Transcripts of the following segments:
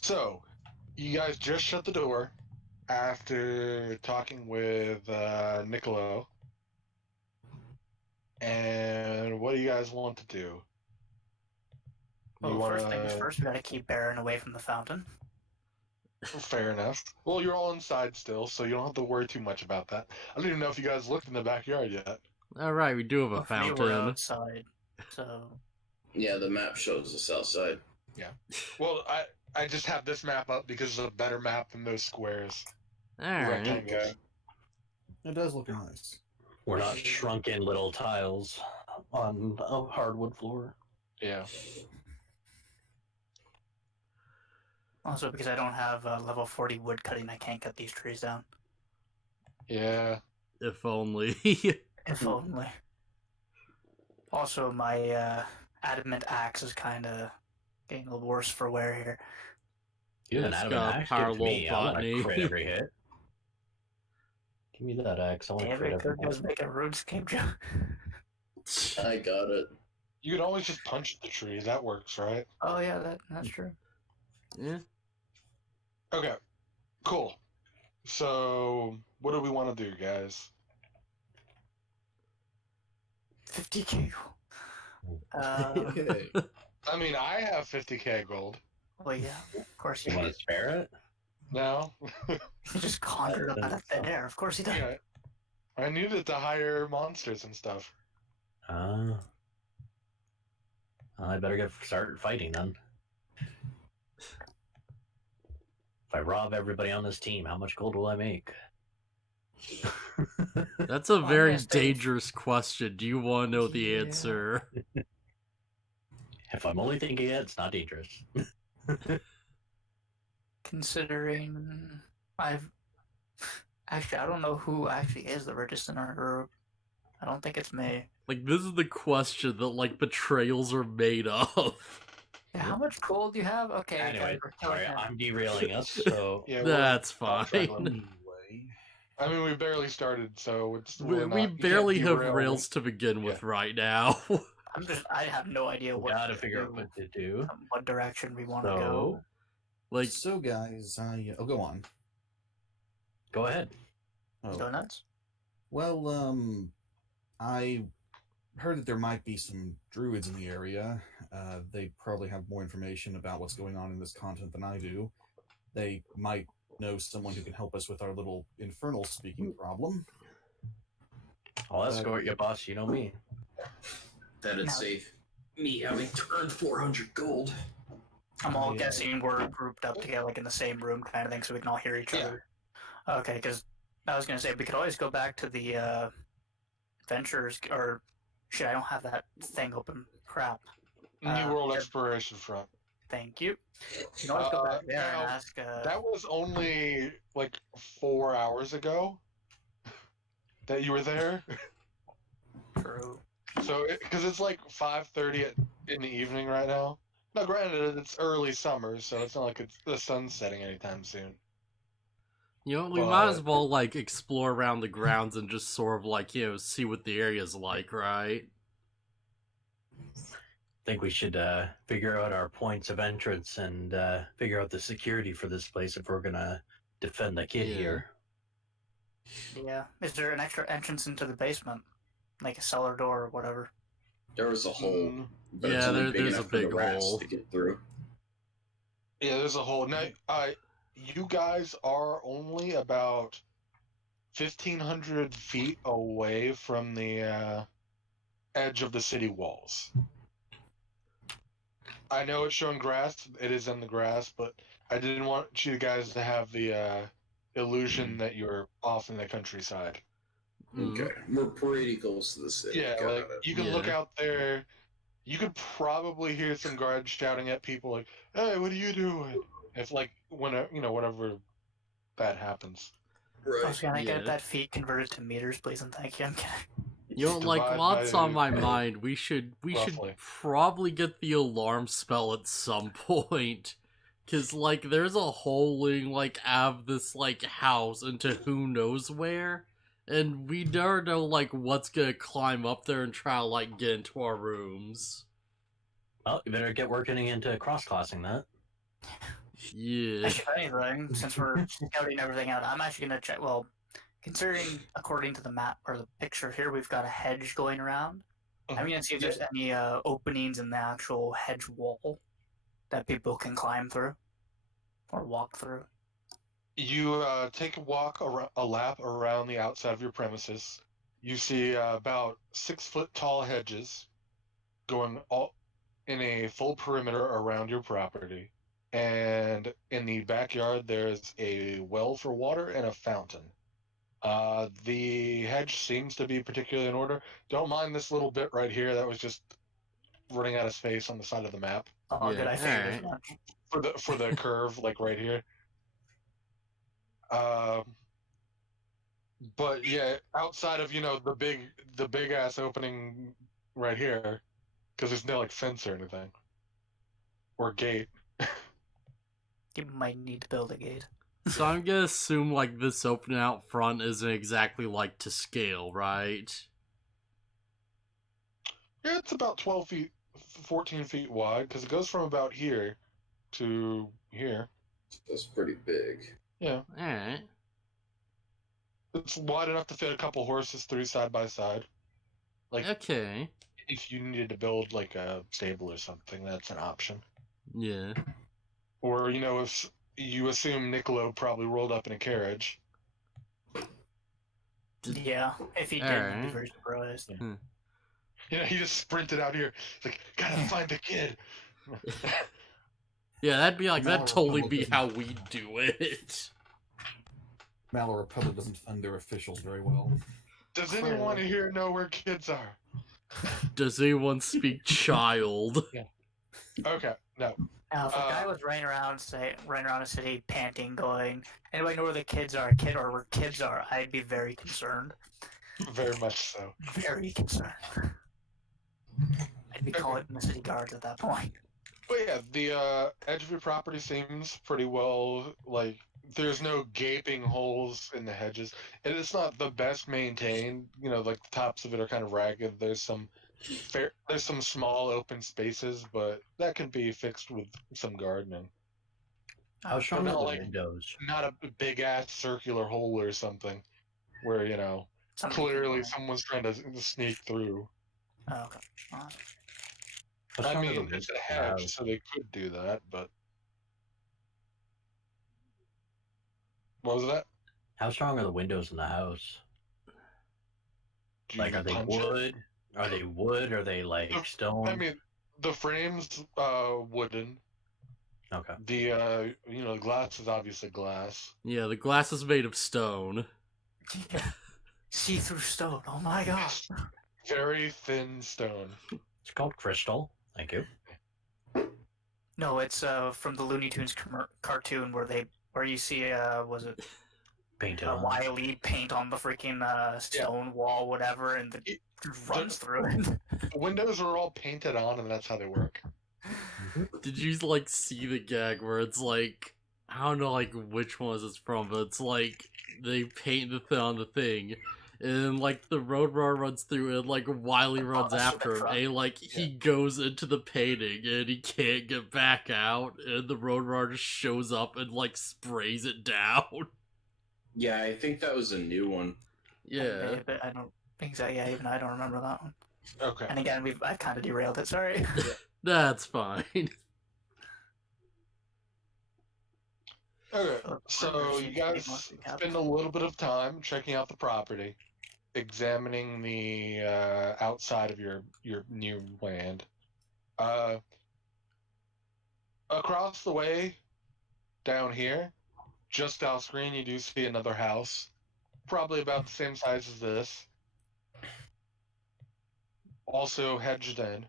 So, you guys just shut the door after talking with Niccolo. And what do you guys want to do? Well, first things first, we gotta keep Baron away from the fountain. Fair enough. Well, you're all inside still, so you don't have to worry too much about that. I don't even know if you guys looked in the backyard yet. Alright, we do have a Well, for me, fountain. we're outside, so... Yeah, the map shows the south side. Yeah. Well, I just have this map up because it's a better map than those squares. Alright. Okay. It does look nice. We're not shrunken little tiles on a hardwood floor. Yeah. Also, because I don't have level 40 wood cutting, I can't cut these trees down. Yeah. If only. If only. Also, my adamant axe is kind of getting a little worse for wear here. You have an It's adamant got axe? power Give it to me. low I want botany. to crit every hit. Give me that axe. I want to Damn crit it, every Kirk hit. was making a RuneScape joke. I got it. You can always just punch the tree. That works, right? Oh yeah, that's true. Yeah. Okay. Cool. So, what do we want to do, guys? 50k. Okay. I mean, I have 50k gold. Well, yeah, of course You he want does. to spare it? No. He just conjured up out of thin air. Of course he does. Yeah. I needed to hire monsters and stuff. I better get start fighting then. If I rob everybody on this team, how much gold will I make? That's a Well, very I'm gonna say- dangerous question. Do you want to know the Yeah. answer? If I'm only thinking it, it's not dangerous. Considering I've actually, I don't know who actually is the richest in our group. I don't think it's me. Like, this is the question that, like, betrayals are made of. Yeah, how much gold do you have? Okay. Anyway, we're killing sorry, him. I'm derailing us, so... Yeah, That's well, fine. Anyway. I mean, we barely started, so it's. We we're not- you barely can't have derail rails to begin with right now. I have no idea we what gotta to figure out do, what to do. what direction we want to So, go. Like, So, guys, oh, go on. go ahead. Oh, Donuts? well, I heard that there might be some druids in the area. They probably have more information about what's going on in this continent than I do. They might know someone who can help us with our little infernal speaking problem. I'll escort you, boss. You know me. That Now- it's safe. Me having turned 400 gold. I'm all Yeah. guessing we're grouped up together, like in the same room, kind of thing, so we can all hear each other. Okay, because I was gonna say we could always go back to the adventures, or shit, I don't have that thing open. Crap. New World Exploration Front. Thank you. You can always go back there and now, ask. That was only like 4 hours ago that you were there. True. So, because it's like 5:30 in the evening right now. Now, granted, it's early summer, so it's not like it's the sun's setting anytime soon. you know, we might as But- well, like, explore around the grounds and just sort of, like, you know, see what the area's like, right? I think we should figure out our points of entrance and figure out the security for this place if we're gonna defend the kid Yeah. here. Yeah. Is there an extra entrance into the basement, like a cellar door or whatever? There was a hole. Mm, But Yeah, it's only big there's enough a for the big rats hole. to get through. yeah, there's a hole. Now, you guys are only about 1,500 feet away from the edge of the city walls. I know it's showing grass. It is in the grass, but I didn't want you guys to have the illusion that you're off in the countryside. Mm. Okay. We're pretty close to the city. Yeah, Got like it. you can look Yeah. out there. You could probably hear some guards shouting at people like, "Hey, what are you doing?" If like whenever that happens. Right. Also, can I Yeah. get that feet converted to meters, please and thank you? I'm kidding. You know, like, Divide lots by on my 2. mind. We should Roughly. probably get the alarm spell at some point. Cause, like, there's a holing, like, out of this, like, house into who knows where. And we never know, like, what's gonna climb up there and try to, like, get into our rooms. Well, you better get working into cross-classing that. Yeah. Actually, if anything, since we're scouting everything out, I'm actually gonna check. Well, considering according to the map or the picture here, we've got a hedge going around. I'm gonna see if there's any openings in the actual hedge wall that people can climb through or walk through. You take a lap around the outside of your premises. You see about 6-foot tall hedges going all in a full perimeter around your property. And in the backyard, there's a well for water and a fountain. The hedge seems to be particularly in order. Don't mind this little bit right here that was just running out of space on the side of the map. Oh, Yeah, good. I figured as alright. much. For the curve, like right here. But yeah, outside of the big ass opening right here, because there's no like fence or anything or gate. You might need to build a gate. So I'm gonna assume like this opening out front isn't exactly like to scale, right? Yeah, it's about 12 feet, 14 feet wide, because it goes from about here to here. That's pretty big. Yeah, Alright. it's wide enough to fit a couple horses through side by side. Like Okay. if you needed to build like a stable or something, that's an option. Yeah. Or if you assume Niccolo probably rolled up in a carriage. Yeah, if he did, I'd be Alright. very surprised. He just sprinted out here. Like, gotta find the kid. Yeah, that'd be like, that'd No, totally no, be doesn't. how we do it. Malor Republic doesn't fund their officials very well. Does anyone here know where kids are? Does anyone speak child? Okay, no. Now, if a guy was running around a city panting, going, "Anybody know where the kids are? Kid or where kids are?" I'd be very concerned. Very much so. Very concerned. I'd be calling the city guards at that point. But yeah, the edge of your property seems pretty well, like, there's no gaping holes in the hedges. And it's not the best maintained, like the tops of it are kind of ragged. There's some small open spaces, but that can be fixed with some gardening. How strong not are the like- windows? Not a big ass circular hole or something where, Something clearly like- someone's trying to sneak through. Oh, okay. How I strong are the mean, windows it's a in the hedge, house? so they could do that, but what was that? How strong are the windows in the house? Do you Like, are they punch it? wood? Are they wood? Are they like The- stone? I mean, the frame's wooden. Okay. The the glass is obviously glass. Yeah, the glass is made of stone. See-through stone. Oh my gosh. Very thin stone. It's called crystal. Thank you. No, it's from the Looney Tunes cartoon where you see was it Painted a on. Wily paint on the freaking stone wall, whatever, and It- runs through it. The windows are all painted on, and that's how they work. Did you like see the gag where it's like, I don't know like which one is it's from, but it's like they paint the thing on the thing, and then, like the Roadrunner runs through and like Wily runs that's after him, right. and like he goes into the painting and he can't get back out, and the Roadrunner just shows up and like sprays it down. Yeah, I think that was a new one. Yeah. But I don't think so. Yeah, even I don't remember that one. Okay. And again, I've kind of derailed it. Sorry. That's fine. Okay. Oh, So you guys spend a little bit of time checking out the property, examining the outside of your new land. Across the way, down here, just off screen, you do see another house, probably about the same size as this. Also hedged in.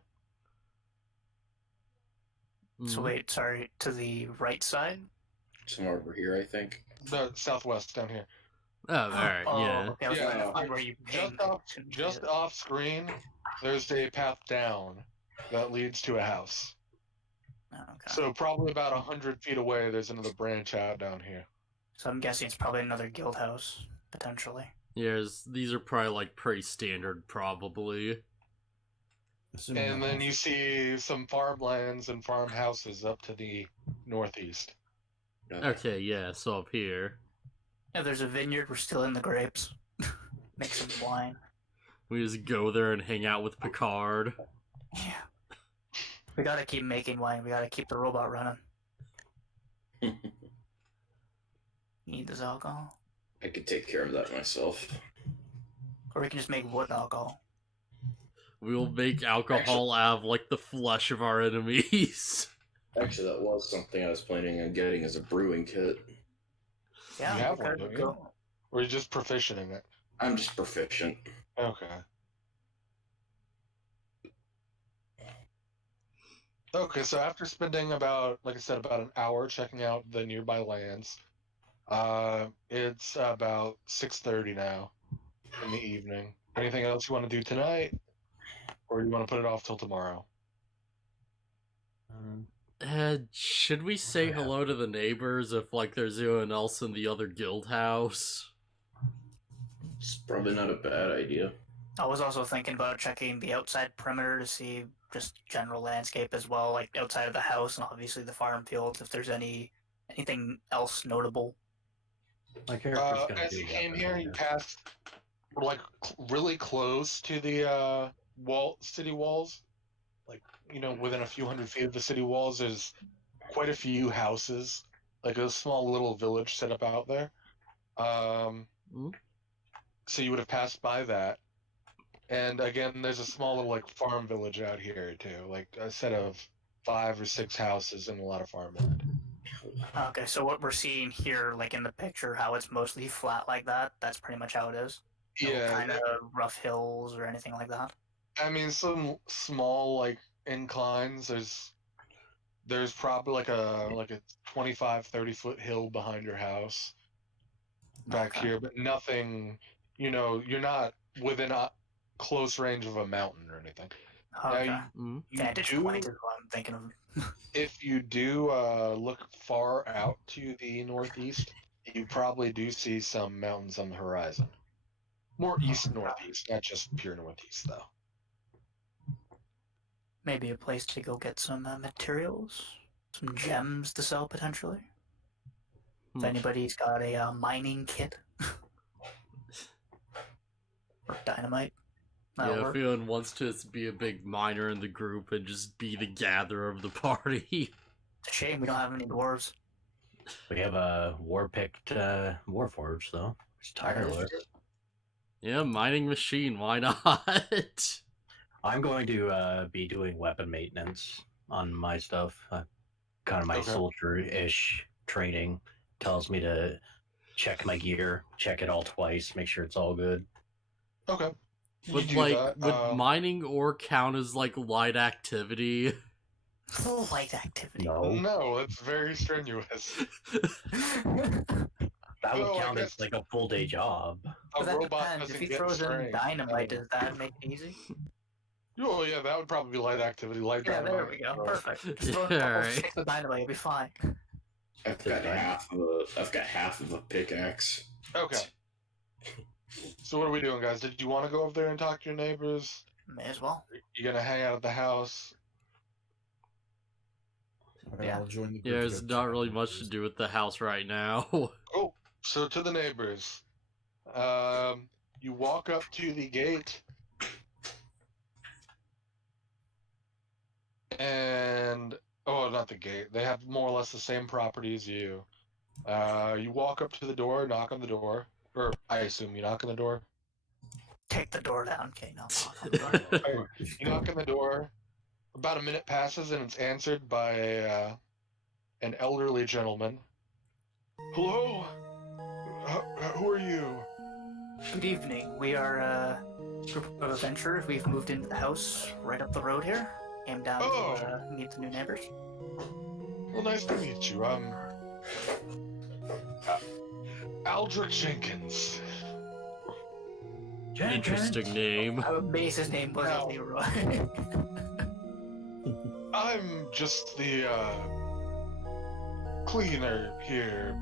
So Mhm. wait, sorry, to the right side? Somewhere over here, I think. The southwest down here. Oh, alright, yeah. Okay, I was Yeah, trying to find where you Just off screen, there's a path down that leads to a house. Oh, okay. So probably about 100 feet away, there's another branch out down here. So I'm guessing it's probably another guild house, potentially. These are probably like pretty standard, probably. Assuming And that then house- you see some farmlands and farmhouses up to the northeast. Okay, yeah, so up here. If there's a vineyard, we're still in the grapes. Make some wine. We just go there and hang out with Picard. Yeah. We gotta keep making wine. We gotta keep the robot running. Need this alcohol. I could take care of that myself. Or we can just make wood alcohol. We'll make alcohol out of, like, the flesh of our enemies. Actually, that was something I was planning on getting as a brewing kit. Yeah, You have we one, could don't you? go. Or are you just proficient in it? I'm just proficient. Okay. Okay, so after spending about, like I said, about an hour checking out the nearby lands, it's about 6:30 now in the evening. Anything else you want to do tonight? Or you want to put it off till tomorrow? Should we say hello to the neighbors if, like, there's anyone else in the other guild house? It's probably not a bad idea. I was also thinking about checking the outside perimeter to see just general landscape as well, like outside of the house and obviously the farm fields, if there's anything else notable. My character's gonna As do you came weapon here, you passed like really close to the city walls. Like, within a few hundred feet of the city walls, there's quite a few houses, like a small little village set up out there. So you would have passed by that. And again, there's a small little like farm village out here too, like a set of 5 or 6 houses and a lot of farmland. Okay, so what we're seeing here, like in the picture, how it's mostly flat like that, that's pretty much how it is. No Yeah, kind of rough hills or anything like that. I mean some small like inclines. There's probably like a 25-30 foot hill behind your house back Okay. here, but nothing. You're not within a close range of a mountain or anything. Okay. Now, you Vantage do, point is what I'm thinking of. if you do look far out to the northeast, you probably do see some mountains on the horizon. More east-northeast, not just pure northeast, though. Maybe a place to go get some materials, some gems to sell potentially. If anybody's got a mining kit or dynamite, that'll Yeah, if work. anyone wants to be a big miner in the group and just be the gatherer of the party. It's a shame we don't have any dwarves. We have a war-picked warforge, though. It's tireless. Yeah, mining machine, why not? I'm going to be doing weapon maintenance on my stuff. Kind of my Okay. soldier-ish training tells me to check my gear, check it all twice, make sure it's all good. Okay. You Would do like that. would mining ore count as like light activity? Full light activity. No, it's very strenuous. That would Oh, I count guess- as like a full day job. A But that robot depends. doesn't If he get throws in strength. dynamite, does that make it easy? Oh yeah, that would probably be light activity. Light Yeah, there dynamite. we go. Or- Perfect. Just throw a Yeah, couple right. sticks of dynamite, it'll be fine. I've got half of a pickaxe. Okay. So what are we doing, guys? Did you want to go over there and talk to your neighbors? May as well. You gonna hang out at the house? Okay, Yeah. I'll join the group Yeah, to there's go not check really out much to those. do with the house right now. Oh, so to the neighbors. You walk up to the gate, and not the gate. They have more or less the same property as you. You walk up to the door, knock on the door, or I assume you knock on the door. Take the door down. Okay, no. knock on the door. You knock on the door. About a minute passes, and it's answered by an elderly gentleman. Hello. Who are you? Good evening. We are a group of adventurers. We've moved into the house right up the road here. Came down to meet the new neighbors. Well, nice to meet you. I'm Aldrich Jenkins. Interesting name. I would base his name was No. Leroy. I'm just the cleaner here.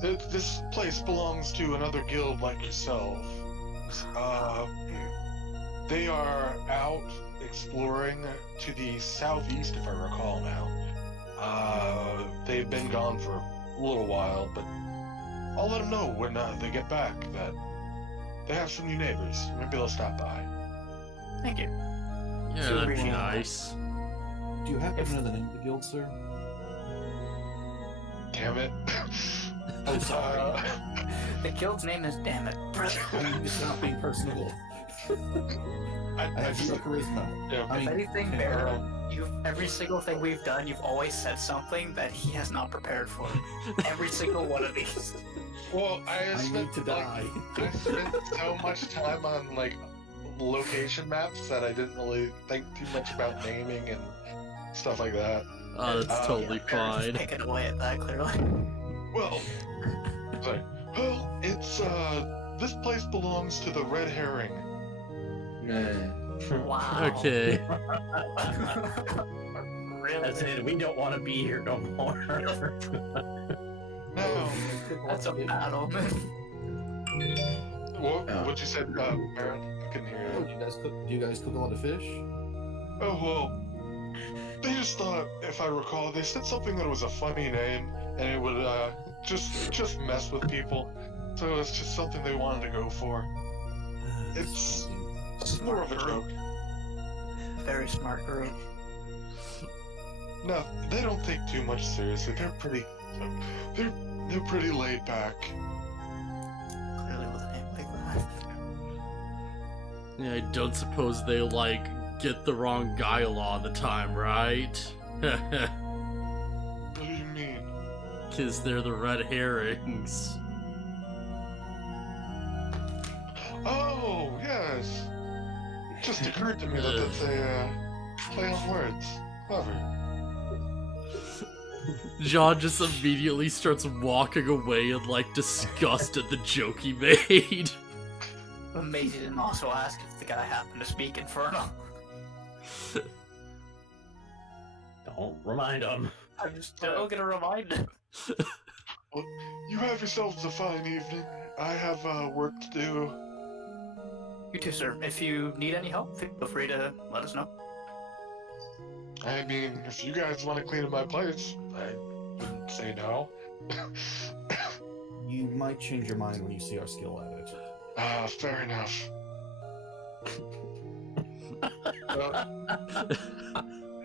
This place belongs to another guild like yourself. They are out exploring to the southeast, if I recall now. They they've been gone for a little while, but I'll let them know when they get back that they have some new neighbors. Maybe they'll stop by. Thank you. Yeah, So that'd be appreciate nice. Do you happen to know the name of the guild, sir? Damn it. Oh, sorry. The guild's name is Damn It. It's not being personable. I I have just, zero charisma. yeah, I If mean, anything, yeah, Baron, every single thing we've done, you've always said something that he has not prepared for. Every single one of these. well, I need to die. I spent so much time on like location maps that I didn't really think too much about naming and stuff like that. Oh, that's totally Baron's just fine. picking away at that, clearly. Well, sorry. Well, it's this place belongs to the Red Herring. Wow. Okay. Really? That's it. We don't want to be here no more. No. That's a battle. What you said, Baron? I couldn't hear Oh, you. do you guys cook a lot of fish? Oh well. They just thought, if I recall, they said something that was a funny name, and it would just mess with people. So it's just something they wanted to go for. It's more of a joke. Very smart group. No, they don't take too much seriously. They're pretty laid back. Clearly with a name like that. Yeah, I don't suppose they, like, get the wrong guy a lot of the time, right? What do you mean? Because they're the red herrings. Oh, yes. It just occurred to me that that's a play on words. Clever. John just immediately starts walking away in, like, disgust at the joke he made. Amazing didn't also ask if the guy happened to speak Infernal. Don't remind them. I'm just still gonna remind him. Well, you have yourselves a fine evening. I have work to do. You too, sir. If you need any help, feel free to let us know. I mean, if you guys want to clean up my place, I wouldn't say no. You might change your mind when you see our skill at it. Fair enough. Well,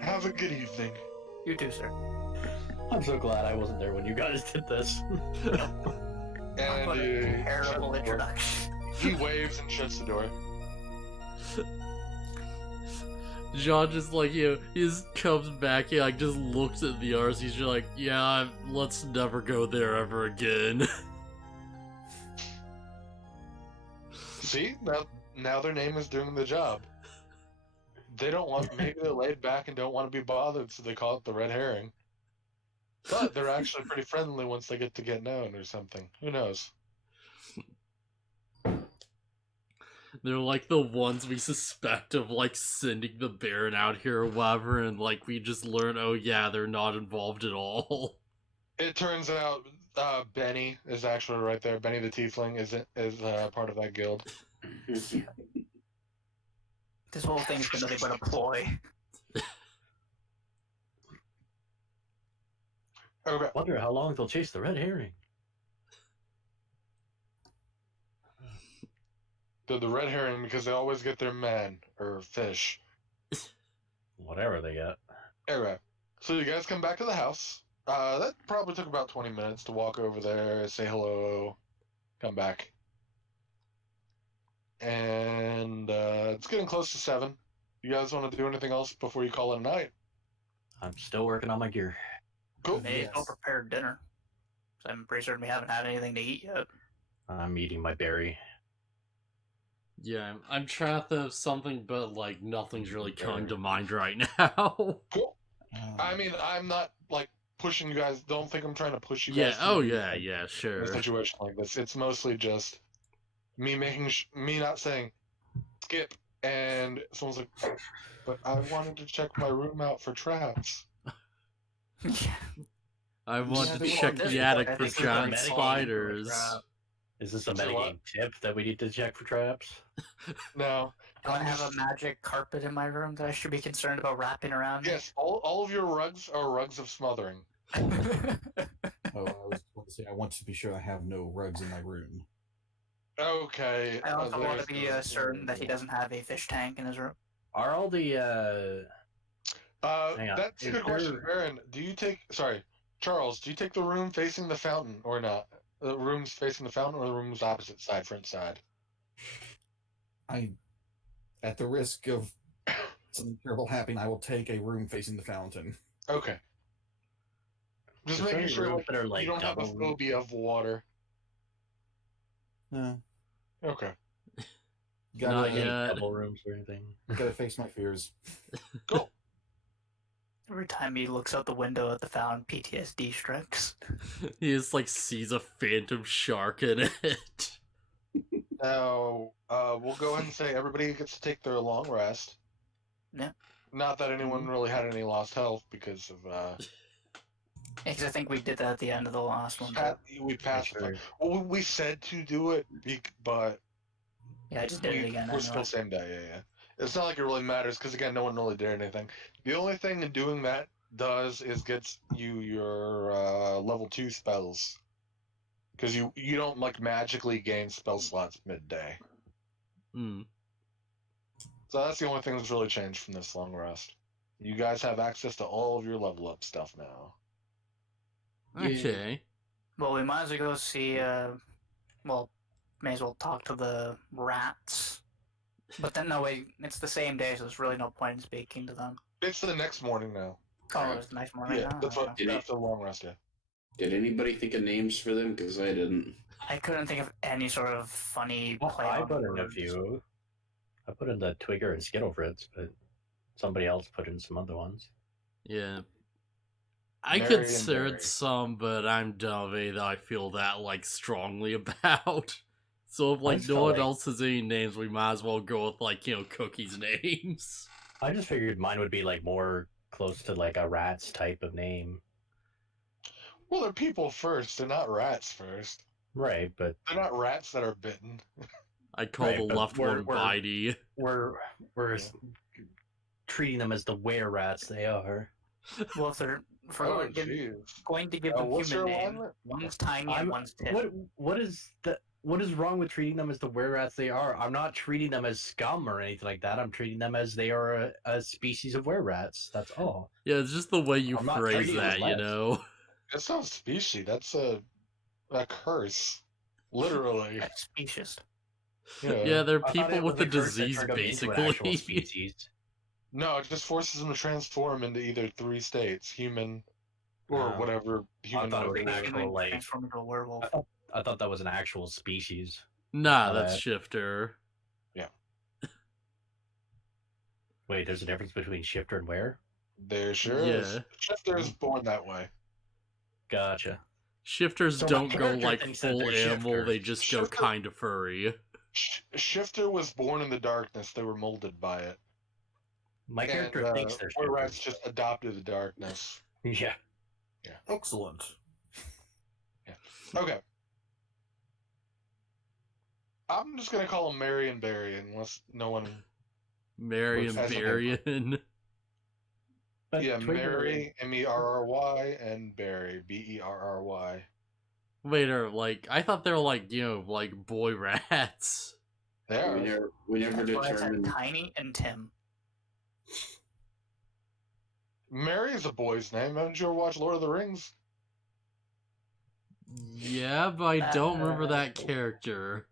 have a good evening. You too, sir. I'm so glad I wasn't there when you guys did this. And What a terrible introduction. he waves and shuts the door. John just, like, you know, he just comes back, he, like, just looks at the others, he's just like, yeah, let's never go there ever again. See? Now their name is doing the job. They don't want, maybe they're laid back and don't want to be bothered, so they call it the Red Herring. But they're actually pretty friendly once they get known or something. Who knows? They're like the ones we suspect of, like, sending the Baron out here or whatever, and, like, we just learn, oh yeah, they're not involved at all. It turns out Benny is actually right there. Benny the Tiefling is part of that guild. This whole thing's been nothing but a ploy. Okay. Wonder how long they'll chase the red herring. They're the Red Herring because they always get their man, or fish. Whatever they got. Anyway, so you guys come back to the house. That probably took about 20 minutes to walk over there, say hello, come back. And it's getting close to 7. You guys want to do anything else before you call it a night? I'm still working on my gear. Cool. May as well prepare dinner. So I'm pretty certain we haven't had anything to eat yet. I'm eating my berry. Yeah, I'm trying to think of something, but, like, nothing's really coming to mind right now. Cool. I mean, I'm not, like, pushing you guys. Don't think I'm trying to push you Yeah, guys. oh to, yeah, like, yeah, in sure. a situation like this. It's mostly just me making me not saying skip, and someone's like, but I wanted to check my room out for traps. I want Yeah, to they check want the this attic one. for This is giant the spiders. Is this a Say what? metagame tip that we need to check for traps? No. Do I have a magic carpet in my room that I should be concerned about wrapping around me? Yes, all of your rugs are rugs of smothering. Oh, I was going to say I want to be sure I have no rugs in my room. Okay. I also want to be there's- certain that he doesn't have a fish tank in his room. Are all the hang on. That's a Is good question, there- Baron. Do you take? Sorry, Charles. Do you take the room facing the fountain or not? The rooms facing the fountain or the rooms opposite side, front side? At the risk of something terrible happening, I will take a room facing the fountain. Okay. Just Is there making any sure rooms like, that are, like, you don't have a double- phobia of water. No, Okay. Not gotta, yet. double rooms or anything? gotta face my fears. Cool. Every time he looks out the window at the fountain, PTSD strikes. He just like sees a phantom shark in it. Now, we'll go ahead and say everybody gets to take their long rest. Yeah. Not that anyone really had any lost health because of Because I think we did that at the end of the last one. we passed. Sure. Well, we said to do it, but Yeah, I just did it again. we're still Anyway. same day. Yeah. It's not like it really matters because again, no one really did anything. The only thing in doing that does is gets you your level 2 spells because you don't like magically gain spell slots midday. Hmm. So that's the only thing that's really changed from this long rest. You guys have access to all of your level up stuff now. Okay. Well, we might as well go see. Well, may as well talk to the rats. But then, no, wait, it's the same day, so there's really no point in speaking to them. It's the next morning now. Oh, it's the next morning. Yeah, Oh, that's what okay. after the long rest. Yeah. Did anybody think of names for them? Because I didn't. I couldn't think of any sort of funny play I on put in a words. few. I put in the Twigger and Skittle Fritz, but somebody else put in some other ones. Yeah. I Mary and considered Barry. some, but I'm dummy that I feel that like strongly about. So if I like just no felt one like- else has any names, we might as well go with like, you know, Cookie's names. I just figured mine would be like more close to like a rat's type of name. Well, they're people first. They're not rats first. Right, but They're not rats that are bitten. I call Right, the but left we're- one we're- Bitey. we're Yeah. treating them as the were rats they are. Well, if they're Oh, going jeez. to give them what's human your name, alignment? one's tiny and one's tin. What is wrong with treating them as the were rats they are? I'm not treating them as scum or anything like that. I'm treating them as they are a species of were rats. That's all. Yeah, it's just the way you I'm not phrase treating it as that, you less. know? That's not species. That's a curse. Literally. That's specious. Yeah, they're I thought people it with was a curse that disease, turned them into an actual basically. species. No, it just forces them to transform into either 3 states: human, or Oh. whuman. thought it was an whatever. actual, like- Transform into a werewolf. I thought that was an actual species. Nah, My that's bad. Shifter. Wait, there's a difference between shifter and were? There sure is. Yeah. Shifter is born that way. Gotcha. Shifters So my don't go character like thinks that full they're animal, shifters. they just go Shifter- kind of furry. Shifter was born in the darkness. They were molded by it. My character and, thinks they're were rats shifters. just adopted the darkness. Yeah. Excellent. Okay. I'm just gonna call them Mary and Barry unless no one. Mary and As a Barian. But Yeah, Twigger- Mary, Merry, and Barry, Berry. Wait, or like, I thought they were like, you know, like boy rats. They are. We never That's why I said determined. Tiny and Tim. Mary is a boy's name. Haven't you ever watched Lord of the Rings? Yeah, but I don't remember that character.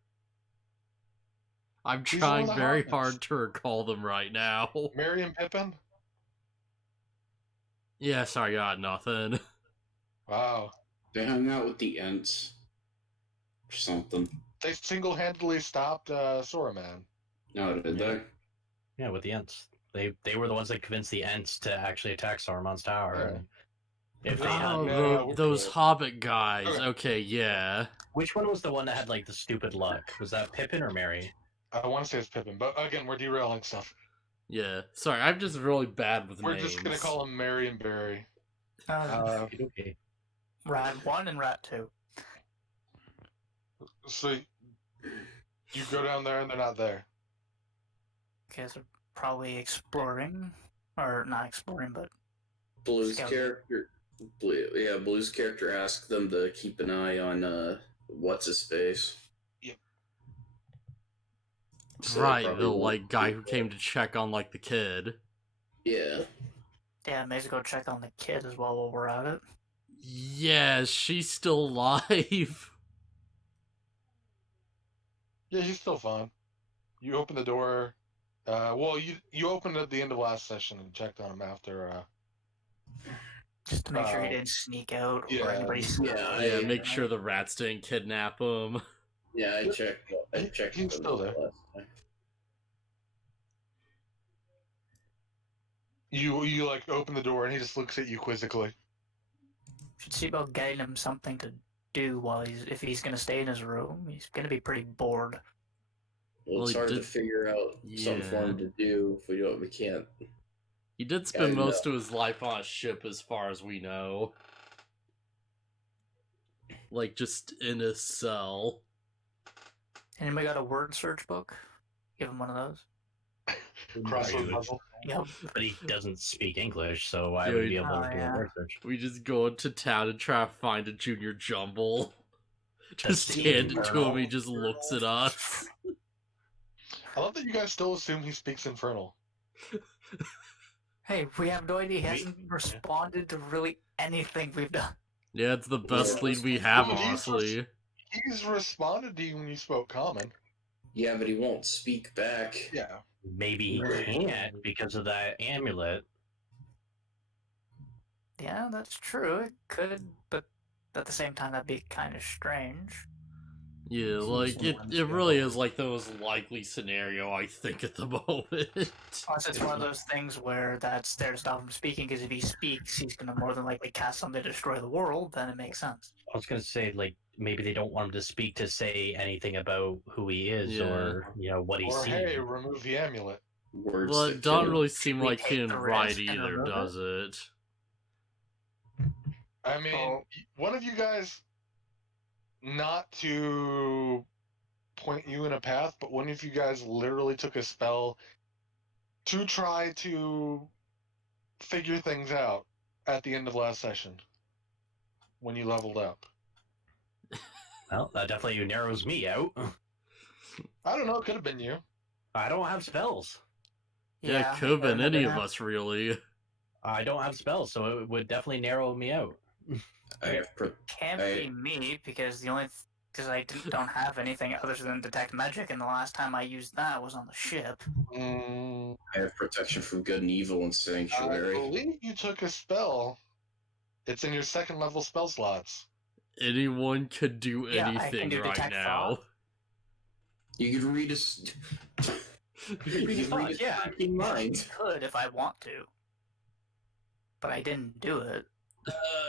I'm He's trying one of the very hobbits. hard to recall them right now. Mary and Pippin? Yeah, sorry, got nothing. Wow. They hung out with the Ents. Or something. They single-handedly stopped Saruman. No, did they? Yeah, with the Ents. They were the ones that convinced the Ents to actually attack Saruman's tower. Yeah. And if they Oh, had, Yeah, we're those good. Hobbit guys. Okay. Okay, yeah. which one was the one that had like the stupid luck? Was that Pippin or Mary? I want to say it's Pippin, but again, we're derailing stuff. Yeah. Sorry, I'm just really bad with We're names. just gonna call them Mary and Barry. Okay. Rat 1 and Rat 2. So you go down there and they're not there. Okay, so probably exploring. Or not exploring, but Blue's Scout. character. Blue's character asked them to keep an eye on what's his face. Yep. So Right, probably the won't guy be who came to check on the kid. Yeah. Yeah, maybe go check on the kid as well while we're at it. Yeah, she's still alive. Yeah, he's still fine. You open the door. Well, you opened at the end of last session and checked on him after. Just to make sure he didn't sneak out yeah, or anybody. Yeah, make sure the rats didn't kidnap him. Yeah, I checked. He's still there. Last time. You like open the door and he just looks at you quizzically. Should see about getting him something to do while if he's gonna stay in his room. He's gonna be pretty bored. Well, it's he hard to did- figure out something for him to do if we can't. He did I spend know. most of his life on a ship, as far as we know. Just in a cell. Anybody got a word search book? Give him one of those. Crossword puzzle. Yep. But he doesn't speak English, so why Yeah, would he be able Oh, to do yeah. a word search? We just go into town and try to find a junior jumble. Just That's hand it to infernal. him, he just looks at us. I love that you guys still assume he speaks Infernal. Hey, we have no idea. He hasn't responded to really anything we've done. Yeah, it's the best Yeah. lead we have, Well, honestly. He's responded to you when you spoke Common. Yeah, but he won't speak back. Yeah. Maybe he can't because of that amulet. Yeah, that's true. It could, but at the same time, that'd be kind of strange. Yeah, it really is the most likely scenario, I think, at the moment. Plus, it's one of those things where that's there to stop him speaking, because if he speaks, he's going to more than likely cast something to destroy the world, then it makes sense. I was gonna say, maybe they don't want him to speak to say anything about who he is Yeah. or what he's Or seen. hey, remove the amulet. Words Well, that it doesn't kill. really seem Should we like he take can the write risk and either, remove does it? I mean, Oh. one of you guys, not to point you in a path, but one of you guys literally took a spell to try to figure things out at the end of last session when you leveled up. Well, that definitely narrows me out. I don't know, it could have been you. I don't have spells. Yeah, it could have been it any could of us, really. I don't have spells, so it would definitely narrow me out. I have Can't I- be me, because because I don't have anything other than detect magic, and the last time I used that was on the ship. Mm, I have protection from good and evil and I sanctuary. believe you took a spell. It's in your second level spell slots. Anyone could do Yeah, I anything can do right detect now. thought. You could read us. read his thoughts, yeah. fucking mind. Could if I want to, but I didn't do it.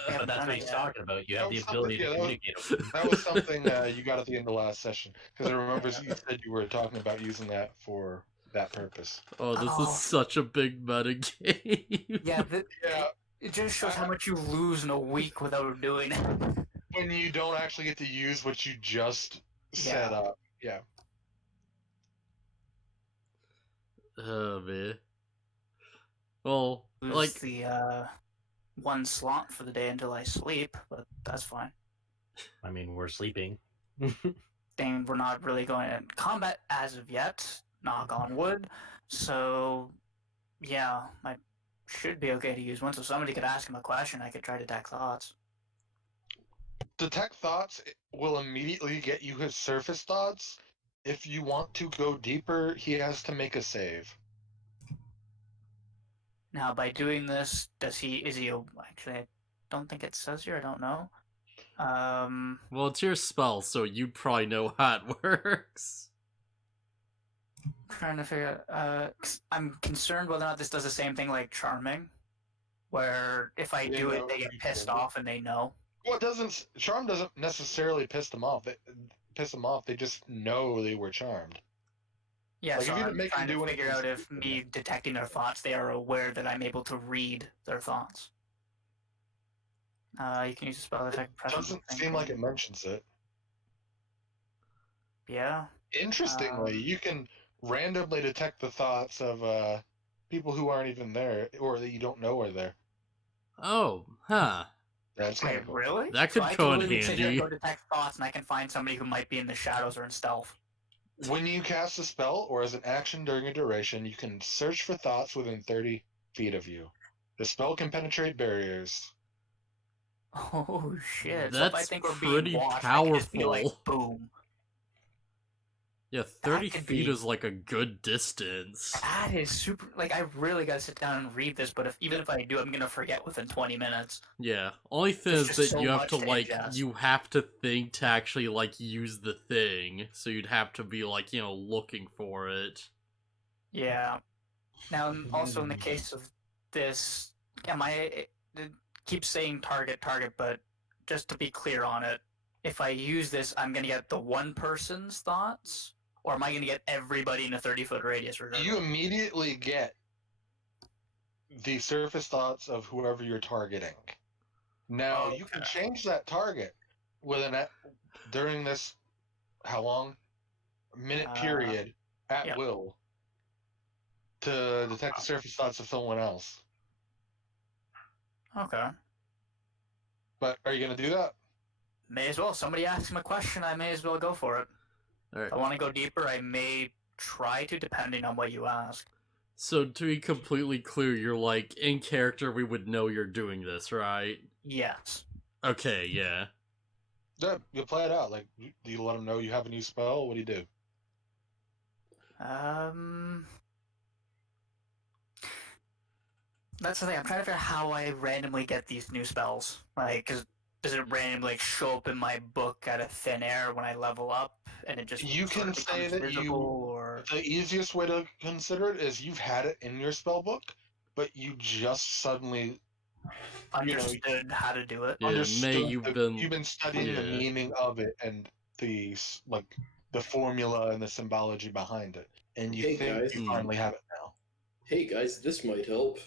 But that's what he's talking about. You have the That was ability to something- communicate with him. That was something you got at the end of last session. Because I remember you said you were talking about using that for that purpose. Oh, this Oh. is such a big meta game. Yeah, Yeah, it just shows how much you lose in a week without doing it. when you don't actually get to use what you just set Yeah. up. Yeah. Oh, man. Well, Lose the one slot for the day until I sleep, but that's fine. I mean, we're sleeping. Thing we're not really going in combat as of yet. Knock on wood. So, yeah, I should be okay to use one. So somebody could ask him a question. I could try to detect thoughts. Detect thoughts will immediately get you his surface thoughts. If you want to go deeper, he has to make a save. Now, by doing this, actually, I don't think it says here. I don't know. well, it's your spell, so you probably know how it works. Trying to figure out. 'Cause I'm concerned whether or not this does the same thing like charming, where if I They do it, know they you get pissed told them. off and they know. Well, charm doesn't necessarily piss them off. They just know they were charmed. Yeah, Like, so if you I'm didn't make trying them to do figure anything out if stupid, me detecting their thoughts, they are aware that I'm able to read their thoughts. You can use a spell detect. It doesn't seem like it mentions it. Yeah. Interestingly, you can randomly detect the thoughts of people who aren't even there or that you don't know are there. Oh, huh. That's kind Wait, of cool. really? That So could I come in literally sit here and handy. go detect thoughts, and I can find somebody who might be in the shadows or in stealth. When you cast a spell or as an action during a duration, you can search for thoughts within 30 feet of you. The spell can penetrate barriers. Oh shit! So if I That's think we're being pretty watched, I can just be like, powerful. boom. Yeah, 30 could feet be- is like a good distance. That is super. Like, I really gotta sit down and read this, but even if I do, I'm gonna forget within 20 minutes. Yeah, only thing There's is just that so you have much to to like, ingest. you have to think to actually like use the thing, so you'd have to be like, looking for it. Yeah. Now, also in the case of this, it keeps saying target, but just to be clear on it, if I use this, I'm gonna get the one person's thoughts, or am I gonna get everybody in a 30-foot radius? Regardless? You immediately get the surface thoughts of whoever you're targeting. Now, you can change that target during this, how long? Minute period, at yep. will, to detect the surface thoughts of someone else. Okay. But are you going to do that? May as well. Somebody asks him a question, I may as well go for it. Alright. If I want to go deeper, I may try to, depending on what you ask. So to be completely clear, you're like, in character we would know you're doing this, right? Yes. Okay, yeah. Yeah, you play it out. Like, do you let them know you have a new spell? What do you do? That's the thing. I'm trying to figure out how I randomly get these new spells. Like, does it randomly like show up in my book out of thin air when I level up, and it just You sort can of say becomes that visible, or the easiest way to consider it is you've had it in your spell book, but you just suddenly understood how to do it. Yeah, understood you've been studying the meaning of it and the formula and the symbology behind it, and you Hey, think guys. you finally have it now. Hey guys, this might help.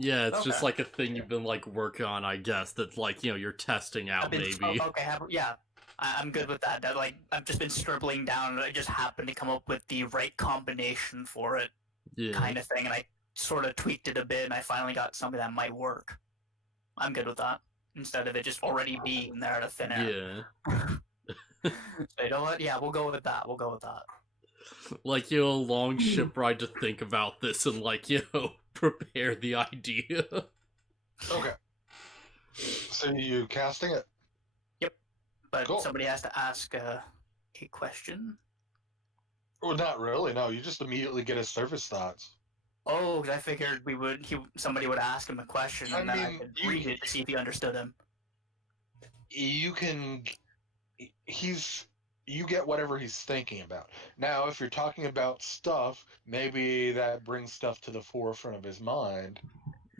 Yeah, it's just Okay. like a thing you've been like working on, I guess, that's like, you're testing out maybe. Okay, yeah. I'm good with that. Like, I've just been scribbling down, and I just happened to come up with the right combination for it, Yeah. kind of thing, and I sort of tweaked it a bit, and I finally got something that might work. I'm good with that, instead of it just already being there out of thin air. Yeah. So you know what? Yeah, we'll go with that. Like, a long ship ride to think about this and like, prepare the idea. Okay. So you casting it? But Cool. somebody has to ask a question. Well, not really. No, you just immediately get his surface thoughts. Oh, because I figured somebody would ask him a question, and then I could read it to see if he understood him. You get whatever he's thinking about. Now, if you're talking about stuff, maybe that brings stuff to the forefront of his mind.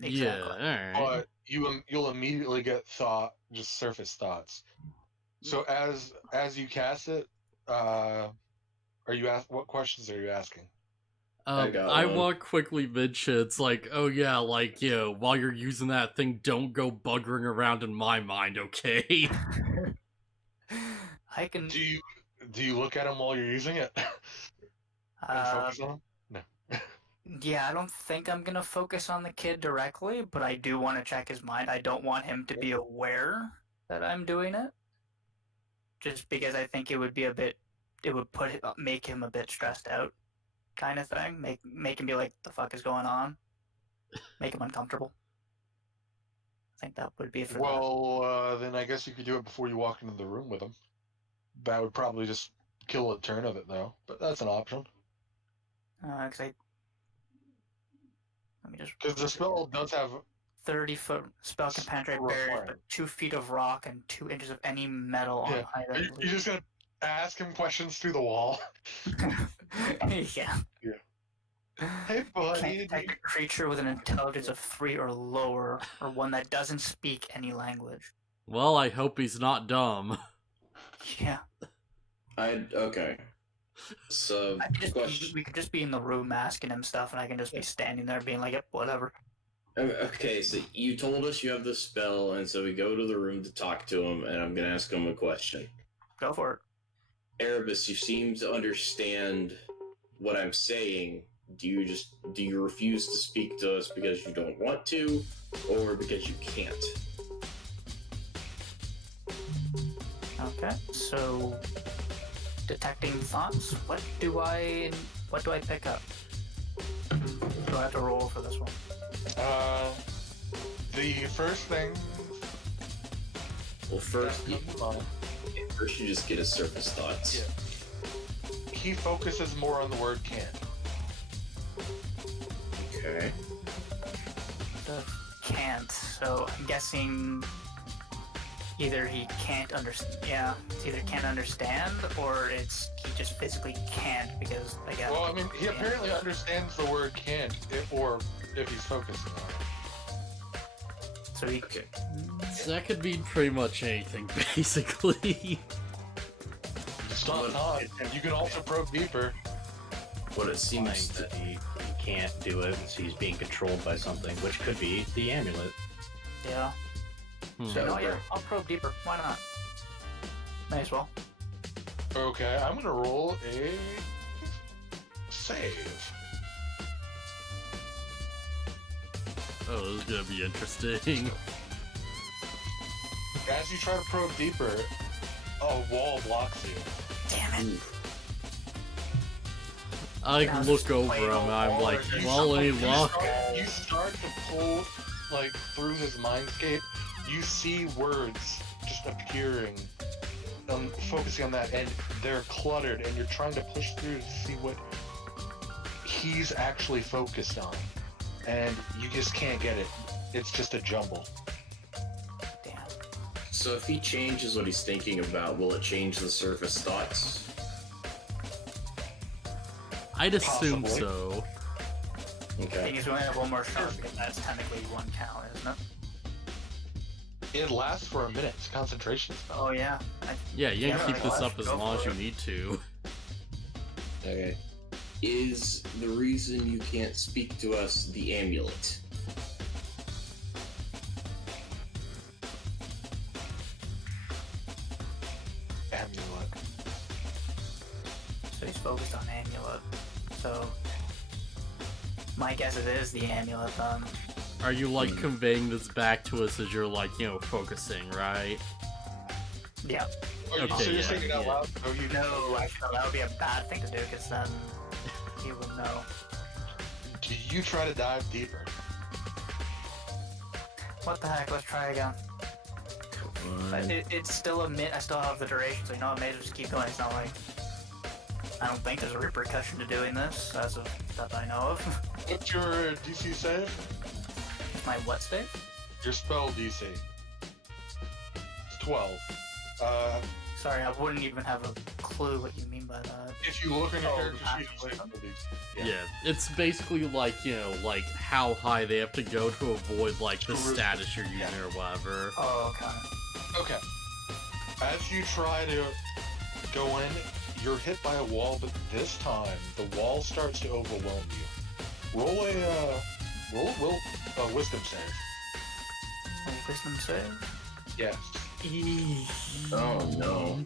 Exactly. Yeah, alright. But you'll immediately get just surface thoughts. So as you cast it, what questions are you asking? I want to quickly mention, it's like, oh yeah, like, while you're using that thing, don't go buggering around in my mind, okay? I can. Do you look at him while you're using it? And focus on him? No. Yeah, I don't think I'm gonna focus on the kid directly, but I do want to check his mind. I don't want him to be aware that I'm doing it, just because I think it would make him a bit stressed out, kind of thing. Make him be like, "The fuck is going on?" Make him uncomfortable. I think that would be for that. Then I guess you could do it before you walk into the room with him. That would probably just kill a turn of it, though. But that's an option. Let me just. Because the spell does have 30-foot spell can penetrate barriers, but 2 feet of rock and 2 inches of any metal on either. You're just gonna ask him questions through the wall. Yeah. Hey, buddy. Can't detect a creature with an intelligence of 3 or lower, or one that doesn't speak any language. Well, I hope he's not dumb. Yeah. Okay. So, We could just be in the room asking him stuff, and I can just be standing there being like, yep, whatever. Okay, so you told us you have this spell, and so we go to the room to talk to him, and I'm gonna ask him a question. Go for it. Erebus, you seem to understand what I'm saying. Do you refuse to speak to us because you don't want to, or because you can't? Okay, so detecting thoughts. What do I pick up? Do I have to roll for this one? The first thing. Well, first that comes to mind, you just get his surface thoughts. Yeah. He focuses more on the word can't. Okay. The can't. So I'm guessing either he can't understand. Yeah, it's either can't understand or it's he just physically can't because again. Well, I mean, he apparently understands the word can't, or if he's focusing on it. So he. Okay. So that could mean pretty much anything, basically. It's not not. You can also probe deeper. What it seems That that he can't do it, so he's being controlled by something, which could be the amulet. Yeah. Hmm. So- Oh yeah, I'll probe deeper. Why not? May as well. Okay, I'm gonna roll a save. Oh, this is gonna be interesting. As you try to probe deeper, a wall blocks you. Damn it. I Now it's look just over plain him old and I'm wall, like, or is there well, any something- luck? You start to pull, like, through his mindscape. You see words just appearing, focusing on that, and they're cluttered, and you're trying to push through to see what he's actually focused on. And you just can't get it. It's just a jumble. Damn. So if he changes what he's thinking about, will it change the surface thoughts? I'd assume Possibly. so. Thing Okay. is, we only have one more shot because that's technically one count, isn't it? It lasts for a minute. It's a concentration spell. Oh yeah. Yeah, you can Yeah, keep right, this let's up as go long as for you it. need to. Okay. Is the reason you can't speak to us the amulet? Amulet. So he's focused on amulet. So my guess it is the amulet. Are you like conveying this back to us as you're like, focusing, right? Yeah. Oh, you Okay, so you're yeah, saying it out yeah. loud? Oh, you No, actually, that would be a bad thing to do because then he would know. Do you try to dive deeper? What the heck? Let's try again. But it's still a minute. I still have the duration, so I may as well just keep going. It's not like I don't think there's a repercussion to doing this, as of that I know of. What's your DC save? My what save? Your spell DC. It's 12. Sorry, I wouldn't even have a clue what you mean by that. If you look in your Oh, character sheet, actually. you see some of these. Yeah. It's basically like, like how high they have to go to avoid like the Charisma. status you're using Yeah. or whatever. Oh, okay. Okay. As you try to go in, you're hit by a wall, but this time the wall starts to overwhelm you. Roll a wisdom save. A wisdom save? Yes. Oh no.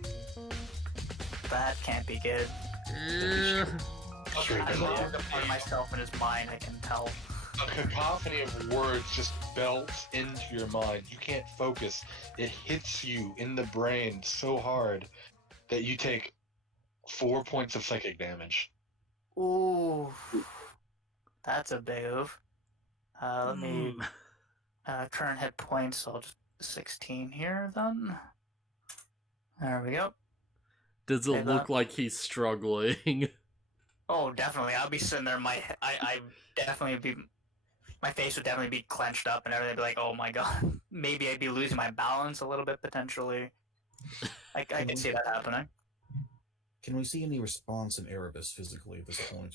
That can't be good. Okay. I'm looking upon myself in his mind, I can tell. A cacophony of words just belts into your mind. You can't focus. It hits you in the brain so hard that you take 4 points of psychic damage. Ooh. That's a big oof. Let me... current hit points, so I'll just 16 here then. There we go. Does it Hey, look like he's struggling? Oh, definitely. I'll be sitting there. I definitely be. My face would definitely be clenched up and everything. Be like, oh my god. Maybe I'd be losing my balance a little bit potentially. I can see that happening. Can we see any response in Erebus physically at this point?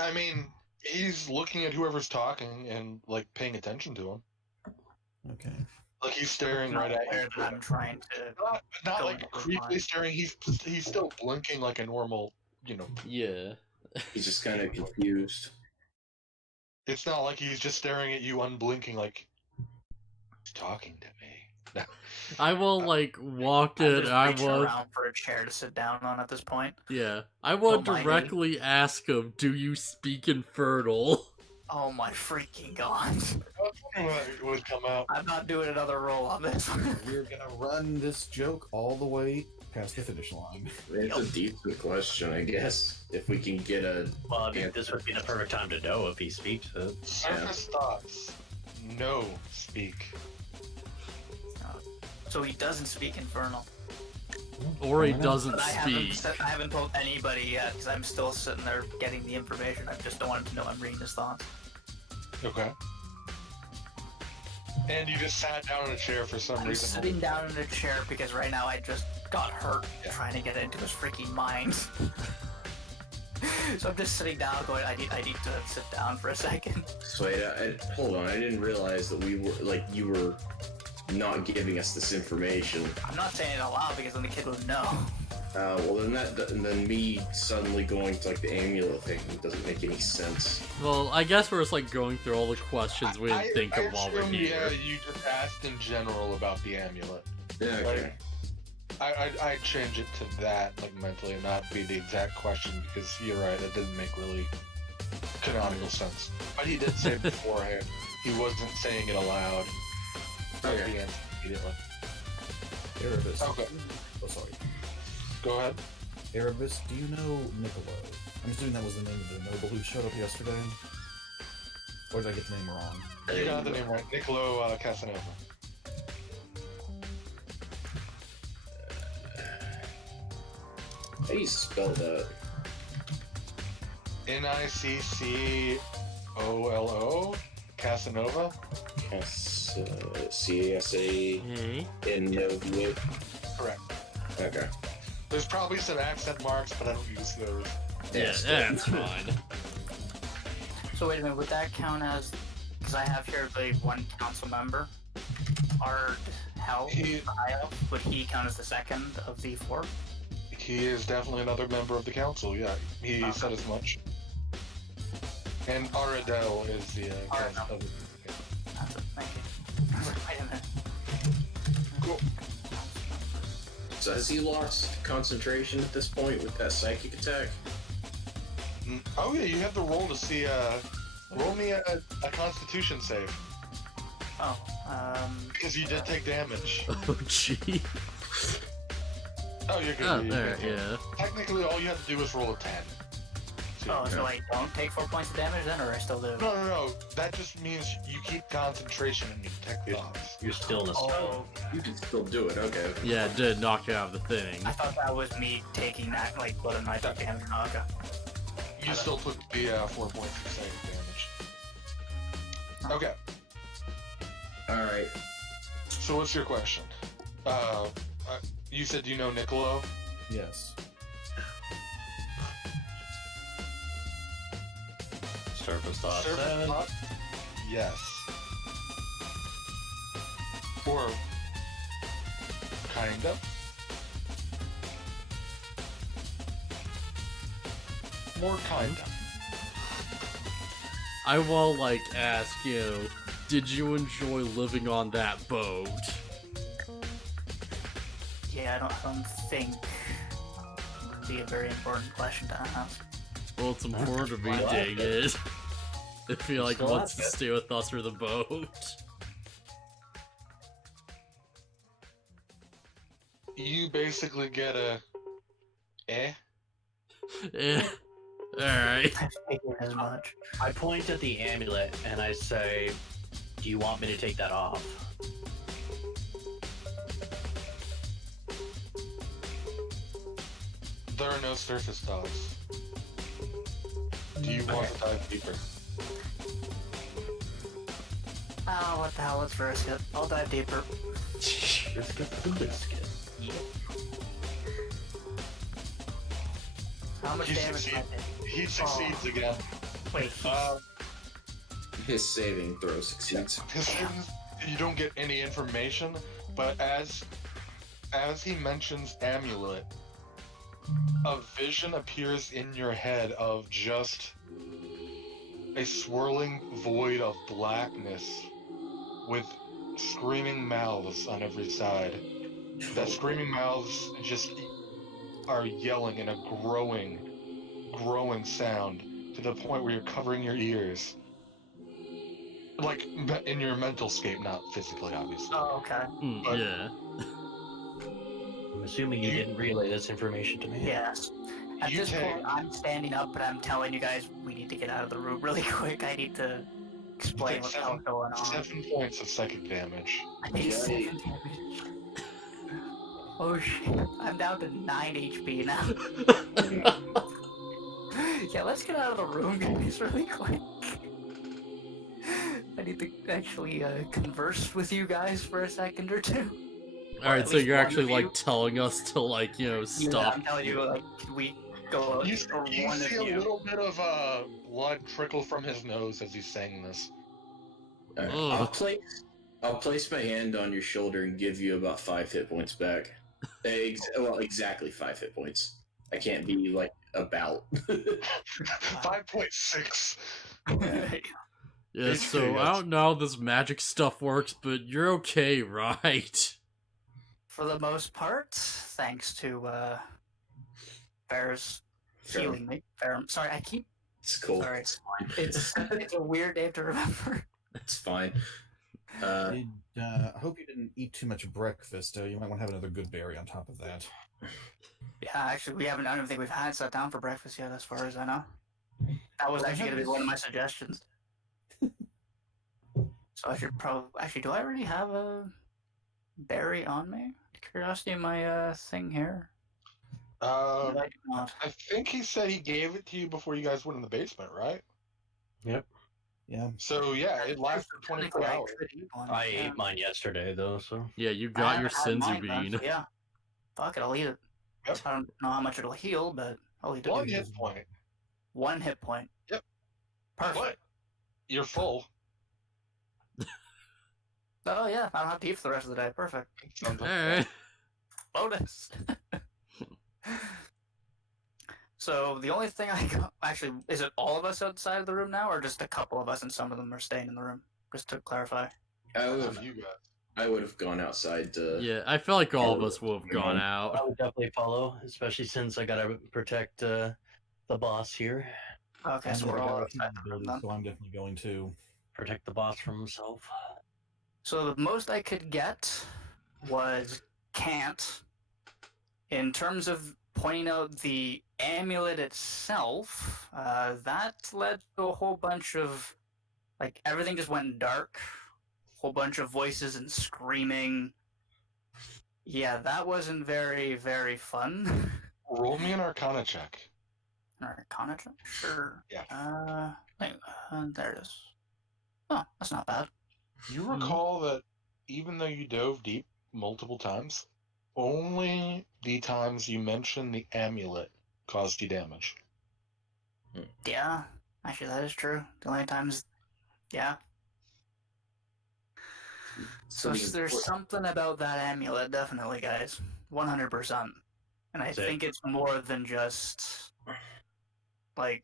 I mean, he's looking at whoever's talking and, like, paying attention to him. Okay. Like, he's staring Not right at aware you. that I'm trying to. Not go like into his creepily mind. staring. He's still blinking like a normal, Yeah. He's just kind of confused. It's not like he's just staring at you unblinking like he's talking to me. I will like walk I'm in. just I reaching will. around for a chair to sit down on at this point. Yeah. I will Don't mind me. directly ask him, "Do you speak Infernal?" Oh my freaking god. It would come out. I'm not doing another roll on this. We're gonna run this joke all the way past the finish line. It's a decent question, I guess. If we can get a... Well, I mean, this would be the perfect time to know if he speaks it. Surface thoughts. No speak. So he doesn't speak Infernal. Or he doesn't But speak. I haven't told anybody yet because I'm still sitting there getting the information. I just don't want him to know I'm reading his thoughts. Okay. And you just sat down in a chair for some I'm reason. sitting down in a chair because right now I just got hurt Yeah. trying to get into his freaking mind. So I'm just sitting down going, I need to sit down for a second. So hold on, I didn't realize that we were, like, you were not giving us this information. I'm not saying it out loud because then the kid would know. Well then me suddenly going to, like, the amulet thing doesn't make any sense. Well, I guess we're just like going through all the questions we didn't think of while we're assume, here. Yeah, you just asked in general about the amulet. Yeah, okay. I'd change it to that, like, mentally, and not be the exact question, because you're right, it didn't make really canonical sense. But he did say beforehand, he wasn't saying it aloud. That Okay. the answer immediately. Erebus. Okay. Oh, sorry. Go ahead. Erebus, do you know Niccolo? I'm assuming that was the name of the noble who showed up yesterday. Or did I get the name wrong? You got the name right. Niccolo Casanova. How do you spell that? Niccollo? Casanova? C-A-S-A Hey. in Novia. Correct. Okay. There's probably some accent marks, but I don't use those. Yeah, that's fine. So wait a minute, would that count as, because I have here the one council member, Ard Hell, He- would he count as the second of the four? He is definitely another member of the council, yeah. He said as much. And Aradel is the Aradel. council. That's it, thank you. Wait a minute. Cool. So has he lost concentration at this point with that psychic attack? Oh yeah, you have the roll to see, roll me a constitution save. Oh, Because you did take damage. Oh, gee. Oh, you're good. Oh, you're there, good. yeah. Technically, all you have to do is roll a 10. so I don't take 4 points of damage then, or I still do? No. That just means you keep concentration and you detect thoughts. You're still in a spell. Oh, You can still do it, okay. Yeah, it did knock you out of the thing. I thought that was me taking that, like, what am I took damage? Oh, okay. You still took the 4 points of save damage. Okay, Alright. so what's your question? You said you know Niccolo? Yes. Surface thoughts. Surface thought? Yes. Or kind of. More kind of. I will, like, ask you, did you enjoy living on that boat? Yeah, I don't think it would be a very important question to ask. Well, it's important to me, Why dang it. I feel like Still wants to ask it. stay with us or the boat. You basically get a Eh. Alright. I figured as much. I point at the amulet and I say, do you want me to take that off? There are no surface thoughts. Do you want to dive deeper? Oh, what the hell, let's risk it. I'll dive deeper. Let's get the biscuit. How much You damage succeed. did I take? He succeeds again. Wait, His saving throw succeeds. You don't get any information, but as he mentions amulet, a vision appears in your head of just a swirling void of blackness with screaming mouths on every side. That screaming mouths just are yelling in a growing sound to the point where you're covering your ears. Like in your mental scape, not physically, obviously. Oh, okay. But- Yeah. I'm assuming you didn't relay this information to me. Yes. At You this take- point, I'm standing up, but I'm telling you guys we need to get out of the room really quick. I need to explain take what the hell's going on. 7 points of psychic damage. I take 7 Yikes. damage. Oh shit! I'm down to 9 HP now. Yeah, let's get out of the room, guys, really quick. I need to actually converse with you guys for a second or two. Alright, at so least you're one actually of like you. telling us to like, you know, Yeah, stop. I'm telling you, like, can we go? You or one see of a you. little bit of blood trickle from his nose as he's saying this. Alright, Ugh. I'll place my hand on your shoulder and give you about 5 hit points back. Well, exactly 5 hit points. I can't be like about. 5.6. Yeah, HP, so I yes. don't know how this magic stuff works, but you're okay, right? For the most part, thanks to Bear's healing me. Bear, sorry, I keep. It's cool. Sorry. It's fine. It's a weird name to remember. It's fine. I hope you didn't eat too much breakfast. You might want to have another good berry on top of that. Yeah, actually, I don't even think we've had sat down for breakfast yet, as far as I know. That was Well, actually going to be one of my suggestions. So I should probably... Actually, do I already have a berry on me? Curiosity, my thing here. No, I do not. I think he said he gave it to you before you guys went in the basement, right? Yep. Yeah. So yeah, it lasts for 24 Technically, I hours. could eat one, I yeah. ate mine yesterday, though, so. Yeah, you I got your haven't had senzu mine, bean. so yeah. Fuck it, I'll eat it. Yep. I don't know how much it'll heal, but I'll eat it. 1 hit point. 1 hit point. Yep. Perfect. But you're full. Oh yeah, I don't have to eat for the rest of the day. Perfect. Alright. Bonus. So the only thing I got, actually, is it all of us outside of the room now, or just a couple of us and some of them are staying in the room? Just to clarify. I would Some have of you guys. gone outside to. Yeah, I feel like all of us will have gone out. I would definitely follow, especially since I gotta protect the boss here. Okay, I'm so gonna we're all go outside to the the room building, then. so I'm definitely going to. Protect the boss from himself. So the most I could get was can't. In terms of pointing out the amulet itself, that led to a whole bunch of, like, everything just went dark. Whole bunch of voices and screaming. Yeah, that wasn't very, very fun. Roll me an Arcana check. Arcana check? Sure. Yeah. There it is. Oh, that's not bad. You recall that even though you dove deep multiple times, only the times you mentioned the amulet caused you damage. Yeah, actually, that is true. The only times, yeah. So there's something about that amulet, definitely, guys. 100%. And I think it's more than just, like,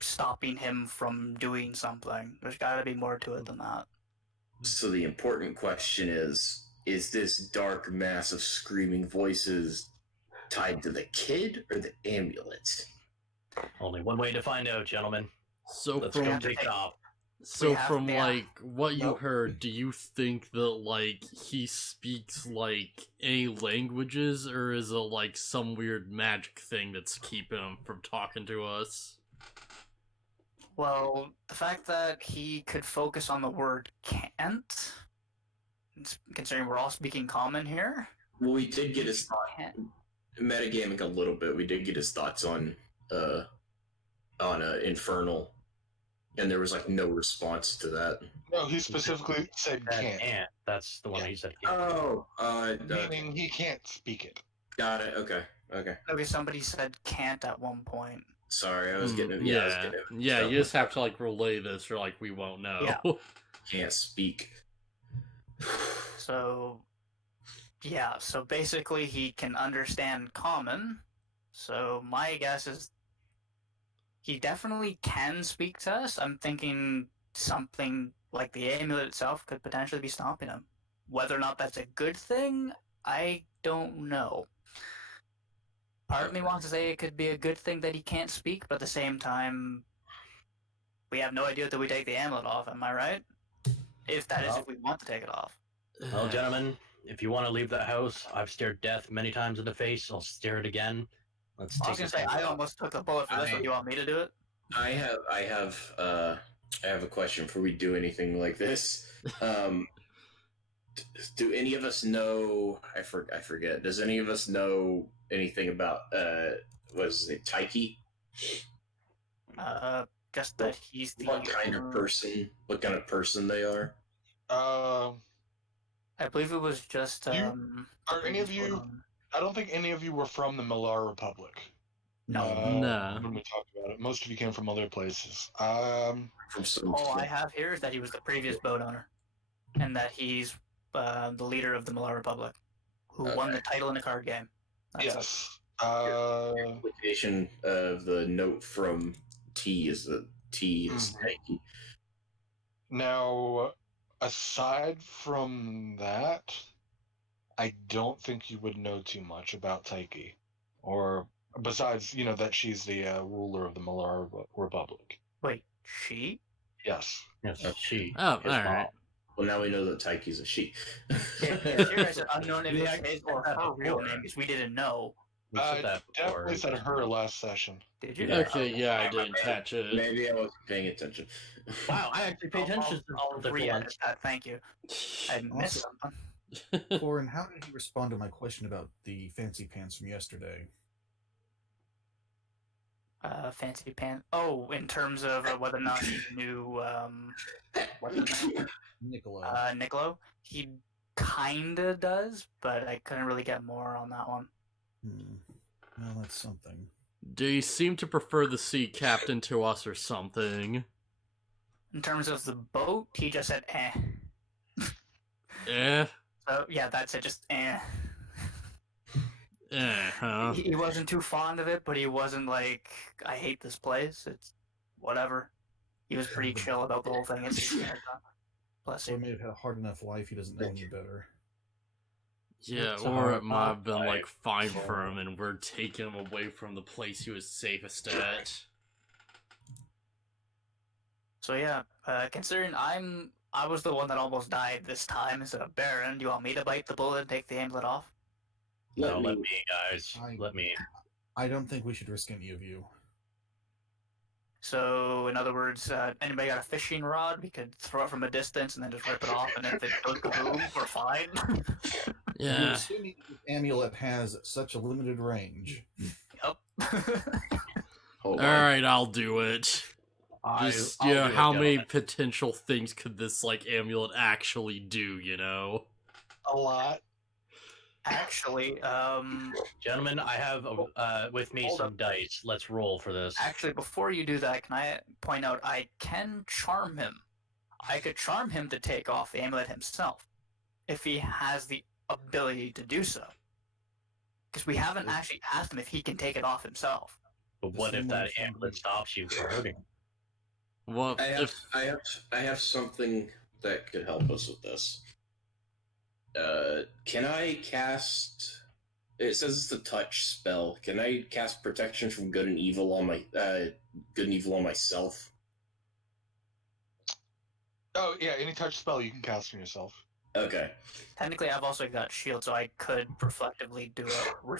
stopping him from doing something. There's gotta be more to it than that. So the important question is this dark mass of screaming voices tied to the kid or the amulet? Only one way to find out, gentlemen. So Let's from go take it off. So have- from yeah. like what you Nope. heard, do you think that like he speaks like any languages, or is it like some weird magic thing that's keeping him from talking to us? Well, the fact that he could focus on the word can't, considering we're all speaking common here. Well, we did get his Can't. metagaming a little bit. We did get his thoughts on Infernal, and there was like no response to that. No, he specifically said That can't, ant. That's the one Yeah. he said. Can't. Oh, meaning he can't speak it. got it. Okay. Okay, somebody said can't at one point. Sorry, I was getting it. Yeah, I was getting it. yeah. You just have to like relay this, or like we won't know. Yeah. Can't speak. So, yeah, so basically he can understand common. So my guess is he definitely can speak to us. I'm thinking something like the amulet itself could potentially be stopping him. Whether or not that's a good thing, I don't know. Part of me wants to say it could be a good thing that he can't speak, but at the same time, we have no idea until we take the amulet off, am I right? If that is Well. if we want to take it off. Well, gentlemen, if you want to leave that house, I've stared death many times in the face. I'll stare it again. Let's I take was gonna this say thing I off. almost took the bullet for this one. Do you want me to do it? I have a question before we do anything like this. Do any of us know? I forget. Does any of us know anything about what is it, Taiki? Just that he's the What kind of person? What kind of person they are? I believe it was just Are any of you? I don't think any of you were from the Malar Republic. No. No. When we talked about it, most of you came from other places. From some. All I have here is that he was the previous boat owner, and that he's the leader of the Malar Republic, who won the title in the card game. That's yes. Application of the note from T is the T is Taiki. Now, aside from that, I don't think you would know too much about Taiki, or besides, that she's the ruler of the Malar Republic. Wait, she? Yes. Yes, she. Oh, his alright. mom. Well, now we know that Taiki's a she. Here I said unknown if Yeah, it's his or her real name, because we didn't know. We said that before. Definitely said her last session. Did you? Yeah. Okay, yeah, I didn't catch it. Maybe I wasn't paying attention. Wow, I actually pay attention to I'll the re-edit that. Thank you. I missed something. Corin, how did he respond to my question about the fancy pants from yesterday? Fancy pants. Oh, in terms of whether or not he knew what's his name? Niccolo. Niccolo. He kinda does, but I couldn't really get more on that one. Well, that's something. They seem to prefer the sea captain to us or something. In terms of the boat, he just said eh. Eh? So yeah, that's it. Just eh. Huh? He wasn't too fond of it, but he wasn't like, I hate this place. It's whatever. He was pretty chill about the whole thing. Bless So he him. may have had a hard enough life, he doesn't know any better. Yeah, It's a or hard it might have been life. like fine for him and we're taking him away from the place he was safest at. So yeah, considering I was the one that almost died this time instead of Baron, do you want me to bite the bullet and take the amulet off? No, let me, guys. Let me. I don't think we should risk any of you. So, in other words, anybody got a fishing rod? We could throw it from a distance and then just rip it off, and if it goes kaboom, we're fine. Yeah. Assuming the amulet has such a limited range. Yep. Hold on. Alright, I'll do it. Just, I'll do it, how many gentlemen. potential things could this, like, amulet actually do, you know? A lot. Actually, Gentlemen, I have with me Hold some up. dice. Let's roll for this. actually, before you do that, can I point out I can charm him. I could charm him to take off the amulet himself, if he has the ability to do so. Because we haven't actually asked him if he can take it off himself. But what if Someone that from- amulet stops you from hurting him? Well, I have something that could help us with this. Can I cast? It says it's a touch spell. Can I cast protection from good and evil on my myself? Oh yeah, any touch spell you can cast on yourself. Okay. Technically, I've also got shield, so I could reflectively do a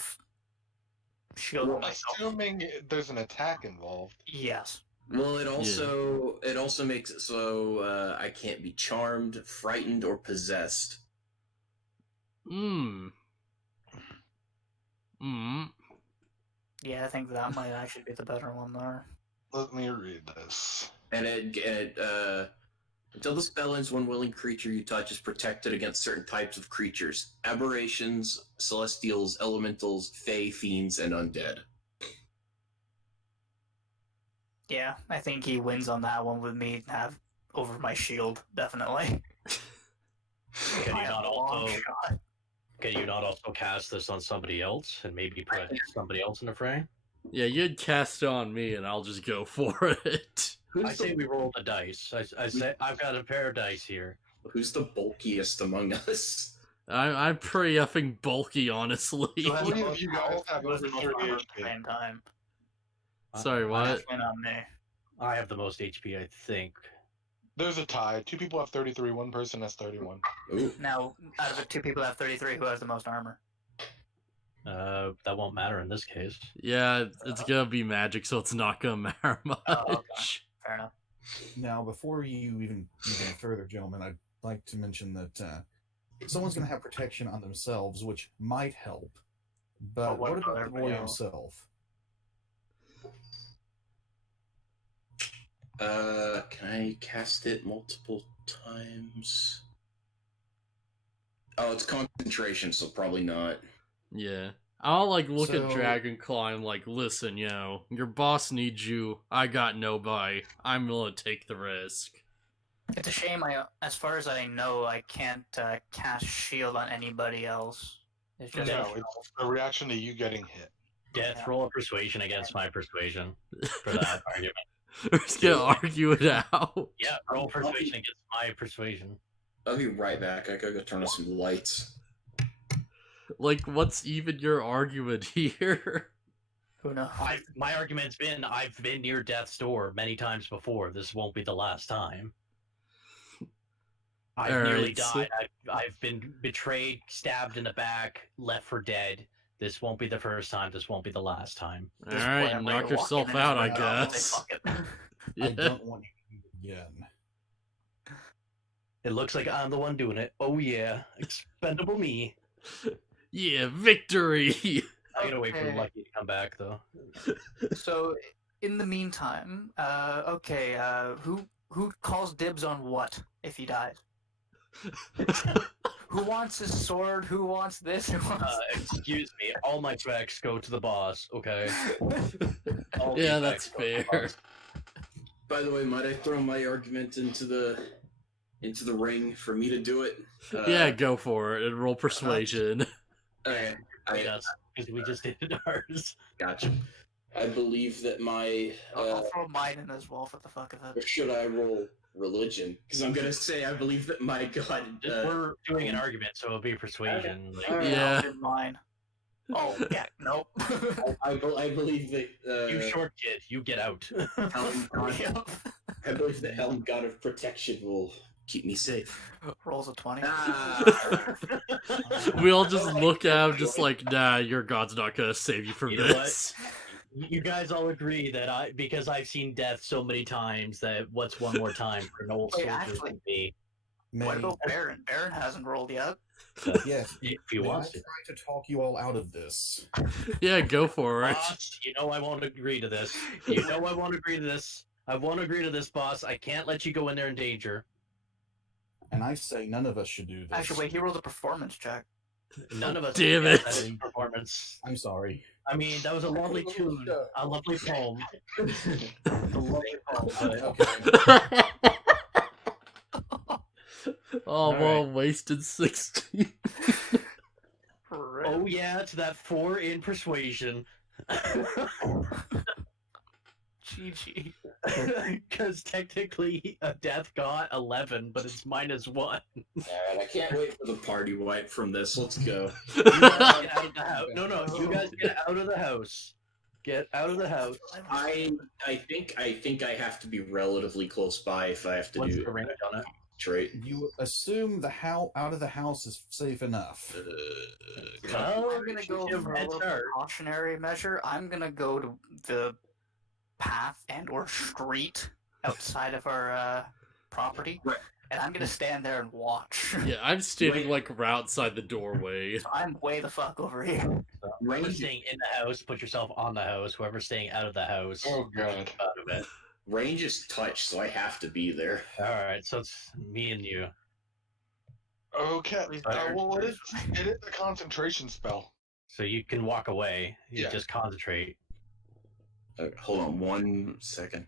shield on myself. Assuming there's an attack involved. Yes. Well, it also makes it so I can't be charmed, frightened, or possessed. Yeah, I think that might actually be the better one there. Let me read this. And until the spell ends, one willing creature you touch is protected against certain types of creatures: aberrations, celestials, elementals, fae, fiends, and undead. Yeah, I think he wins on that one with me over my shield, definitely. Can I you have not a long also? shot. Can you not also cast this on somebody else and maybe put somebody else in the fray? yeah, you'd cast it on me and I'll just go for it. I say we roll the dice. I say I've got a pair of dice here. Who's the bulkiest among us? I'm pretty effing bulky, honestly. Who has the Three of most you power? guys have Who has the over most 30 power at the HP. same time? Sorry, what? That's been on me. I have the most HP, I think. There's a tie. 2 people have 33. 1 person has 31. Ooh. Now, out of the 2 people that have 33, who has the most armor? That won't matter in this case. Yeah, it's gonna be magic, so it's not gonna matter much. Oh, okay. Fair enough. Now, before you even go further, gentlemen, I'd like to mention that someone's going to have protection on themselves, which might help. But what what about about the everybody boy else? himself? Can I cast it multiple times? Oh, it's concentration, so probably not. Yeah. I'll look at So- Dragonclaw and listen, your boss needs you. I got nobody. I'm gonna take the risk. It's a shame. As far as I know, I can't cast shield on anybody else. It's just No, it's a reaction to you getting hit. Death, roll a persuasion against my persuasion for that argument. We're just gonna argue it out. Yeah, roll persuasion against my persuasion. I'll be right back. I gotta go turn on some lights. What's even your argument here? who knows. My argument's been I've been near death's door many times before. This won't be the last time. I've All nearly right, so- died. I've been betrayed, stabbed in the back, left for dead. This won't be the first time. This won't be the last time. At this Alright, point, I'm knock ready to walk yourself in out, I and just say, guess. "Fuck it." I Yeah. don't want you to do it again. It looks like I'm the one doing it. Oh yeah, expendable me. Yeah, victory! I gotta wait for Okay. Lucky to come back though. So, in the meantime, who calls dibs on what if he dies? Who wants his sword? Who wants this? Who wants Excuse me. All my facts go to the boss. Okay. All Yeah, the that's facts go to the fair. boss. By the way, might I throw my argument into the ring for me to do it? Yeah, go for it and roll persuasion. Okay. Yes, because we just did ours. Gotcha. I believe that my I'll throw mine in as well for the fuck of or it. should I roll religion? Because I'm gonna say I believe that my god. We're doing an argument, so it'll be persuasion. Like, Alright. Yeah. I'll do mine. Oh yeah, nope. I believe that you short kid, you get out. Helm god, Yep. I believe that Helm God of Protection will keep me safe. Rolls a 20. Ah. We all just look at him just nah, your god's not gonna save you from You know what? this. You guys all agree that because I've seen death so many times that what's one more time for an old Wait, soldier actually- would be What May, about Baron? Baron hasn't rolled yet. yes, if he may I wants to. try to talk you all out of this? Yeah, go for it. Boss, you know I won't agree to this. You know I won't agree to this. I won't agree to this, boss. I can't let you go in there in danger. And I say none of us should do this. Actually, wait, he rolled a performance check. None of us. Damn get it. that in performance. I'm sorry. I mean, that was a lovely tune, a lovely poem. A lovely poem, but Okay. Oh, well, Alright. wasted 16. oh yeah, to that 4 in persuasion. GG. Because technically a death got 11, but it's -1. Alright, I can't wait for the party wipe from this. Let's go. You guys get out of the house. No, you guys get out of the house. Get out of the house. I think I have to be relatively close by if I have to What's do the range on it? trade. You assume the out of the house is safe enough. Well, I'm gonna go your for a bets little are- precautionary measure. I'm gonna go to the path and/or street outside of our property, Right. and I'm gonna stand there and watch. Yeah, I'm standing right outside the doorway. So I'm way the fuck over here. Whoever's Range, staying in the house, put yourself on the house. Whoever's staying out of the house, Oh, put yourself God. out of it. range is touch, so I have to be there. All right, so it's me and you. Okay. Please, Well, Baron. it is a concentration spell. So you can walk away. You Yeah. just concentrate. Hold on 1 second.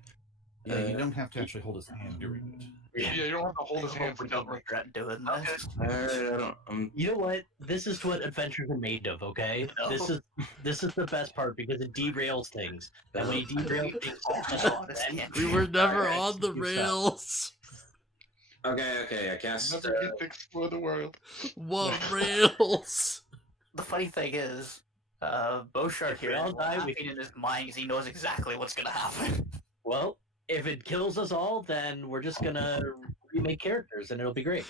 Yeah, you don't have to actually hold his hand during it. Yeah, you don't have to hold his I hand hope for we don't nothing. regret doing this. Alright, I don't. You know what? This is what adventures are made of. Okay, No. this is the best part because it derails things. And when you derail things, Oh, this then can't We be- were never Alright, on the you rails. Okay, I cast. Never get to explore the world. What rails? The funny thing is, BaronvonCreepy here we all is die, we laughing in his mind because he knows exactly what's gonna happen. well, if it kills us all, then we're just gonna remake characters, and it'll be great.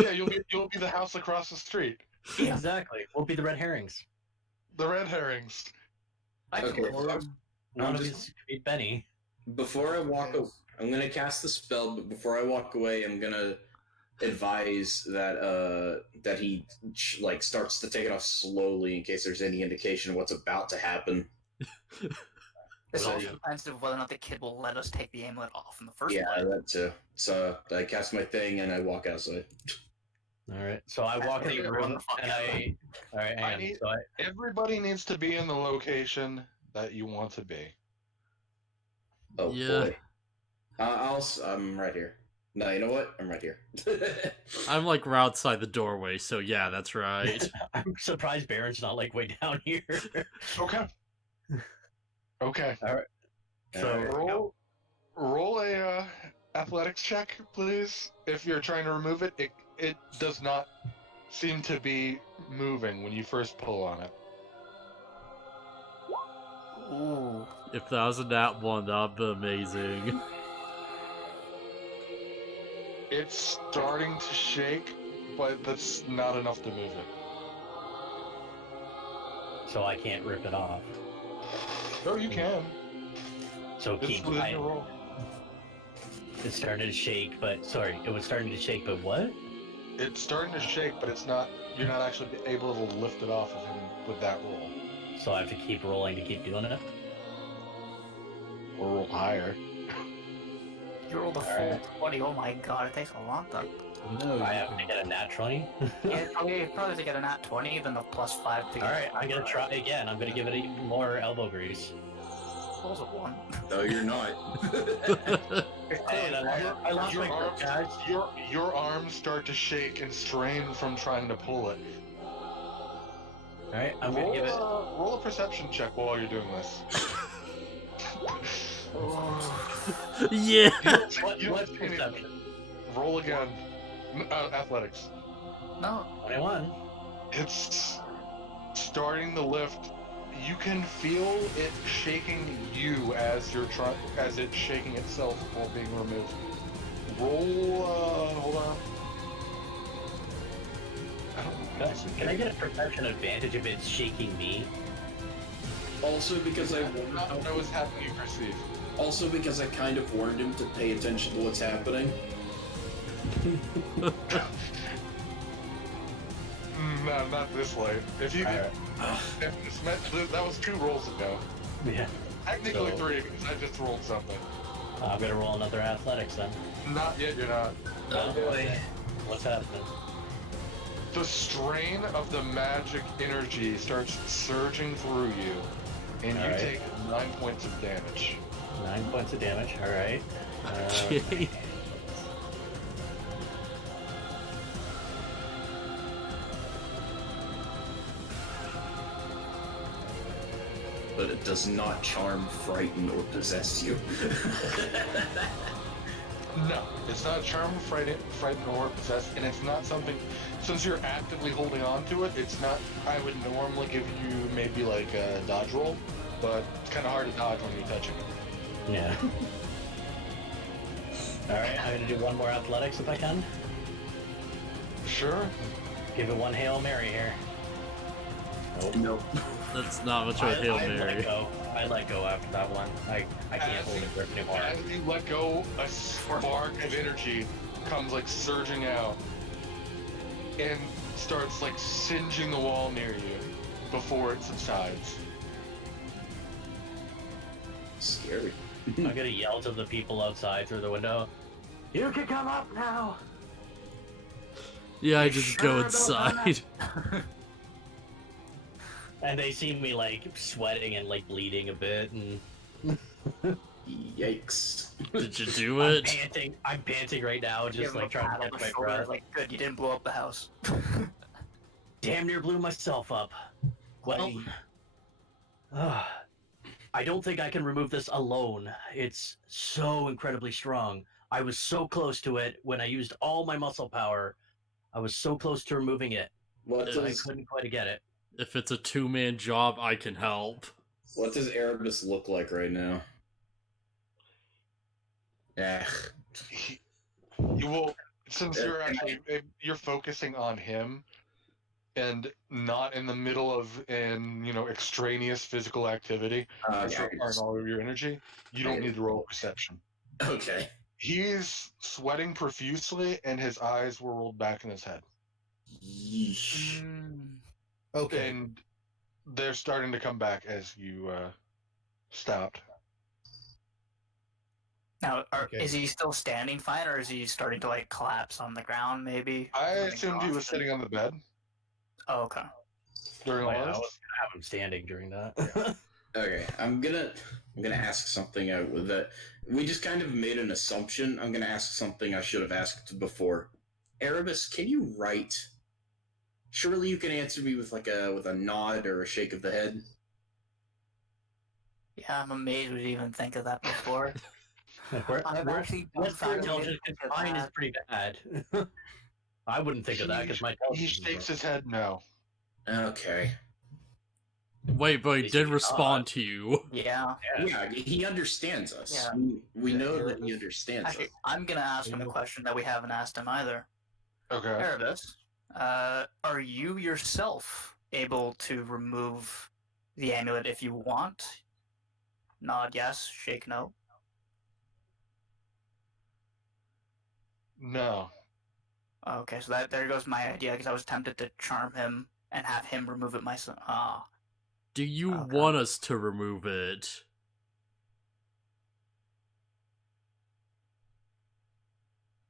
Yeah, you'll be the house across the street. Yeah. Exactly. We'll be the red herrings. The red herrings. I can Okay. live with that. One of just- these could be Benny. Before I walk, I'm gonna cast the spell. But before I walk away, I'm gonna advise that he like starts to take it off slowly in case there's any indication of what's about to happen. This Well, also yeah. depends on whether or not the kid will let us take the amulet off in the first Yeah, place. that too. So I cast my thing and I walk outside. All right. So I walk in the Run room the fuck and out. All right, hang on. need- So Everybody needs to be in the location that you want to be. Oh Yeah. boy. I'm right here. No, you know what? I'm right here. I'm like right outside the doorway, so yeah, that's right. I'm surprised Baron's not like way down here. Okay. Okay. So Roll a athletics check, please. If you're trying to remove it, it does not seem to be moving when you first pull on it. Ooh. If that was a nat 1, that'd be amazing. It's starting to shake, but that's not enough to move it. so I can't rip it off. No, you can. So It's keep within your roll. it's starting to shake, but sorry, it was starting to shake, but what? It's starting to shake, but it's not. You're not actually able to lift it off of him with that roll. So I have to keep rolling to keep doing it. Or roll higher. You rolled a full Alright. 20. Oh my god, it takes a lot though. No, I you have to can- get a nat 20. Yeah, probably to get a nat 20, then a +5 to get. All right, I'm gonna try again. I'm gonna give it even more elbow grease. Rolls a 1. No, you're not. And I lost my grip, guys. Your arms start to shake and strain from trying to pull it. All right, I'm gonna give it. Roll a perception check while you're doing this. Yeah! What's perception? Roll again. Athletics. No. 21. It's starting to lift. You can feel it shaking you as it's shaking itself while being removed. Roll. Hold on. Can I get a perception advantage if it's shaking me? Also because I Not what I was having you perceive. also because I kind of warned him to pay attention to what's happening. No, not this late. If you, Alright. that was 2 rolls ago. Yeah. Technically So- 3 because I just rolled something. I'm gonna roll another athletics then. Not yet. You're not. Oh boy. What's happening? The strain of the magic energy starts surging through you, and you Alright. take 9 points of damage. 9 points of damage. All right. Okay. But it does not charm, frighten, or possess you. No, it's not charm, frighten, or possess, and it's not something. Since you're actively holding on to it, it's not. I would normally give you maybe like a dodge roll, but it's kind of hard to dodge when you're touching it. Yeah. All right. I'm gonna do one more athletics if I can. Sure. Give it one Hail Mary here. Nope. That's not much of a Hail I Mary. let go. I let go after that one. I can't hold a grip anymore. As you let go, a spark of energy comes like surging out and starts like singeing the wall near you before it subsides. Scary. I'm gonna yell to the people outside through the window. You can come up now. Yeah, I just Sure go about inside. And they see me like sweating and like bleeding a bit, and Yikes. Did you do I'm it? panting. I'm panting right now, Give just him like a trying pat to on catch the my shoulder, breath. like, good, you didn't blow up the house. Damn near blew myself up. Well, I don't think I can remove this alone. It's so incredibly strong. I was so close to it when I used all my muscle power. I was so close to removing it, What but I does couldn't quite get it. If it's a 2-man job, I can help. Erebus look like right now? Eh. You will, since you're actually you're focusing on him and not in the middle of extraneous physical activity that's requiring all of your energy. You don't need to roll perception. Okay. He's sweating profusely, and his eyes were rolled back in his head. Yeesh. Okay. And they're starting to come back as you stopped. Now, Okay. is he still standing fine, or is he starting to like collapse on the ground? Maybe. I assumed he was sitting on the bed Oh, okay. during all I was this. gonna have him standing during that. Okay, I'm gonna ask something that we just kind of made an assumption. I'm gonna ask something I should have asked before. Erebus, can you write? Surely you can answer me with a nod or a shake of the head. Yeah, I'm amazed we didn't even think of that before. I've We're- actually What's your dumbfounded we intelligence? didn't think Because of mine is that. pretty bad. I wouldn't think of that because my He intelligence is shakes low. his head no. Okay. Wait, but he Least did he respond to you. Yeah. Yeah, he understands us. Yeah. We Yeah, know that Erebus. he understands Actually, us. I'm gonna ask him a Yeah. question that we haven't asked him either. Okay. Erebus, are you yourself able to remove the amulet if you want? Nod yes, shake no. No. Okay, so there goes my idea, because I was tempted to charm him and have him remove it myself. Ah, Do you Okay. want us to remove it?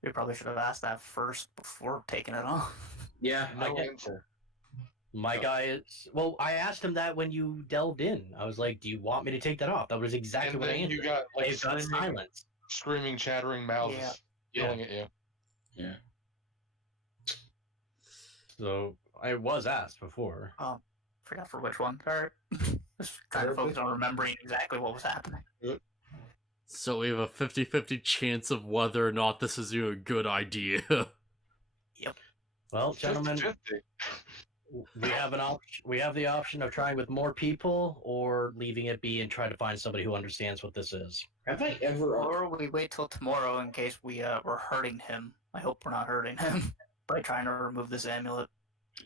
we probably should have asked that first before taking it off. Yeah. No get- answer. My guy is. Well, I asked him that when you delved in. I was like, "Do you want me to take that off?" That was exactly And what I then answered. you got like They've got silence. screaming, chattering mouths Yeah. yelling at you. Yeah. So I was asked before. Forgot for which one. Alright. Just trying to focus on remembering exactly what was happening. So we have a 50-50 chance of whether or not this is a good idea. Well, gentlemen, 50-50. we have an option. We have the option of trying with more people or leaving it be and try to find somebody who understands what this is. Have I ever? Or we wait till tomorrow in case we're hurting him. I hope we're not hurting him by trying to remove this amulet.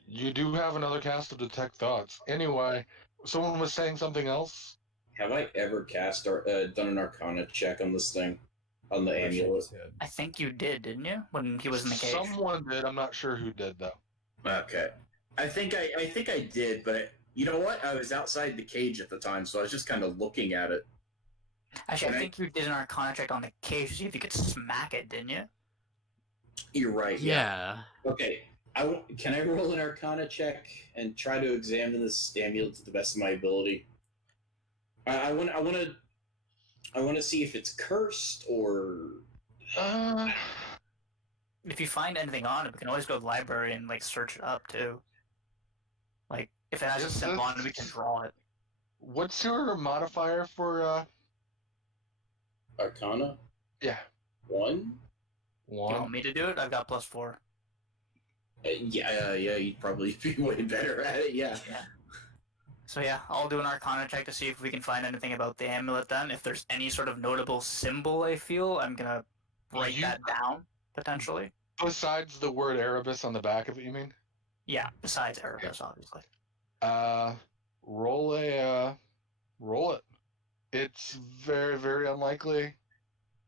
You do have another cast of Detect Thoughts. Anyway, someone was saying something else? Have I ever cast or done an Arcana check on this thing, on the Shake amulet? his head. I think you did, didn't you? When he was in the cage. Someone did. I'm not sure who did, though. Okay. I think I did, but you know what? I was outside the cage at the time, so I was just kind of looking at it. Actually, I Right. think you did an Arcana check on the cage to see if you could smack it, didn't you? You're right. Yeah. Okay. Can I roll an Arcana check and try to examine this amulet to the best of my ability? I want to see if it's cursed or. If you find anything on it, we can always go to the library and like search it up too. Like if it has a Is symbol on it, this- we can draw it. What's your modifier for, Arcana? yeah, 1? Do you want one? me to do it? I've got +4. Yeah, you'd probably be way better at it, yeah. So yeah, I'll do an Arcana check to see if we can find anything about the amulet then. If there's any sort of notable symbol I feel, I'm gonna write You- that down, potentially. Besides the word Erebus on the back of it, you mean? Yeah, besides Erebus, obviously. Roll it. It's very, very unlikely.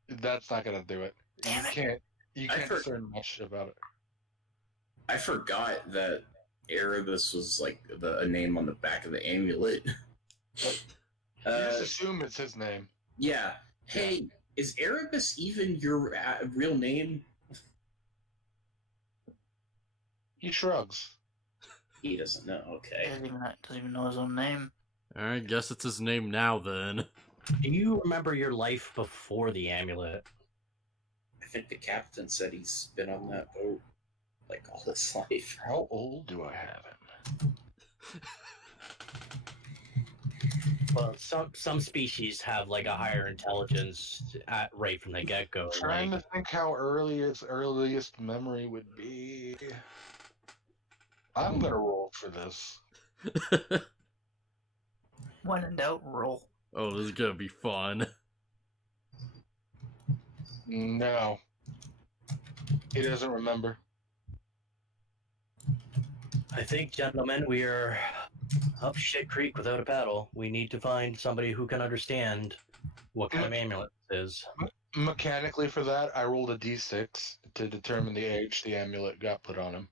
That's not gonna do it. Damn it. You I can't for- discern much about it. I forgot that Erebus was like a name on the back of the amulet. You just assume it's his name. Yeah. Hey, is Erebus even your real name? He shrugs. He doesn't know. He Okay. doesn't even know his own name. Alright, guess it's his name now then. Do you remember your life before the amulet? I think the captain said he's been on that boat like all his life. How old do I have him? Well, some species have like a higher intelligence right from the get go. Trying to think how earliest memory would be. I'm gonna roll for this. When in doubt, roll. Oh, this is gonna be fun. No. He doesn't remember. I think, gentlemen, we are up shit creek without a paddle. We need to find somebody who can understand what kind of amulet this is. Mechanically, for that, I rolled a d6 to determine the age the amulet got put on him.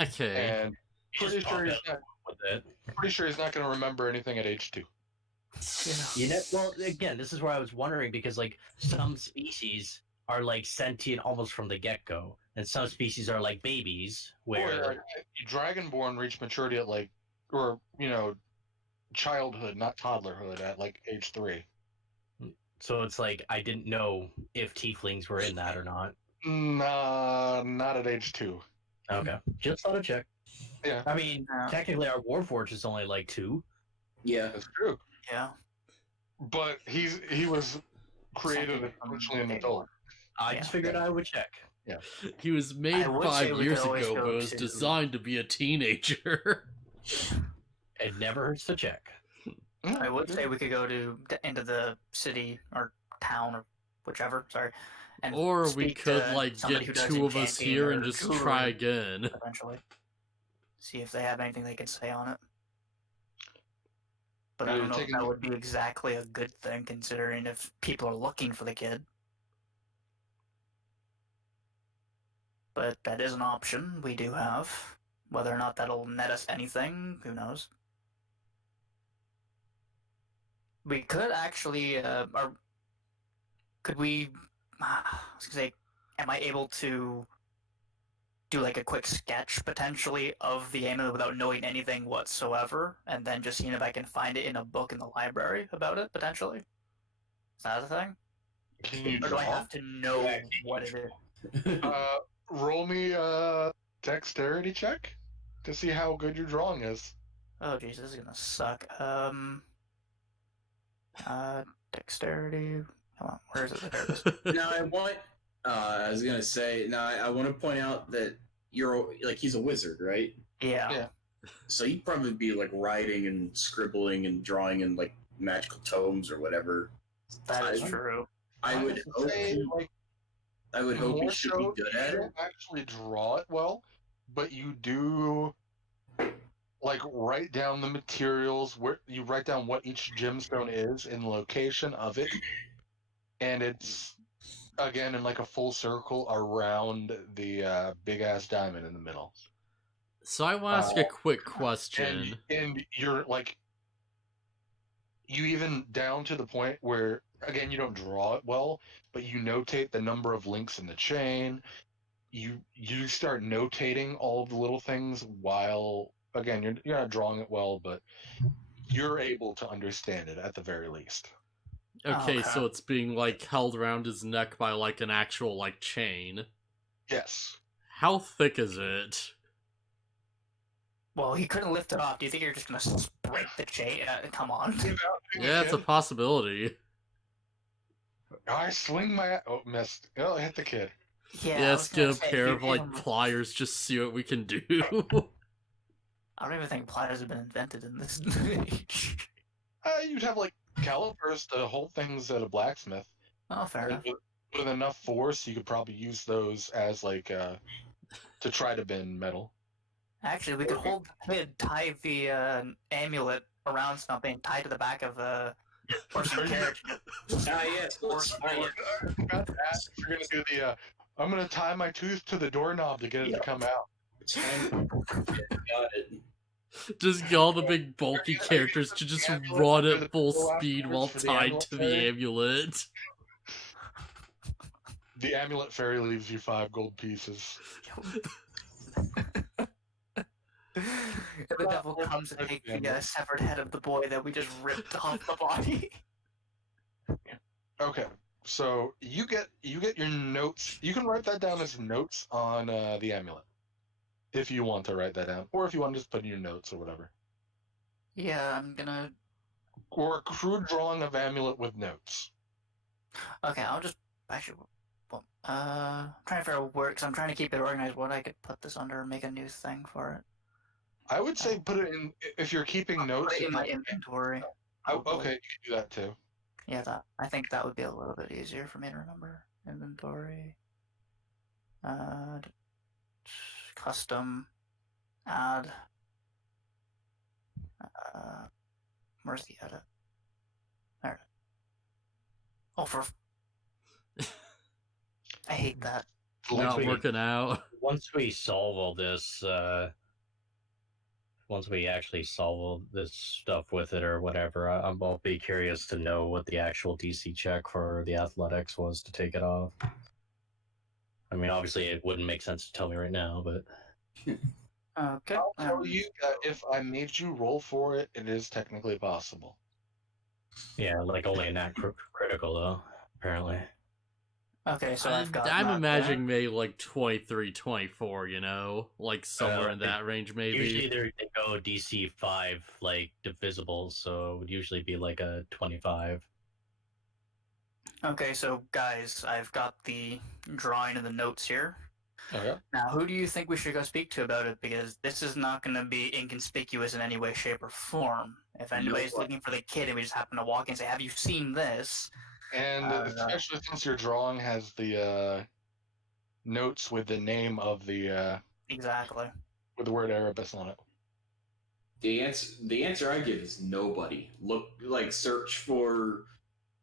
Okay. And pretty Just pop sure, it with it. pretty sure he's not going to remember anything at age 2. You know, well, again, this is where I was wondering because, like, some species are like sentient almost from the get-go, and some species are like babies where Dragonborn reach maturity at like, or childhood, not toddlerhood, at like age 3. so it's like I didn't know if tieflings were in that or not. Nah, not at age 2. Okay, just thought I'd check. Yeah. I mean, technically, our Warforged is only like 2. Yeah. That's true. Yeah. But he was created essentially an adult. I just figured I would check. Yeah. He was made I would say 5 we years could always ago, go but was to- designed to be a teenager. It never hurts to check. I would say we could go into the city or town or whichever. Sorry. And Or we speak could, to like, somebody get who does 2 of us enchanting here and or just jewelry try again. eventually. See if they have anything they can say on it. But Are I you don't know if taking that the- would be exactly a good thing, considering if people are looking for the kid. But that is an option we do have. Whether or not that'll net us anything, who knows? We could actually, could we? I was gonna say, am I able to do like a quick sketch potentially of the amulet without knowing anything whatsoever, and then just seeing if I can find it in a book in the library about it potentially? Is that a thing? Can you Or do I draw? have to know what it is? Roll me a dexterity check to see how good your drawing is. Oh jeez, this is gonna suck. Dexterity. Come on, where is it? There it is. Now I want. I was gonna say. Now I want to point out that you're like he's a wizard, right? Yeah. Yeah. So you'd probably be like writing and scribbling and drawing in like magical tomes or whatever. That is I- true. I would hope. Like, I would hope more he should so, be good you at it. don't actually draw it well, but you do like write down the materials where you write down what each gemstone is and location of it, and it's again in like a full circle around the big ass diamond in the middle. So I want to ask a quick question. And you're like, you even down to the point where again you don't draw it well, but you notate the number of links in the chain. You start notating all of the little things while again you're not drawing it well, but you're able to understand it at the very least. Okay, Okay. so it's being, like, held around his neck by, like, an actual, like, chain. Yes. How thick is it? Well, he couldn't lift it off. Do you think you're just gonna break the chain? Come on. Yeah, it's a possibility. I swing my missed. Oh, I hit the kid. Yeah. Yeah, I let's was get gonna a say, if pair you of, like, even- pliers, just see what we can do. I don't even think pliers have been invented in this age. You'd have like calipers to hold things at a blacksmith. Oh, fair enough. With enough force, you could probably use those as like to try to bend metal. Actually, we could hold the kid, tie the amulet around something, tie to the back of a horse and carriage. Yes. About that, if you're gonna do the, I'm gonna tie my tooth to the doorknob to get it to come out. Got it. Just get all the big bulky characters to just run at full speed while tied to the amulet. The amulet fairy leaves you 5 gold pieces. And the devil comes and takes the severed head of the boy that we just ripped off the body. Okay, so you get your notes. You can write that down as notes on the amulet, if you want to write that down, or if you want to just put in your notes or whatever, Yeah, I'm gonna. or a crude drawing of amulet with notes. Okay, I'll just actually. Well, I'm trying to figure out where, because I'm trying to keep it organized. What I could put this under and make a new thing for it. I would say put it in if you're keeping notes. Put it in my inventory. Okay, you can do that too. Yeah, I think that would be a little bit easier for me to remember. Inventory. Custom. Add. Where's the edit? There it is. Oh, I hate that. Not we- working out. Once we solve all this, once we actually solve all this stuff with it or whatever, I'll be curious to know what the actual DC check for the athletics was to take it off. I mean, obviously, it wouldn't make sense to tell me right now, but Okay. I'll tell you that if I made you roll for it, it is technically possible. yeah, like only a nat critical though, apparently. Okay, so I've got. I'm not imagining maybe like 23, 24, you know? Like somewhere in that range, maybe. Usually they go DC 5, like divisible, so it would usually be like a 25. that. Okay, so guys, I've got the drawing and the notes here. Okay. Now, who do you think we should go speak to about it? Because this is not going to be inconspicuous in any way, shape, or form. If anybody's looking for the kid and we just happen to walk in and say, "Have you seen this?" And especially since your drawing has the notes with the name of the Exactly. with the word Erebus on it. The answer I give is nobody. Look, like search for.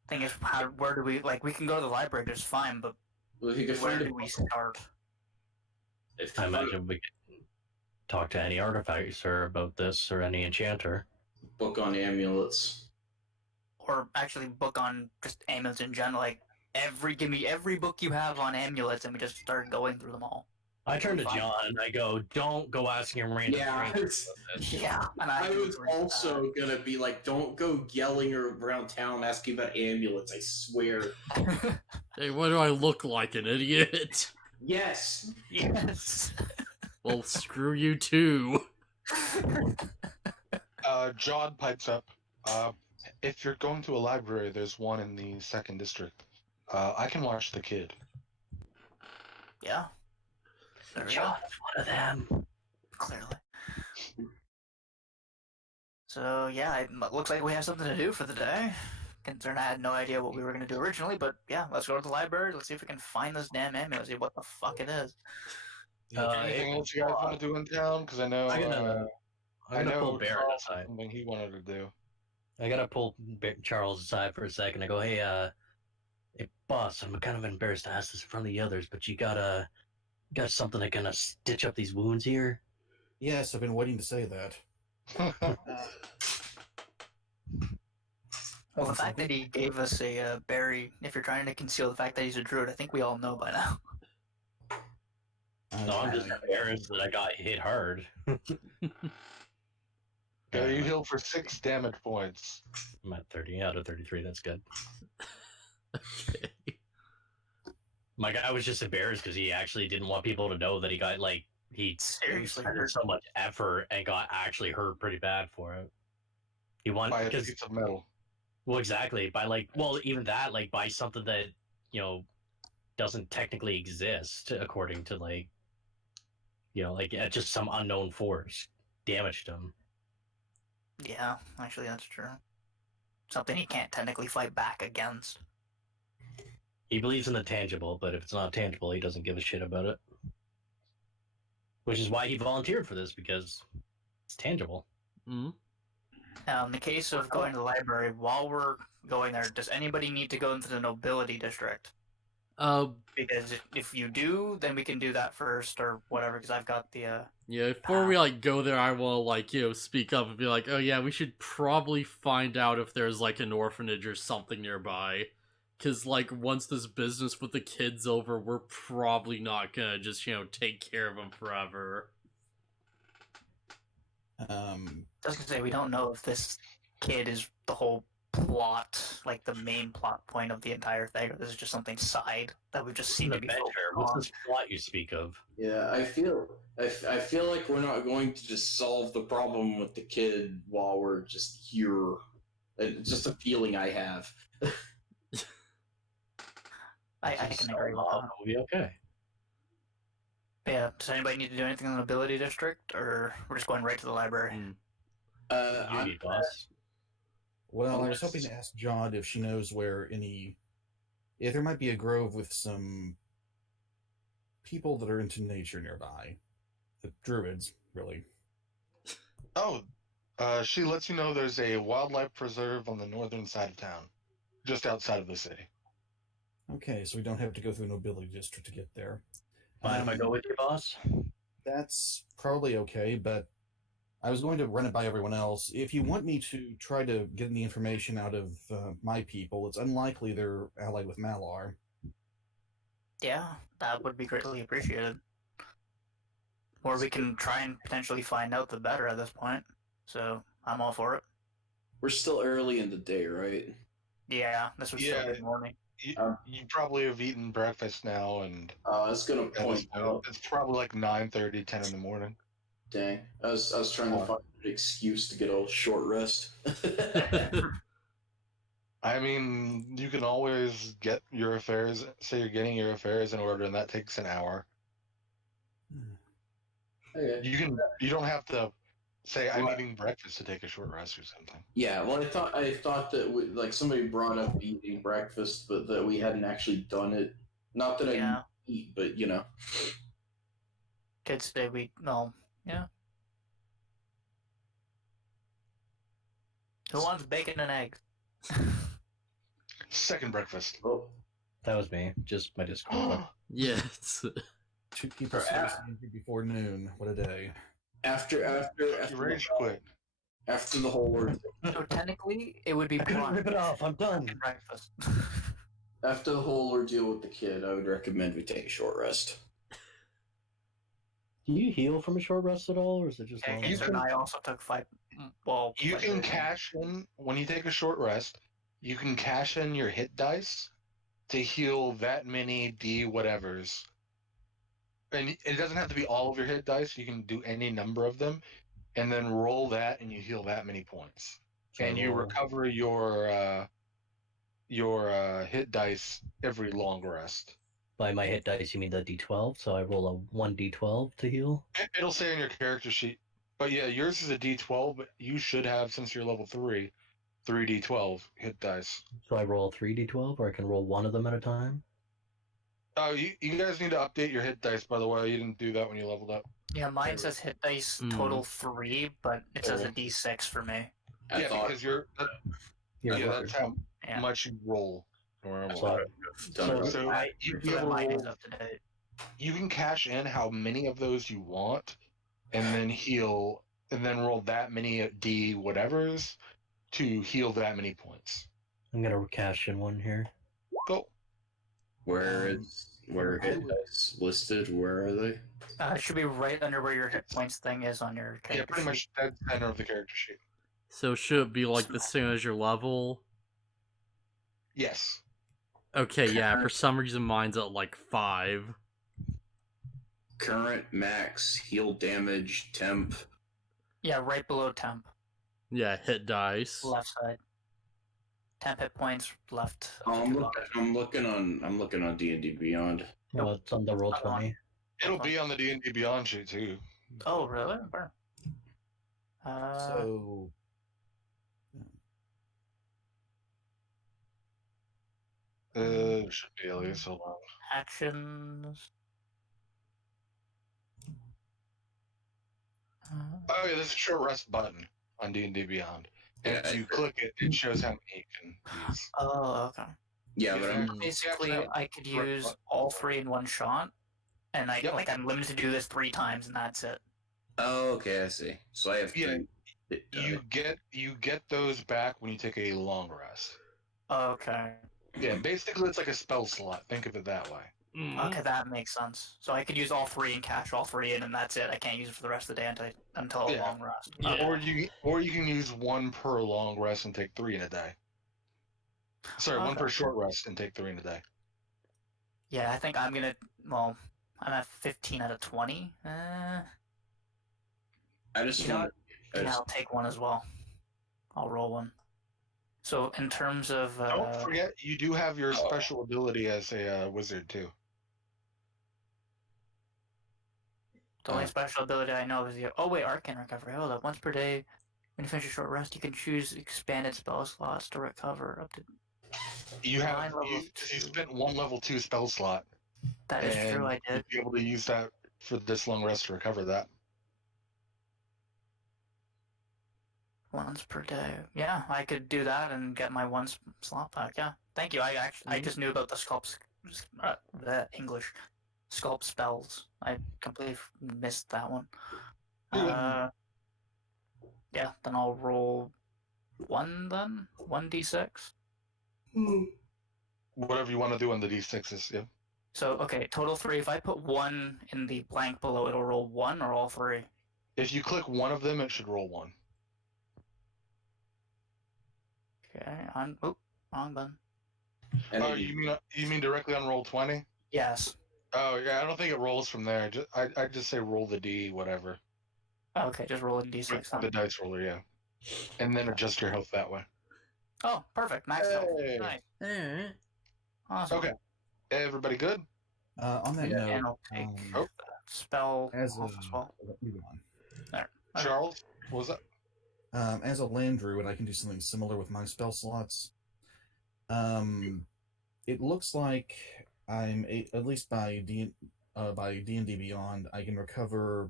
Thing is, where do we like? We can go to the library just fine, but Well, if you could where find a do we start? If I imagine we could talk to any artificer about this or any enchanter. book on amulets. Or actually book on just amulets in general. Like give me every book you have on amulets, and we just start going through them all. I turn to John and I go, "Don't go asking him random Yeah, strangers about this." Yeah, and I do was agree with also gonna be like, don't go yelling around town asking about amulets. I swear. that. Hey, what do I look like, an idiot? Yes. Yes. Well, screw you too. John pipes up. If you're going to a library, there's one in the 2nd district. I can watch the kid. Yeah. There we go. John's one of them. Clearly. So yeah, it looks like we have something to do for the day. Concerned I had no idea what we were going to do originally, but yeah, let's go to the library. Let's see if we can find this damn amulet. See what the fuck it is. Anything else you guys want to do in town? Because I know I'm gonna pull Baron Charles had aside. something he wanted to do. I gotta pull Charles aside for a second. I go, hey, boss, I'm kind of embarrassed to ask this in front of the others, but you got something that gonna stitch up these wounds here? Yes, I've been waiting to say that. Well, the fact that he gave us a berry, if you're trying to conceal the fact that he's a druid, I think we all know by now. No, I'm just embarrassed that I got hit hard. Yeah, you heal for 6 damage points. I'm at 30 out of 33. That's good. Okay. My guy was just embarrassed because he actually didn't want people to know that he got he Seriously spent hurt. so much effort and got actually hurt pretty bad for it. He By wanted a because piece of metal. well, exactly by even that by something that doesn't technically exist according to just some unknown force damaged him. Yeah, actually, that's true. Something he can't technically fight back against. He believes in the tangible, but if it's not tangible, he doesn't give a shit about it. Which is why he volunteered for this, because it's tangible. Mm-hmm. Now, in the case of going to the library, while we're going there, does anybody need to go into the nobility district? Because if you do, then we can do that first or whatever, because I've got the, Yeah, before we go there, I will speak up and be like, oh yeah, we should probably find out if there's an orphanage or something nearby. Because once this business with the kids over, we're probably not gonna just take care of them forever. I was gonna say, we don't know if this kid is the whole plot, the main plot point of the entire thing, or this is just something side that we just seem to be focused What's on. this plot you speak of? Yeah, I feel like we're not going to just solve the problem with the kid while we're just here. It's just a feeling I have. I can agree with that. We'll be okay. Yeah, does anybody need to do anything in the nobility district, or we're just going right to the library? You, boss. Well, I was hoping to ask Jod if she knows if there might be a grove with some people that are into nature nearby. The druids, really. Oh, she lets you know there's a wildlife preserve on the northern side of town, just outside of the city. Okay, so we don't have to go through the nobility district to get there. Mind if I go with you, boss? That's probably okay, but I was going to run it by everyone else. If you want me to try to get the information out of my people, it's unlikely they're allied with Malar. Yeah, that would be greatly appreciated. Or we can try and potentially find out the better at this point. So I'm all for it. We're still early in the day, right? Yeah, this would still be morning. You probably have eaten breakfast now, and I was gonna point out. it's probably like 9:30, 10 in the morning. Dang, I was trying to find an excuse to get a short rest. I mean, you can always get your affairs. Say you're getting your affairs in order, and that takes an hour. Okay. You don't have to say I'm eating breakfast to take a short rest or something. Yeah, well, I thought that somebody brought up eating breakfast, but that we hadn't actually done it. Not that I eat, but you know. Kids say yeah. Who wants bacon and eggs? Second breakfast. Oh, That was me. Just my Discord. Yes. 2 people seriously before noon. What a day. after You rage quit. after the whole ordeal, So technically, it would be I couldn't brunch rip it off. I'm done. and breakfast. after the whole ordeal with the kid, I would recommend we take a short rest. Do you heal from a short rest at all, or is it just Yeah, long? okay, so I also took 5. Well, You can cash in when you take a short rest. You can cash in your hit dice to heal that many D whatevers. And it doesn't have to be all of your hit dice. You can do any number of them, and then roll that, and you heal that many points. So And you roll- recover your hit dice every long rest. By my hit dice, you mean the D12? So I roll a 1D12 to heal? It'll say on your character sheet. But yeah, yours is a D12, but you should have, since you're level 3, 3D12 hit dice. So I roll 3D12, or I can roll one of them at a time? Oh, you guys need to update your hit dice, by the way. You didn't do that when you leveled up. Yeah, mine says hit dice total 3, but it says a D6 for me. Yeah, because that's how much you roll normally. You can cash in how many of those you want, and then heal, and then roll that many D whatevers to heal that many points. I'm gonna cash in one here. Go. Where hit dice listed? Where are they? It should be right under where your hit points thing is on your character Yeah, pretty much dead center of the character sheet. So should it be like the same as your level? Yes. Okay, yeah, for some reason mine's at like 5. Current max heal damage temp. Yeah, right below temp. Yeah, hit dice. Left side. Temp hit points left. I'm looking on D&D Beyond. No, it's on the roll 20. It'll be on the D&D Beyond sheet too. Oh, really? Where? So Should be at least. Hold on. Actions. Oh yeah, there's a short rest button on D&D Beyond. And if you click it, it shows how many you can use. Oh, okay. Yeah, but I'm Basically, I could use all 3 in one shot, and I'm limited to do this 3 times, and that's it. Oh, okay, I see. So I have to. You get those back when you take a long rest. Okay. Yeah, basically it's like a spell slot. Think of it that way. Okay, that makes sense. So I could use all 3 and cash all 3 in, and that's it. I can't use it for the rest of the day until a long rest. Yeah. Or you can use 1 per long rest and take 3 in a day. Sorry, 1 per short rest and take 3 in a day. Yeah, I think I'm gonna. Well, I'm at 15 out of 20. I'll take 1 as well. I'll roll 1. So in terms of don't forget, you do have your special ability as a wizard too. The only special ability I know is the arcane recovery. Hold up, once per day, When you finish a short rest, you can choose expanded spell slots to recover up to. You have Nine level you two. spent one level 2 spell slot, That is and true. I did. you'd be able to use that for this long rest to recover that. Once per day. Yeah, I could do that and get my one slot back. Yeah, thank you. I just knew about the the English sculpt spells. I completely missed that one. Yeah, then I'll roll 1d6. Whatever you want to do on the d6s, yeah. So okay, total 3. If I put 1 in the blank below, it'll roll 1 or all 3. If you click one of them, it should roll 1. Okay, wrong button. And Oh, you mean directly on roll 20? Yes. Oh yeah, I don't think it rolls from there. I just say roll the d whatever Okay, just roll a d6 with then. the dice roller, yeah, and then adjust your health that way. Oh, perfect. Max health. Hey. Nice. Alright. Awesome. Okay, everybody good? On that And note, I'll take Oh. spell as a off as well. move on. Okay. Charles, what was that? As a land druid, I can do something similar with my spell slots. It looks like at least by D&D Beyond, I can recover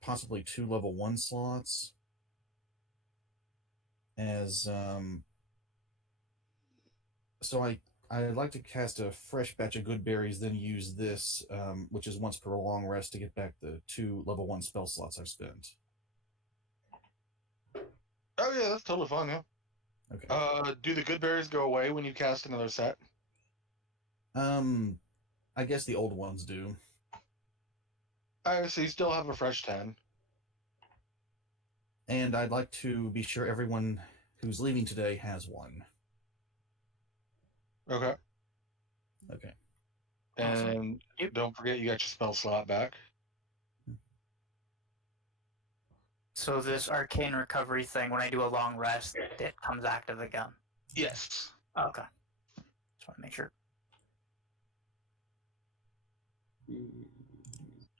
possibly 2 level 1 slots as so I'd like to cast a fresh batch of good berries, then use this, which is once per long rest, to get back the 2 level 1 spell slots I've spent. Oh yeah, that's totally fine. Yeah. Okay. Do the good berries go away when you cast another set? I guess the old ones do. So you still have a fresh 10. And I'd like to be sure everyone who's leaving today has one. Okay. Okay. Awesome. And don't forget you got your spell slot back. So this arcane recovery thing, when I do a long rest, it comes active again. Yes. Okay. Just want to make sure.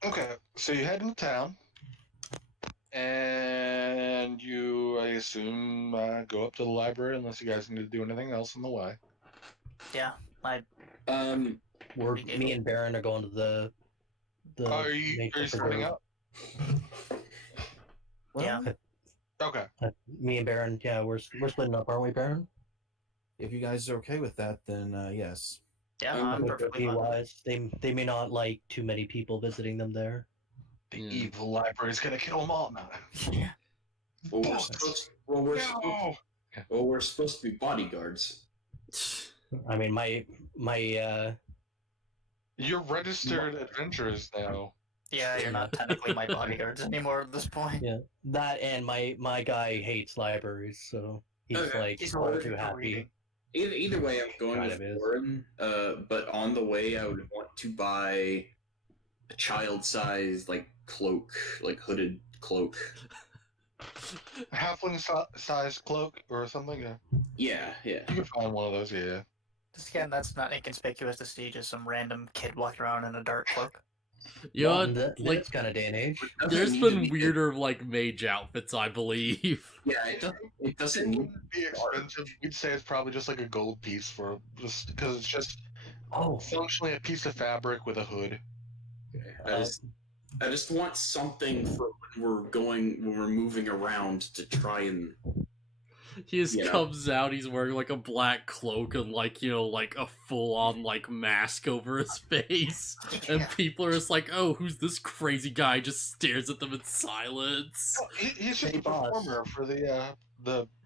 Okay, so you head into town, and you, I assume, go up to the library unless you guys need to do anything else on the way. Yeah, Me and Baron are going to the Are you nature splitting preserve. up? yeah. Okay. Me and Baron, yeah, we're splitting up, aren't we, Baron? If you guys are okay with that, then yes. Yeah, I'm Would perfectly be fine. wise. They may not like too many people visiting them there. The evil library's gonna kill them all now. Yeah. Well, we're supposed to be bodyguards. I mean, my You're registered adventurers now. Yeah, you're not technically my bodyguards anymore at this point. yeah, that and my guy hates libraries, so he's Okay. like He's all allergic too to happy. reading. Either way, I'm going Kind with of is. Warren. But on the way, I would want to buy a child-sized cloak, hooded cloak. Halfling sized cloak or something? Yeah. Yeah. You can find one of those, yeah. Just again, that's not inconspicuous to see just some random kid walking around in a dark cloak. You know in what? this kind of day and age. There's been weirder, mage outfits, I believe. Yeah, it doesn't need Be expensive. We'd say it's probably just like a gold piece just because it's just Oh, functionally a piece of fabric with a hood. I just want something for when we're moving around to try and. He just comes out, he's wearing a black cloak and a full-on mask over his face. And people are just like, oh, who's this crazy guy? Just stares at them in silence. Oh, he's just Hey, a boss. performer for the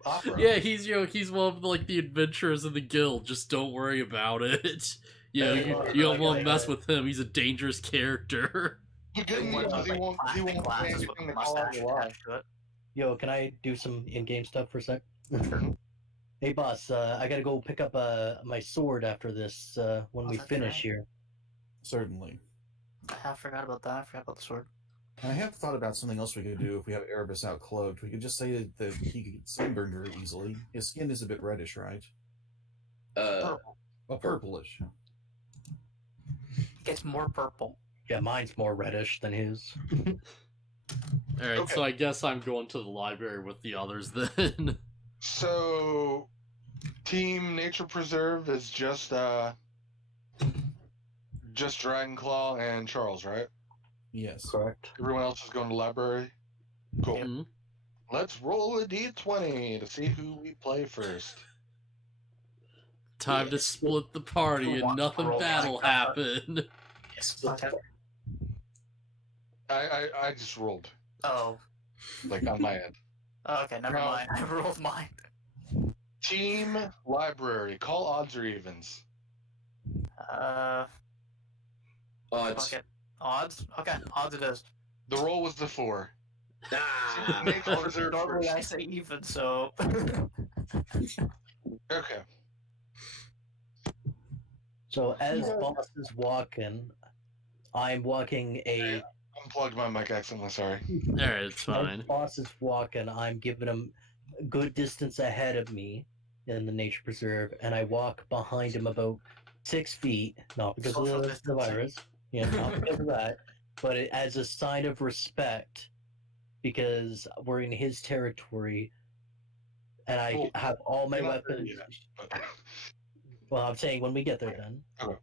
opera. Yeah, he's one of the adventurers in the guild. Just don't worry about it. You don't want to mess with him. He's a dangerous character. The good news is he won't say anything to call out your lie. yo, can I do some in-game stuff for a sec? Hey, boss, I gotta go pick up my sword after this when we that's finish right. here. Certainly. I forgot about that. I forgot about the sword. I have thought about something else we could do if we have Erebus out cloaked. We could just say that he could get sunburned very easily. His skin is a bit reddish, right? Purplish. It gets more purple. Yeah, mine's more reddish than his. Alright, Okay. so I guess I'm going to the library with the others then. So, Team Nature Preserve is just Dragonclaw and Charles, right? Yes. Correct. Everyone else is going to library. Cool. Yep. Mhm. Let's roll a d20 to see who we play first. Time to Yes. split the party Who and wants to nothing roll bad will like that? happen. Yes. Okay. I just rolled Oh. like on my end. Okay, never No. mind. I rolled mine. Team Library. Call odds or evens. Odds. Fuck it. Odds? Okay, odds it is. The roll was the 4. Ah. Nature Preserve Normally first. I say even, so. Okay. So as boss is walking, I'm walking a. Unplugged my mic accidentally, sorry. Alright, it's As fine. boss is walking, I'm giving him a good distance ahead of me in the nature preserve, and I walk behind him about 6 feet, not because Social of the distancing. virus, not because of that, but as a sign of respect, because we're in his territory, and I Well, have all my you're not there weapons. yet, but- Well, I'm saying when we get there, then. Okay.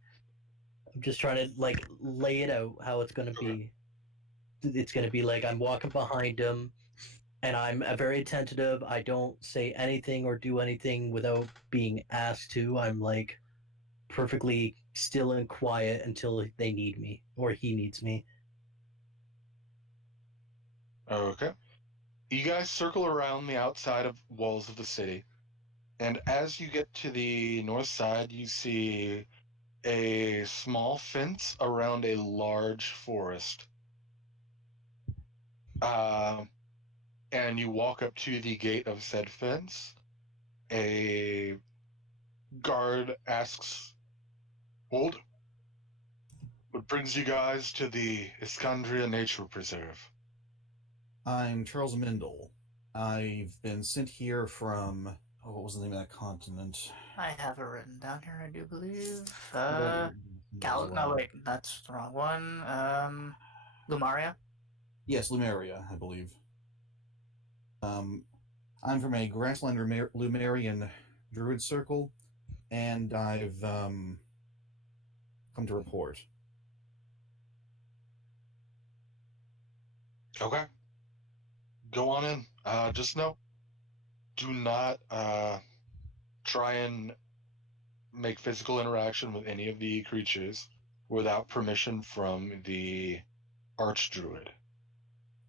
I'm just trying to like lay it out how it's gonna be. It's gonna be like I'm walking behind him, and I'm very attentive. I don't say anything or do anything without being asked to. I'm like perfectly still and quiet until they need me or he needs me. Okay. You guys circle around the outside of walls of the city, and as you get to the north side, you see a small fence around a large forest. And you walk up to the gate of said fence. A guard asks, "Hold. What brings you guys to the Iskandria Nature Preserve?" I'm Charles Mindel. I've been sent here from what was the name of that continent? I have it written down here, I do believe. Well, No, wait, that's the wrong one. Lumaria? Yes, Lumeria, I believe. I'm from a grassland Lumerian druid circle, and I've come to report. Okay. Go on in. Just know, do not try and make physical interaction with any of the creatures without permission from the Archdruid.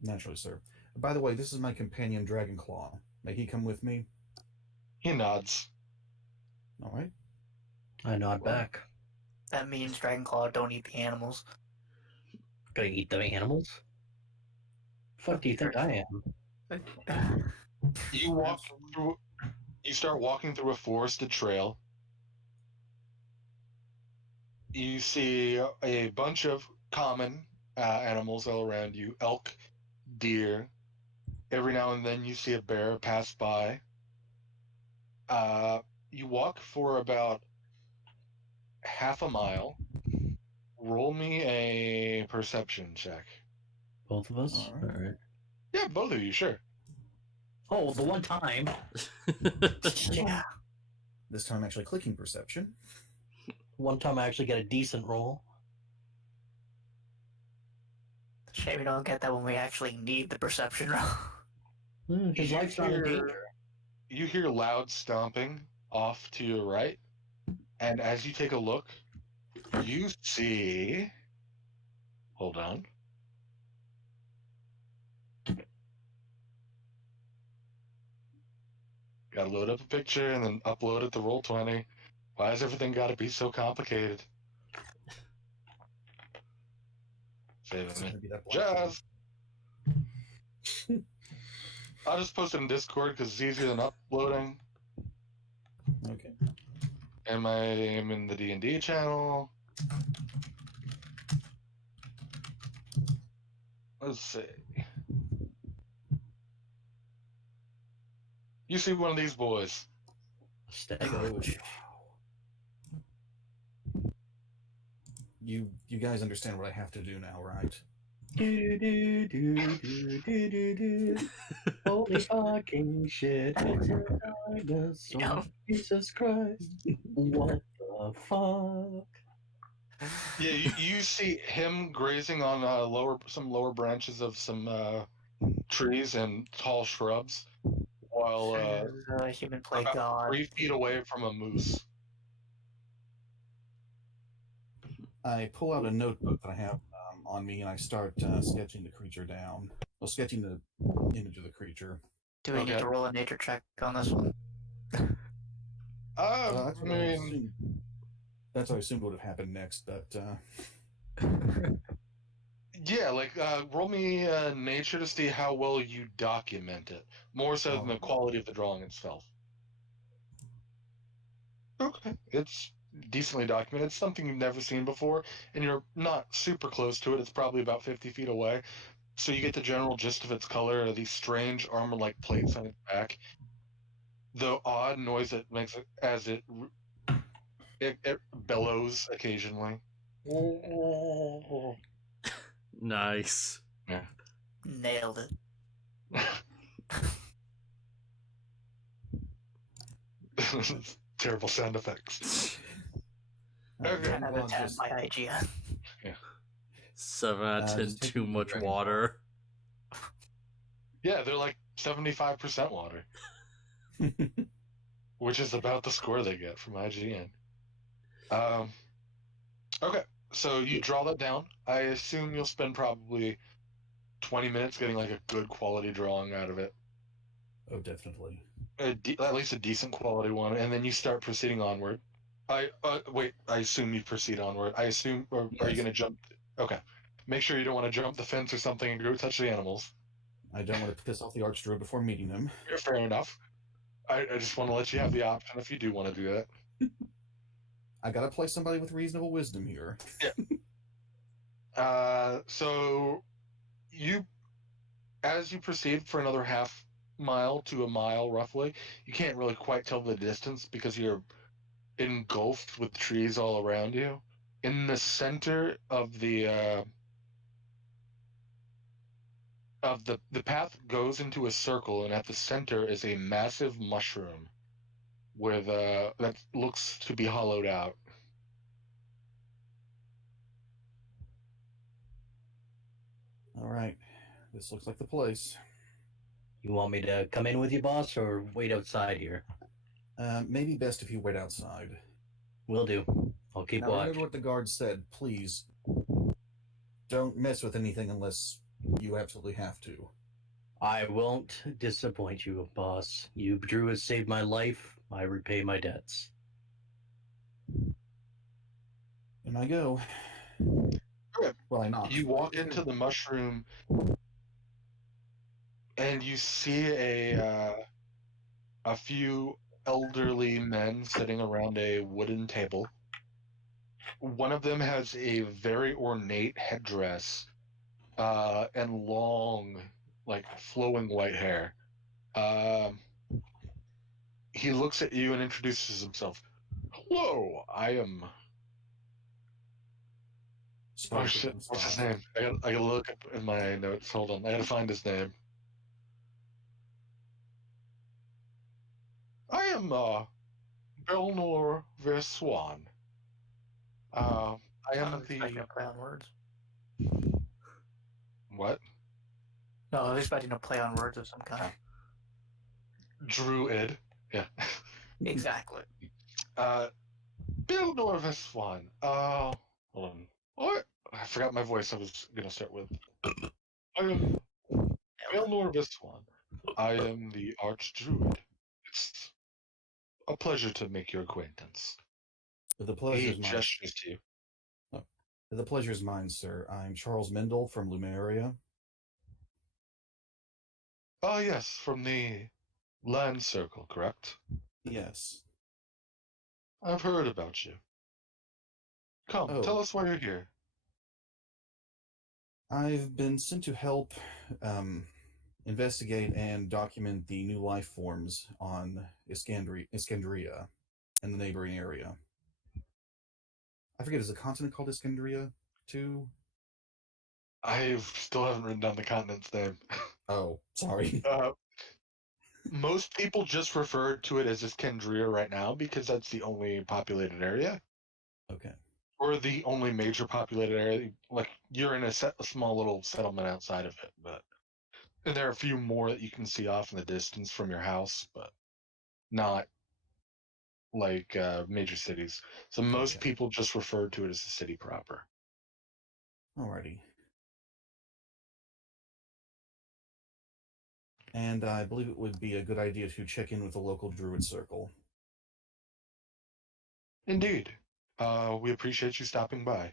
Naturally, sir. By the way, this is my companion Dragonclaw. May he come with me? He nods. All right. I nod back. That means Dragonclaw don't eat the animals. Gonna eat the animals? Fuck do you think I am? You walk through. You start walking through a forested trail. You see a bunch of common animals all around you: elk, deer. Every now and then you see a bear pass by. You walk for about half a mile. Roll me a perception check. Both of us? All right. Alright. Yeah, both of you, sure. Oh, the one time. Yeah. This time, I'm actually clicking perception. One time I actually get a decent roll. Shame we don't get that when we actually need the perception roll. His You life's not in hear- danger. You hear loud stomping off to your right, and as you take a look, you see. Hold on. Gotta load up a picture and then upload it to Roll20. Why has everything gotta be so complicated? Save It's me. gonna be that black Jazz! I'll just post it in Discord because it's easier than uploading. one. Okay. And I'm in the D&D channel. Let's see. You see one of these boys. Stego. You guys understand what I have to do now, right? Do, do, do, do, do, do, do. Holy fucking shit, it's a dinosaur. Yeah. Jesus Christ. What the fuck? Yeah, you see him grazing on some lower branches of some trees and tall shrubs, while Human play about god. 3 feet away from a moose. I pull out a notebook that I have on me, and I start sketching the creature down. Well, sketching the image of the creature. Do we need Okay. to roll a nature check on this one? I mean, That's what I assumed would have happened next, but yeah, like roll me nature to see how well you document it, more so than the quality of the drawing itself. Okay, it's decently documented. It's something you've never seen before, and you're not super close to it. It's probably about 50 feet away. So you get the general gist of its color, these strange armor-like plates on its back. The odd noise it makes as it bellows occasionally. Nice. Yeah. Nailed it. Terrible sound effects. Okay. 10 out of 10 by IGN. 7 out of 10, just take too the much dragon water. Yeah, they're like 75% water, which is about the score they get from IGN. Okay, so you draw that down. I assume you'll spend probably 20 minutes getting like a good quality drawing out of it. Oh, definitely. At least a decent quality one, and then you start proceeding onward. Wait. I assume you proceed onward. I assume, or are you Yes. going to jump? Okay. Make sure you don't want to jump the fence or something and go touch the animals. I don't want to piss off the Archdruid before meeting him. Fair enough. I just want to let you have the option if you do want to do that. I gotta play somebody with reasonable wisdom here. So as you proceed for another half mile to a mile roughly, you can't really quite tell the distance because you're engulfed with trees all around you. In the center of the path goes into a circle, and at the center is a massive mushroom with that looks to be hollowed out. All right, this looks like the place. You want me to come in with you, boss, or wait outside here? Maybe best if you wait outside. Will do. I'll keep Now, watch. remember what the guard said. Please don't mess with anything unless you absolutely have to. I won't disappoint you, boss. You druids saved my life. I repay my debts. And I go. Okay. Well, I knock. You walk into the mushroom, and you see a few elderly men sitting around a wooden table. One of them has a very ornate headdress and long, like flowing white hair. He looks at you and introduces himself. Hello, I am. Sorry Oh for shit! cutting What's his off. name? I gotta look up in my notes. Hold on, I gotta find his name. I am Belnor Verswan. I am I'm expecting the a play on words. what? No, I was expecting a play on words of some kind. Druid. Yeah. Exactly. Belnor Verswan. Hold on. What? I forgot my voice. I was gonna start with. I am Belnor Verswan. I am the Archdruid. It's a pleasure to make your acquaintance. The pleasure He is mine. gestures to you. Oh. The pleasure is mine, sir. I'm Charles Mendel from Lumeria. Oh, yes, from the Land Circle, correct? Yes. I've heard about you. Come, Oh. tell us why you're here. I've been sent to help investigate and document the new life forms on Iskandria and the neighboring area. I forget, is the continent called Iskandria too? I still haven't written down the continent's name. Oh, sorry. Most people just refer to it as Iskandria right now because that's the only populated area, Okay. or the only major populated area. Like you're in a small little settlement outside of it, and there are a few more that you can see off in the distance from your house, but not like major cities. So most Okay. people just refer to it as the city proper. Alrighty. And I believe it would be a good idea to check in with the local druid circle. Indeed. We appreciate you stopping by.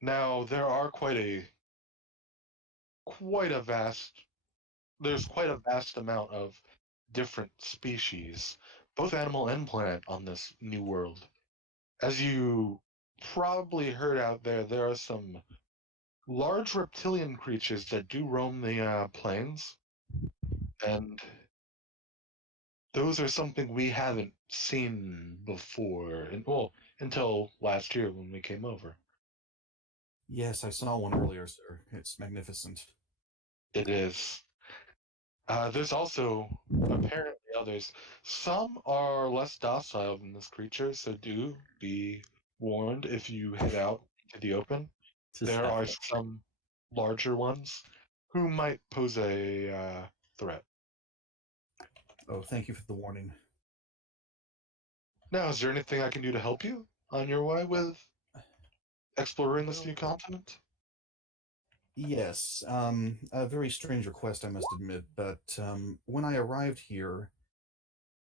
Now there are there's quite a vast amount of different species, both animal and plant, on this new world. As you probably heard out there, there are some large reptilian creatures that do roam the plains, and those are something we haven't seen before, until last year when we came over. Yes, I saw one earlier, sir. It's magnificent. It is. There's also apparently others. Some are less docile than this creature, so do be warned if you head out to the open. Just There have are fun. some larger ones who might pose a threat. Oh, thank you for the warning. Now, is there anything I can do to help you on your way with exploring this new continent? Yes, a very strange request, I must admit, but when I arrived here,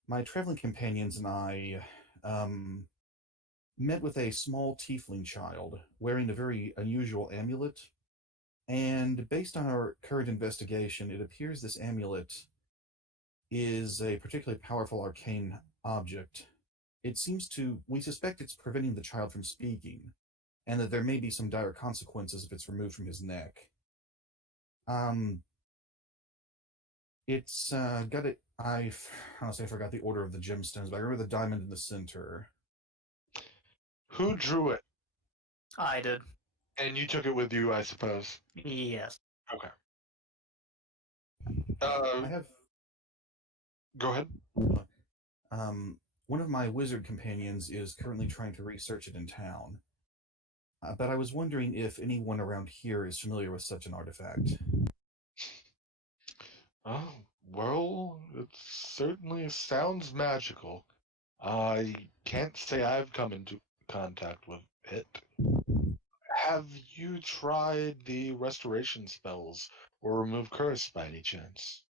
my traveling companions and I met with a small tiefling child wearing a very unusual amulet. And based on our current investigation, it appears this amulet is a particularly powerful arcane object. We suspect it's preventing the child from speaking, and that there may be some dire consequences if it's removed from his neck. It's got it. I honestly forgot the order of the gemstones, but I remember the diamond in the center. Who drew it? I did. And you took it with you, I suppose. Yes. Okay. I have Go ahead. one of my wizard companions is currently trying to research it in town. But I was wondering if anyone around here is familiar with such an artifact. Oh, well, it certainly sounds magical. I can't say I've come into contact with it. Have you tried the restoration spells or remove curse by any chance?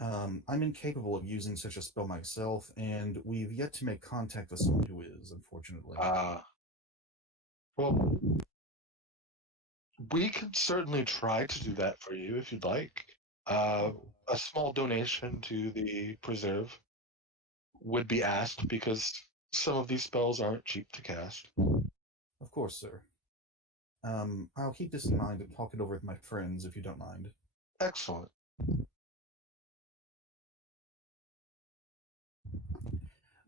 I'm incapable of using such a spell myself, and we've yet to make contact with someone who is, unfortunately. Well, we could certainly try to do that for you if you'd like. A small donation to the preserve would be asked because some of these spells aren't cheap to cast. Of course, sir. I'll keep this in mind and talk it over with my friends, if you don't mind. Excellent.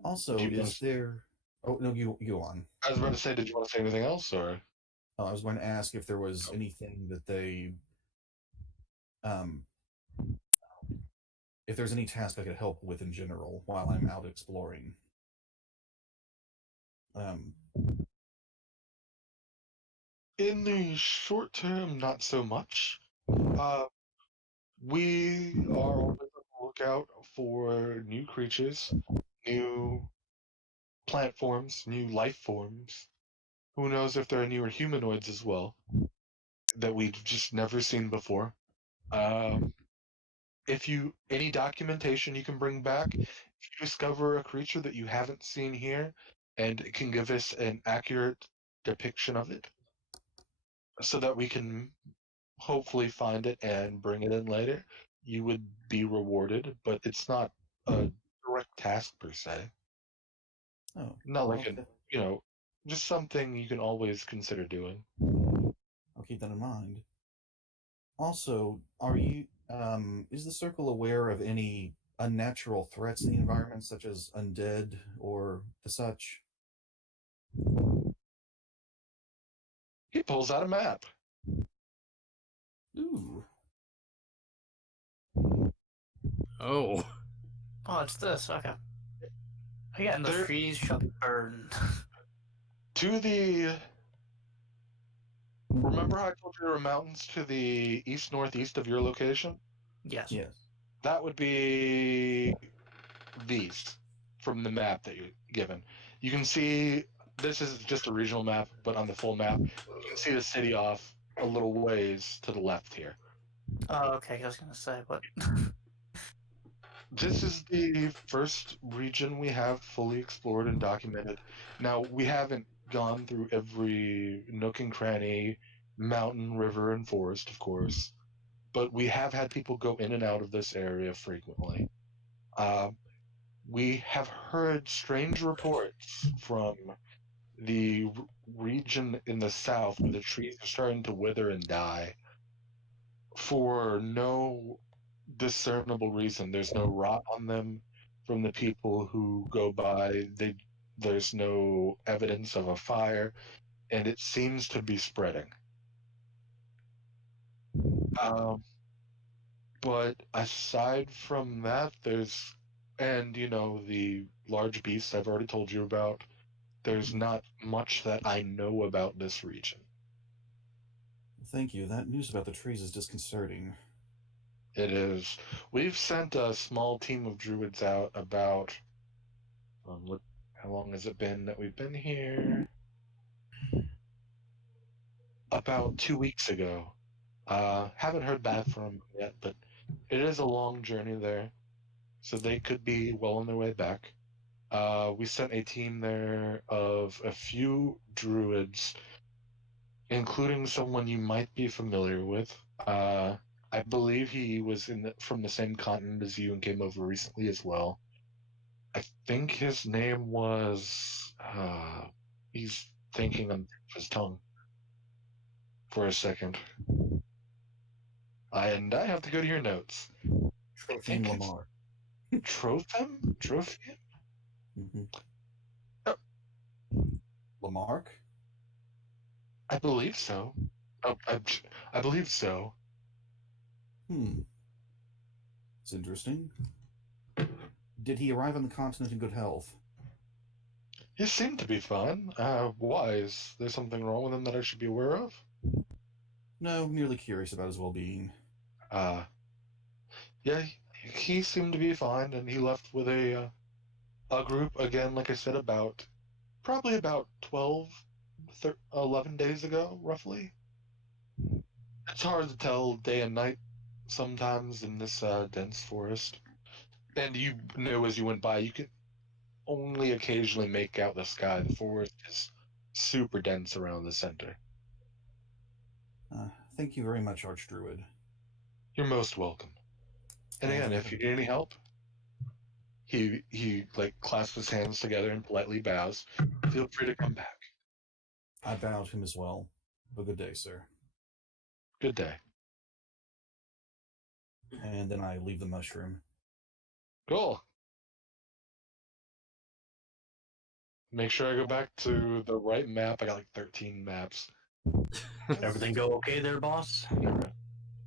Also, is there... Oh, no, you go on. I was about to say, did you want to say anything else, or? I was going to ask if there was anything that they... if there's any task I could help with in general while I'm out exploring. In the short term, not so much. We are always on the lookout for new creatures, new plant forms, new life forms. Who knows if there are newer humanoids as well that we've just never seen before. Any documentation you can bring back, if you discover a creature that you haven't seen here and it can give us an accurate depiction of it so that we can hopefully find it and bring it in later, you would be rewarded, but it's not a direct task per se. Oh, Not like okay. just something you can always consider doing. I'll keep that in mind. Also, is the circle aware of any unnatural threats in the environment, such as undead or the such? He pulls out a map. Ooh. Oh. Oh, it's this. Okay. Yeah, and the There- trees shall be burned. To the... Remember how I told you there were mountains to the east-northeast of your location? Yes. Yes. That would be these from the map that you're given. You can see, this is just a regional map, but on the full map, you can see the city off a little ways to the left here. Oh, okay. I was gonna say, but This is the first region we have fully explored and documented. Now, we haven't gone through every nook and cranny, mountain, river, and forest, of course, but we have had people go in and out of this area frequently. We have heard strange reports from the region in the south where the trees are starting to wither and die for no discernible reason. There's no rot on them from the people who go by. There's no evidence of a fire, and it seems to be spreading. But aside from that, and the large beasts I've already told you about, there's not much that I know about this region. Thank you. That news about the trees is disconcerting. It is. We've sent a small team of druids out about. How long has it been that we've been here? About 2 weeks ago. Haven't heard back from them yet, but it is a long journey there, so they could be well on their way back. We sent a team there of a few druids, including someone you might be familiar with. I believe he was from the same continent as you and came over recently as well. I think his name was. He's thinking on his tongue for a second. And I have to go to your notes. Trophim Lamar. Trophim? Trophim? Mm-hmm. Oh. Lamarck? I believe so. Oh, I believe so. It's interesting. Did he arrive on the continent in good health? He seemed to be fine. Why? Is there something wrong with him that I should be aware of? No, merely curious about his well-being. Yeah, he seemed to be fine, and he left with a group, again, like I said, probably about 11 days ago, roughly. It's hard to tell day and night sometimes in this dense forest. And you know, as you went by, you could only occasionally make out the sky. The forest is super dense around the center. Thank you very much, Archdruid. You're most welcome. And again, if you need any help, he clasps his hands together and politely bows. Feel free to come back. I bow to him as well. Have a good day, sir. Good day. And then I leave the mushroom. Cool. Make sure I go back to the right map. I got like 13 maps. Everything go okay there, boss?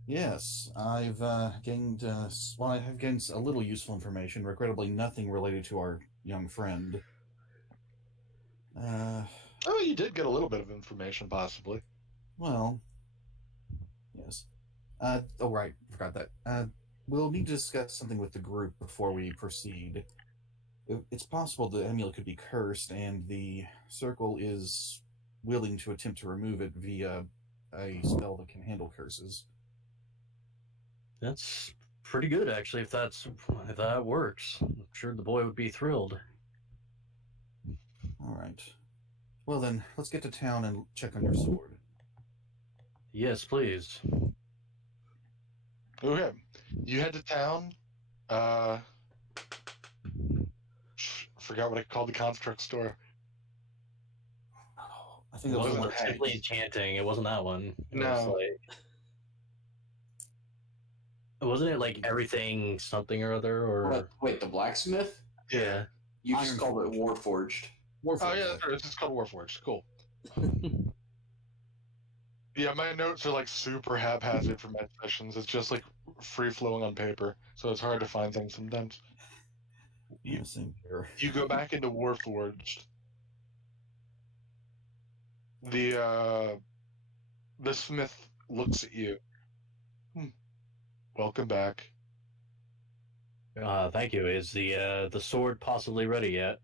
Yes, I've gained. I have gained a little useful information. Regrettably, nothing related to our young friend. Oh, you did get a little bit of information, possibly. Well, yes. Oh, right, forgot that. We'll need to discuss something with the group before we proceed. It's possible the amulet could be cursed, and the circle is willing to attempt to remove it via a spell that can handle curses. That's pretty good, actually. If that works, I'm sure the boy would be thrilled. All right. Well then, let's get to town and check on your sword. Yes, please. Okay. You head to town. Forgot what I called the construct store. I think It that was wasn't one. particularly enchanting. It wasn't that one. No. Wasn't it like everything something or other? Or Wait, the blacksmith? yeah. You just Iron called it Forge. Warforged. Warforged. Oh yeah, that's right. It's just called Warforged. Cool. Yeah, my notes are like super haphazard for med sessions. It's just like free flowing on paper, so it's hard to find things sometimes. Yeah, same here. You go back into Warforged. The smith looks at you. Welcome back. Thank you. Is the sword possibly ready yet?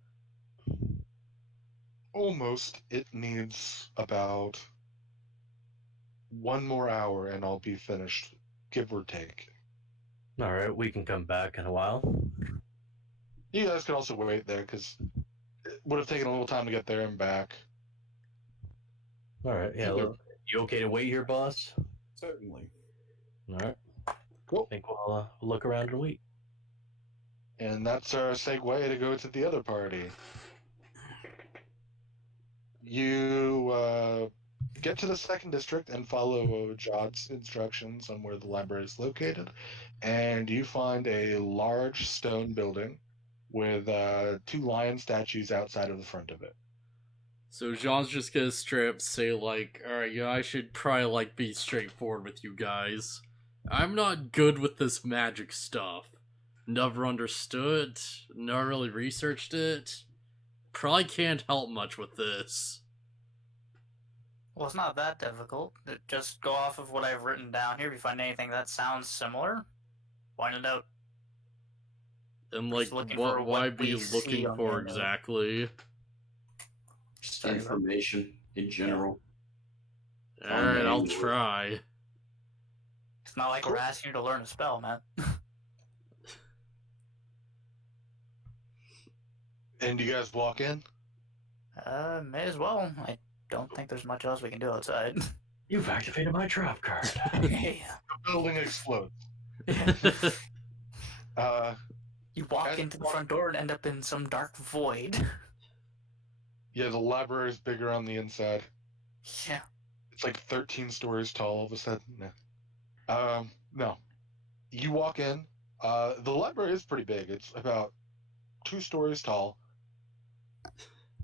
Almost. It needs about 1 more hour and I'll be finished, give or take. All right, we can come back in a while. You guys could also wait there because it would have taken a little time to get there and back. All right, yeah. Either. You okay to wait here, boss? Certainly. All right. Cool. I think we'll look around and wait. And that's our segue to go to the other party. You get to the second district and follow Jod's instructions on where the library is located, and you find a large stone building with 2 lion statues outside of the front of it. So Jean's just gonna straight up say, like, alright, yeah, I should probably, like, be straightforward with you guys. I'm not good with this magic stuff. Never understood, never really researched it. Probably can't help much with this. Well, it's not that difficult. Just go off of what I've written down here. If you find anything that sounds similar, point it out. And, like, Just looking for what why what be we see looking on for the internet. exactly? Just information in general. Alright, I'll Amulet. try. It's not like we're asking you to learn a spell, man. And you guys walk in? May as well. I don't think there's much else we can do outside. You've activated my trap card. Hey, The building explodes. you walk As into the walk- front door and end up in some dark void. Yeah, the library is bigger on the inside. Yeah. It's like 13 stories tall all of a sudden. No. You walk in. The library is pretty big. It's about 2 stories tall.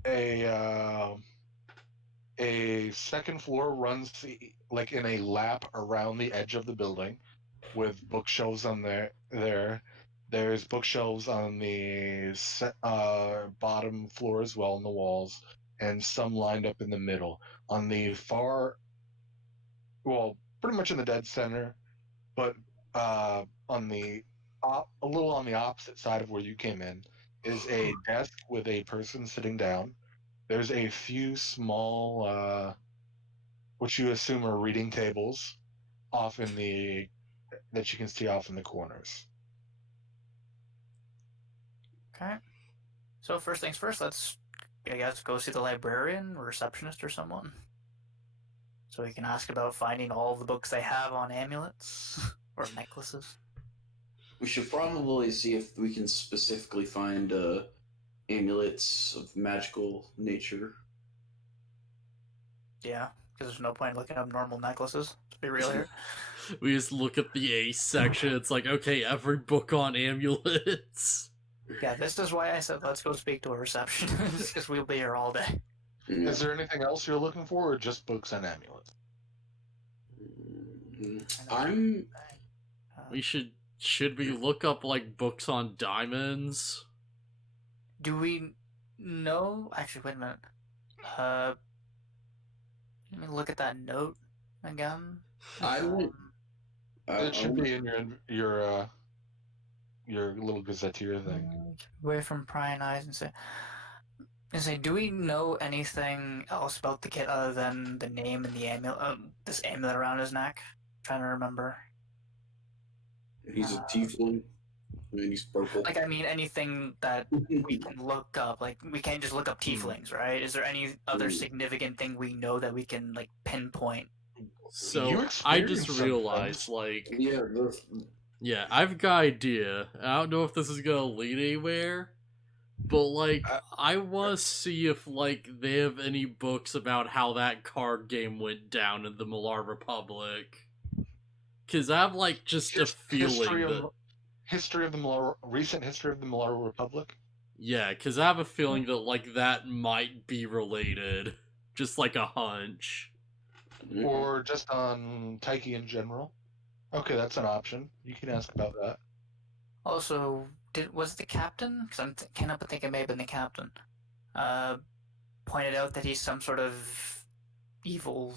A second floor runs like in a lap around the edge of the building, with bookshelves on there. There's bookshelves on the bottom floor as well, on the walls, and some lined up in the middle. On the pretty much in the dead center, but on the a little on the opposite side of where you came in, is a desk with a person sitting down. There's a few small, what you assume are reading tables, that you can see off in the corners. Okay. So first things first, let's, I guess, go see the librarian or receptionist or someone. So we can ask about finding all the books they have on amulets or necklaces. We should probably see if we can specifically find amulets of magical nature. Yeah, because there's no point looking up normal necklaces. To be real here. We just look at the A section, it's like, okay, every book on amulets. Yeah, this is why I said let's go speak to a receptionist, because we'll be here all day. Is there anything else you're looking for, or just books and amulets? I'm We should we look up, like, books on diamonds? Do we know? Actually, wait a minute. Let me look at that note again. I would. It should be in your little gazetteer thing. Away from prying eyes and say, do we know anything else about the kid other than the name and the amulet? This amulet around his neck. Trying to remember. He's a tiefling. I mean, he's purple. Like, I mean, anything that we can look up. Like, we can't just look up tieflings, right? Is there any other significant thing we know that we can, like, pinpoint? So, I just realized, like, yeah, I've got an idea. I don't know if this is gonna lead anywhere, but, like, I want to see if, like, they have any books about how that card game went down in the Malar Republic. Because I have, like, just a feeling that... Recent history of the Malar Republic? Yeah, because I have a feeling that, like, that might be related. Just like a hunch. or just on Taiki in general. Okay, that's an option. You can ask about that. Also, was the captain? Because I can't help but think it may have been the captain. Pointed out that he's some sort of evil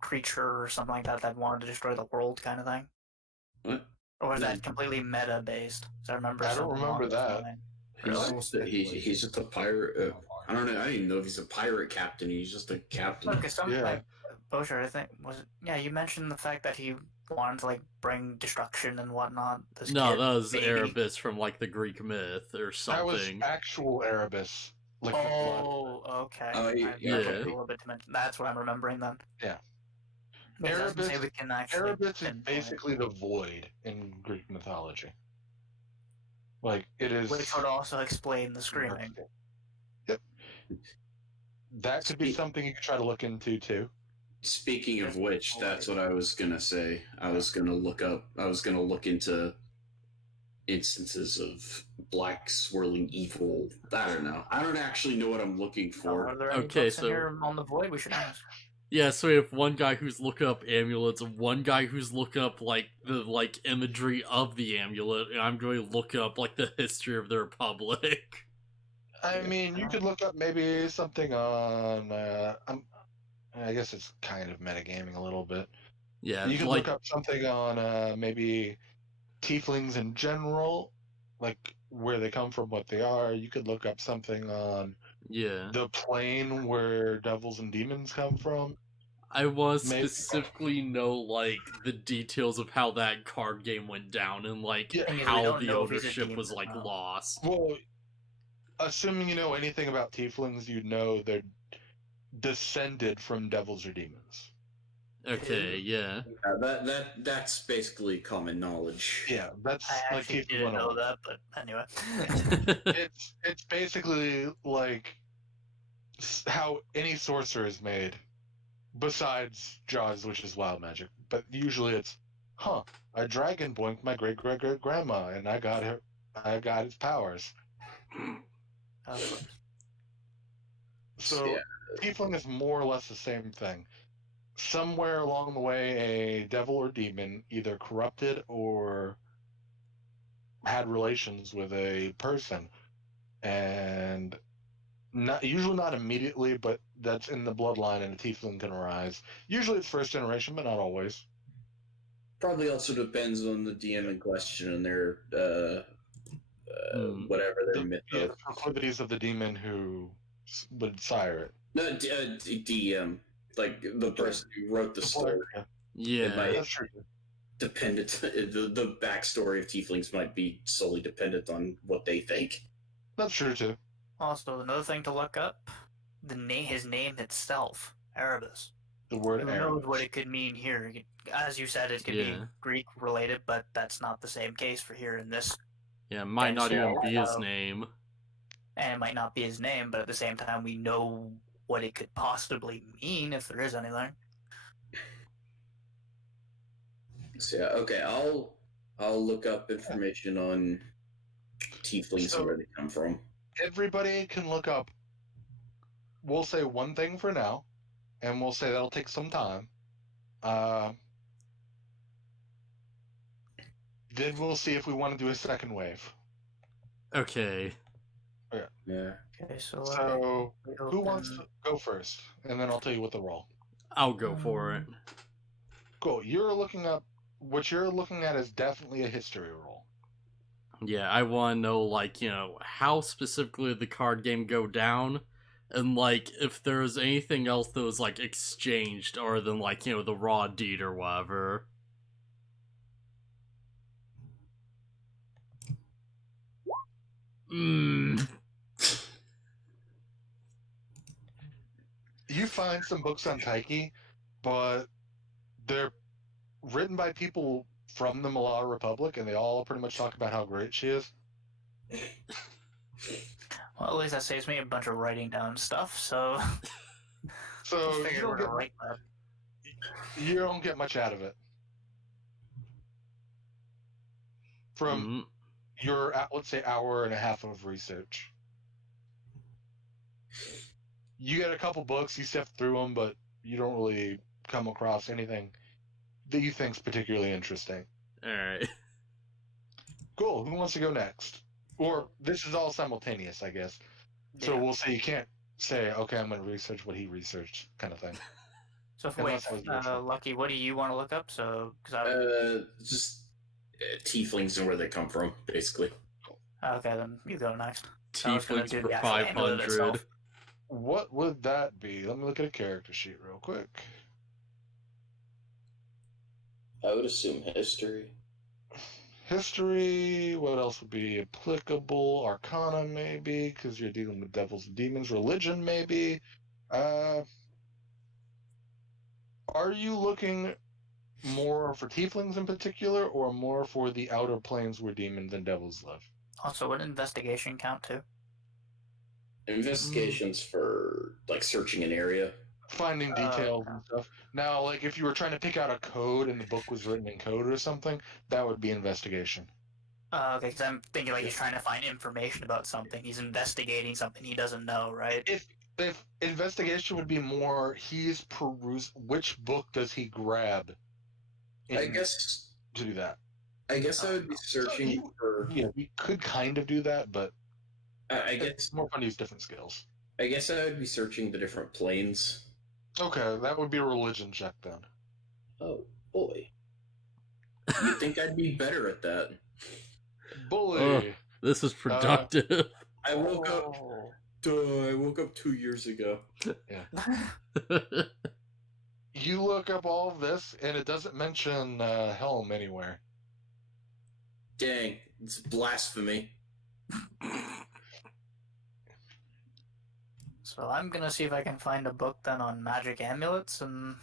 creature or something like that that wanted to destroy the world, kind of thing. What? Or was No. that completely meta based? I remember. I don't something remember along those that. lines. He's just a pirate. I don't know. I don't even know if he's a pirate captain. He's just a captain. Okay, Yeah. like BaronvonCreepy, I think was it? Yeah, you mentioned the fact that he wanted to like bring destruction and whatnot. This No, kid, that was maybe. Erebus from like the Greek myth or That was something. actual Erebus. Liquid blood. Oh, okay. Oh, I yeah. took a little bit to mention. That's what I'm remembering then. Yeah. Because I was gonna say Erebus- we can actually. Erebus is pinpoint it. basically the void in Greek mythology. Like, it is... Which would also explain the screaming. Yep. That could be something you could try to look into, too. Speaking of which, that's what I was gonna say. I was gonna look into instances of black swirling evil. I don't know. I don't actually know what I'm looking for. Are there any Okay, books in so- here on the void? We should ask. Yeah, so we have one guy who's looking up amulets, one guy who's looking up like the imagery of the amulet, and I'm going to look up like the history of the Republic. I mean, you could look up maybe something on... I guess it's kind of metagaming a little bit. Yeah, You could like look up something on maybe tieflings in general, like where they come from, what they are. You could look up something on yeah. the plane where devils and demons come from. I want to Maybe- specifically know like the details of how that card game went down and like Yeah. Thing is, we how don't the know if he's a ownership was demon or like not. lost. Well, assuming you know anything about tieflings, you know they're descended from devils or demons. Okay, yeah. That's basically common knowledge. Yeah, that's I like actually Tiefling didn't know 101. that, but anyway. It's basically like how any sorcerer is made, besides Jaws, which is wild magic. But usually it's, a dragon boinked my great great great grandma, and I got its powers. Of course. So Yeah. Tiefling is more or less the same thing. Somewhere along the way, a devil or demon either corrupted or had relations with a person, and usually not immediately, but that's in the bloodline, and a tiefling can arise. Usually it's first generation, but not always. Probably also depends on the DM in question and their whatever their myth. The proclivities of the demon who would sire it. No, DM, like the person who wrote the story. Yeah. That's true. Dependent. The backstory of tieflings might be solely dependent on what they think. That's true too. Also, another thing to look up: his name itself, Erebus. The word Who knows Erebus. what it could mean here? As you said, it could be Yeah. Greek related, but that's not the same case for here in this. Yeah, might not Yeah, even be his so- name. And it might not be his name, but at the same time, we know what it could possibly mean if there is anything. So yeah, okay, I'll look up information on tieflings So- and where they come from. Everybody can look up. We'll say one thing for now, and we'll say that'll take some time. Then we'll see if we want to do a second wave. Okay. Yeah. Okay, so So, who wants to go first? And then I'll tell you what the roll. I'll go for it. Cool. What you're looking at is definitely a history roll. Yeah, I want to know, like, how specifically did the card game go down, and, like, if there was anything else that was, like, exchanged, other than, like, the raw deed or whatever. You find some books on Taiki, but they're written by people from the Malaya Republic, and they all pretty much talk about how great she is. Well, at least that saves me a bunch of writing down stuff. So So you figure don't where to write that. you don't get much out of it from your, let's say, hour and a half of research. You get a couple books, you sift through them, but you don't really come across anything that you think's particularly interesting. Alright. Cool. Who wants to go next? Or this is all simultaneous, I guess. So Yeah. we'll see. You can't say, okay, I'm going to research what he researched, kind of thing. So wait, Unless I was virtual. Lucky, what do you want to look up? So, Just tieflings and where they come from, basically. okay, then you go next. I was gonna Tieflings do for the actual amulet 500. itself. What would that be? Let me look at a character sheet real quick. I would assume history. History, what else would be applicable? Arcana, maybe, because you're dealing with devils and demons. Religion, maybe. Are you looking more for tieflings in particular, or more for the outer planes where demons and devils live? Also, would investigation count too? Investigations for, like, searching an area. Finding details and stuff. Now, like, if you were trying to pick out a code and the book was written in code or something, that would be investigation. Okay, because I'm thinking like he's trying to find information about something. He's investigating something he doesn't know, right? If investigation would be more, he's peruse. Which book does he grab? I guess to do that. I would be searching for. Yeah, we could kind of do that, but I guess it's more fun to use different skills. I guess I would be searching the different planes. Okay, that would be a religion check then. Oh boy, you'd think I'd be better at that. Bully. Oh, this is productive. I woke up. I woke up 2 years ago. Yeah. You look up all of this, and it doesn't mention Helm anywhere. Dang, it's blasphemy. So I'm gonna see if I can find a book then on magic amulets and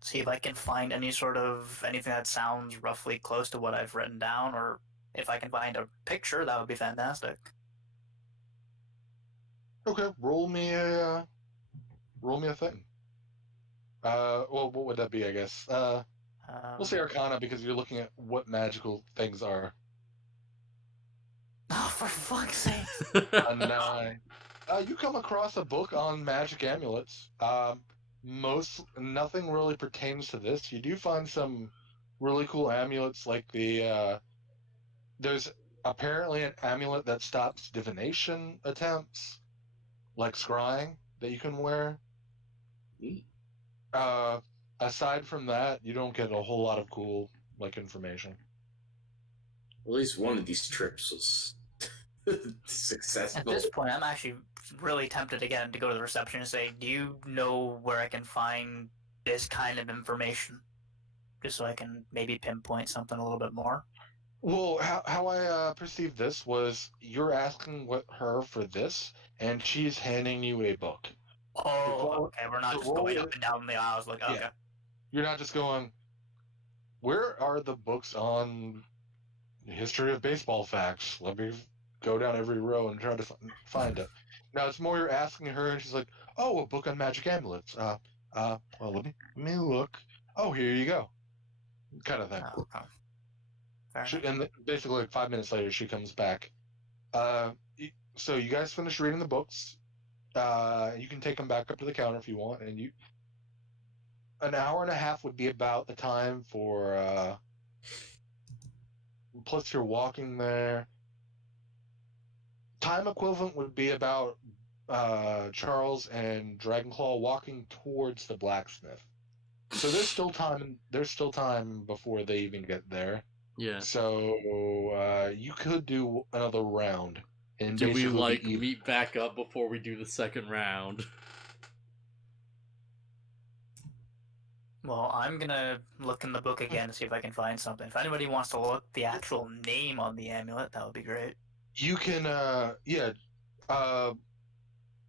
see if I can find any sort of anything that sounds roughly close to what I've written down, or if I can find a picture, that would be fantastic. Okay, roll me a thing. Well, what would that be? I guess. We'll say Arcana because you're looking at what magical things are. Oh, for fuck's sake! A 9. You come across a book on magic amulets. Nothing really pertains to this. You do find some really cool amulets, like there's apparently an amulet that stops divination attempts, like scrying, that you can wear. Aside from that, you don't get a whole lot of cool information. At least one of these trips was successful. At this point, I'm actually really tempted again to go to the reception and say, do you know where I can find this kind of information? Just so I can maybe pinpoint something a little bit more. Well, how I perceived this was you're asking her for this, and she's handing you a book. Oh, okay. We're not just going up and down the aisles like, okay. Yeah. You're not just going, where are the books on the history of baseball facts? Let me go down every row and try to find it. Now, it's more you're asking her, and she's like, oh, a book on magic amulets. Well, let me look. Oh, here you go. Kind of thing. Oh, okay. And basically, 5 minutes later, she comes back. So you guys finish reading the books. You can take them back up to the counter if you want, and an hour and a half would be about the time for. Plus, you're walking there. Time equivalent would be about Charles and Dragonclaw walking towards the blacksmith. So there's still time. There's still time before they even get there. Yeah. So you could do another round. And do we meet back up before we do the second round? Well, I'm gonna look in the book again to see if I can find something. If anybody wants to look the actual name on the amulet, that would be great. You can, let's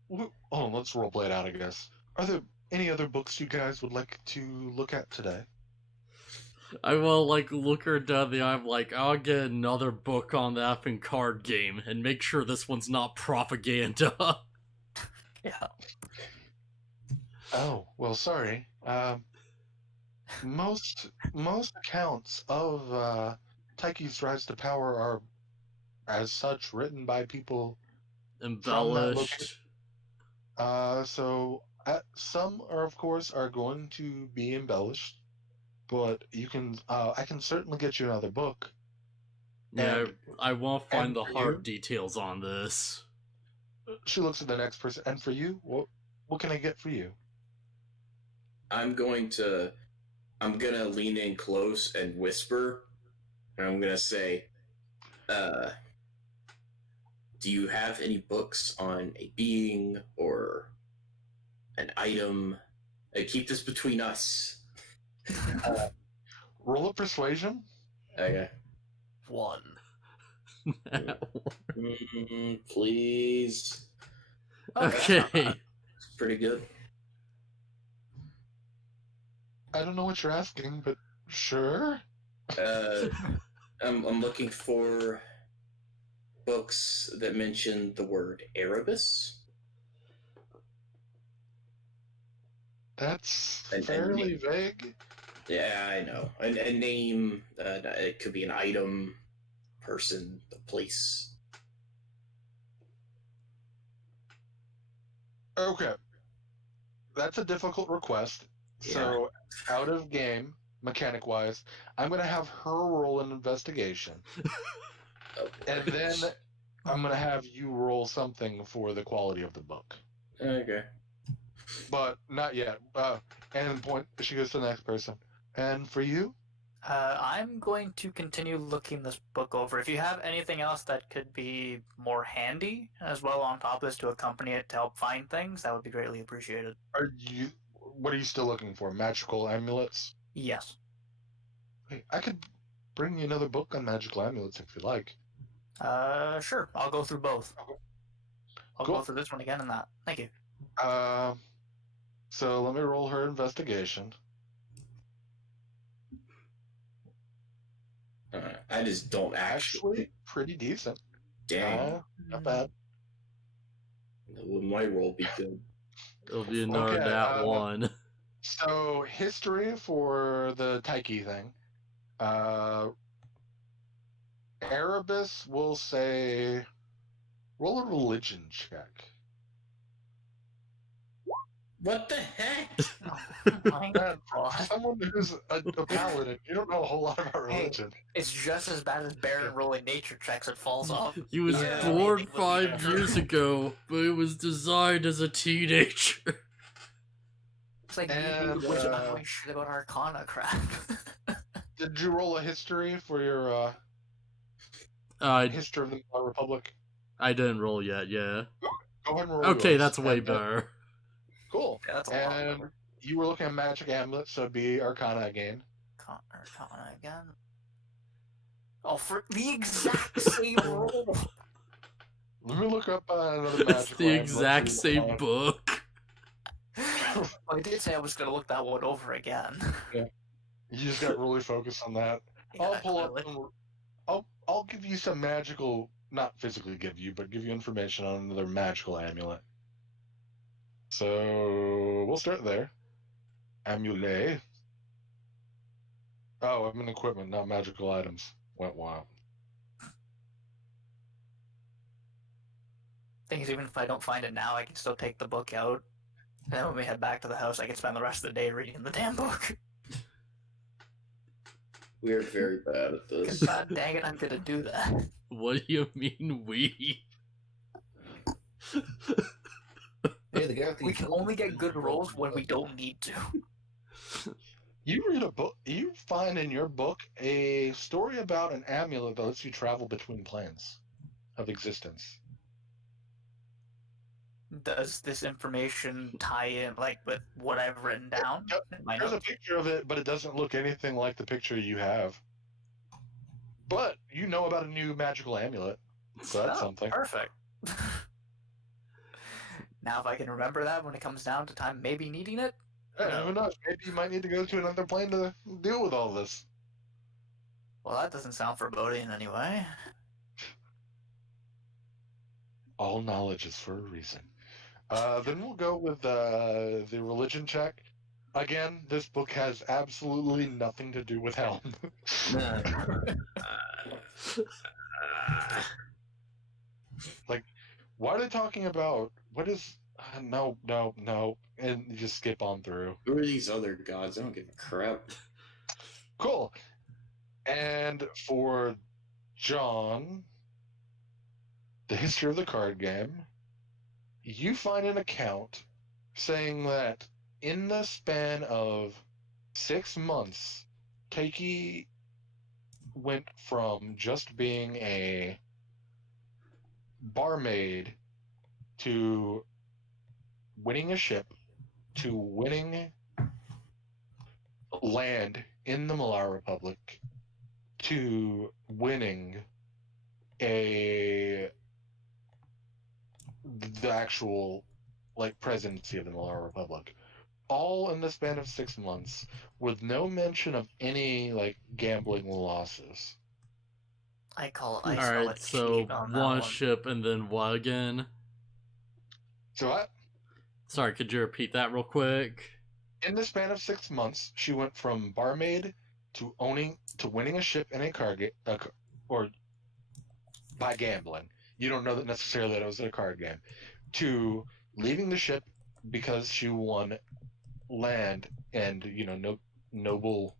roleplay it out, I guess. Are there any other books you guys would like to look at today? I will, look her down the eye. I'm like, I'll get another book on the effing card game and make sure this one's not propaganda. Yeah. Oh, well, sorry. Most accounts of Taiki's rise to power are, as such, written by people Embellished. So some are, of course, are going to be embellished, but you can. I can certainly get you another book. Yeah, And- I want to find and the for hard you? details on this. She looks at the next person. And for you, what can I get for you? I'm gonna lean in close and whisper, and I'm gonna say, do you have any books on a being or an item? Keep this between us. Roll a persuasion. Okay. 1. Please. Okay. It's pretty good. I don't know what you're asking, but sure. I'm looking for books that mention the word Erebus. That's And fairly vague. Yeah, I know. A name, it could be an item, person, a place. Okay. That's a difficult request. Yeah. So, out of game, mechanic wise, I'm going to have her roll an investigation. Oh, And then I'm going to have you roll something for the quality of the book. okay. But not yet. And point, she goes to the next person. And for you? I'm going to continue looking this book over. If you have anything else that could be more handy as well on top of this to accompany it to help find things, that would be greatly appreciated. What are you still looking for? Magical amulets? Yes. Hey, I could bring you another book on magical amulets if you like. Sure. I'll go through both. I'll Cool. go through this one again and that. Thank you. So let me roll her investigation. I just don't Actually, pretty decent. Dang. Not bad. Would my roll be good? It'll be another Okay, that one. So history for the Taiki thing. Erebus will say, roll a religion check. What the heck? Oh my Man, God. someone who's a paladin, you don't know a whole lot about religion. It's just as bad as Baron rolling nature checks. It falls off. He was Yeah. born 5 years ago, but it was designed as a teenager. It's like And, me wishing I'm doing shit about Arcana crap. Did you roll a history for your I history of the Republic? didn't roll yet, yeah. Go ahead and roll. Okay, yours. that's way And, better. Cool. Yeah, that's a lot And better. you were looking at magic amulet, so it'd be Arcana again. Arcana again. Oh, for the exact same roll. Let me look up another magic. It's the exact same book. Well, I did say I was gonna look that one over again. You just got really focused on that. Yeah, I'll pull up. clearly. I'll give you some magical, not physically give you, but give you information on another magical amulet. So we'll start there. Amulet. Oh, I'm in equipment, not magical items. Went wild. Thing is, even if I don't find it now, I can still take the book out. And then when we head back to the house, I can spend the rest of the day reading the damn book. We're very bad at Because this. god dang it, I'm gonna do that. What do you mean we? Hey, the guy with the We can only get good rolls when we don't need to. You read a book. You find in your book a story about an amulet that lets you travel between planes of existence. Does this information tie in, like, with what I've written down? Yep. in my There's a notes? picture of it, but it doesn't look anything like the picture you have. But you know about a new magical amulet, so that's Oh, something. Perfect. Now, if I can remember that when it comes down to time, maybe needing it. Yeah, who knows? Maybe you might need to go to another plane to deal with all this. Well, that doesn't sound foreboding anyway. All knowledge is for a reason. Then we'll go with the religion check. Again, this book has absolutely nothing to do with Helm. Why are they talking about what is? No, no, no. And you just skip on through. Who are these other gods? I don't give a crap. Cool. And for John, the history of the card game, you find an account saying that in the span of 6 months, Keiki went from just being a barmaid to winning a ship to winning land in the Malar Republic to winning the actual presidency of the Malar Republic, all in the span of 6 months, with no mention of any gambling losses. I call Alright, it so cheat on that one one. ship and then what again? So what? Sorry, could you repeat that real quick? In the span of 6 months, she went from barmaid to winning a ship in a card game, or by gambling. You don't know that necessarily that it was a card game. To leaving the ship because she won land and noble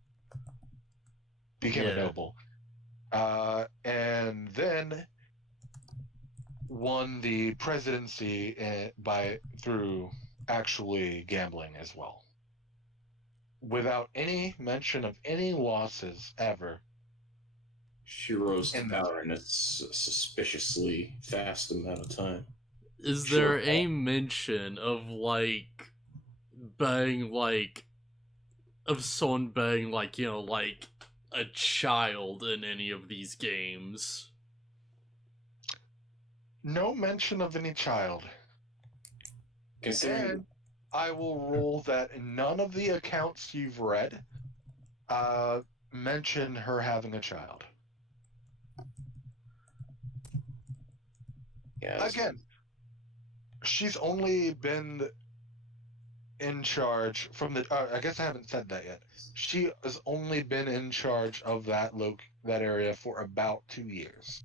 became a noble, and then won the presidency through actually gambling as well, without any mention of any losses ever. She rose to power in a suspiciously fast amount of time. Is there a mention of being of someone being a child in any of these games? No mention of any child. Considering I will rule that none of the accounts you've read mention her having a child. Yeah. Again, she's only been in charge from the. I guess I haven't said that yet. She has only been in charge of that area for about 2 years.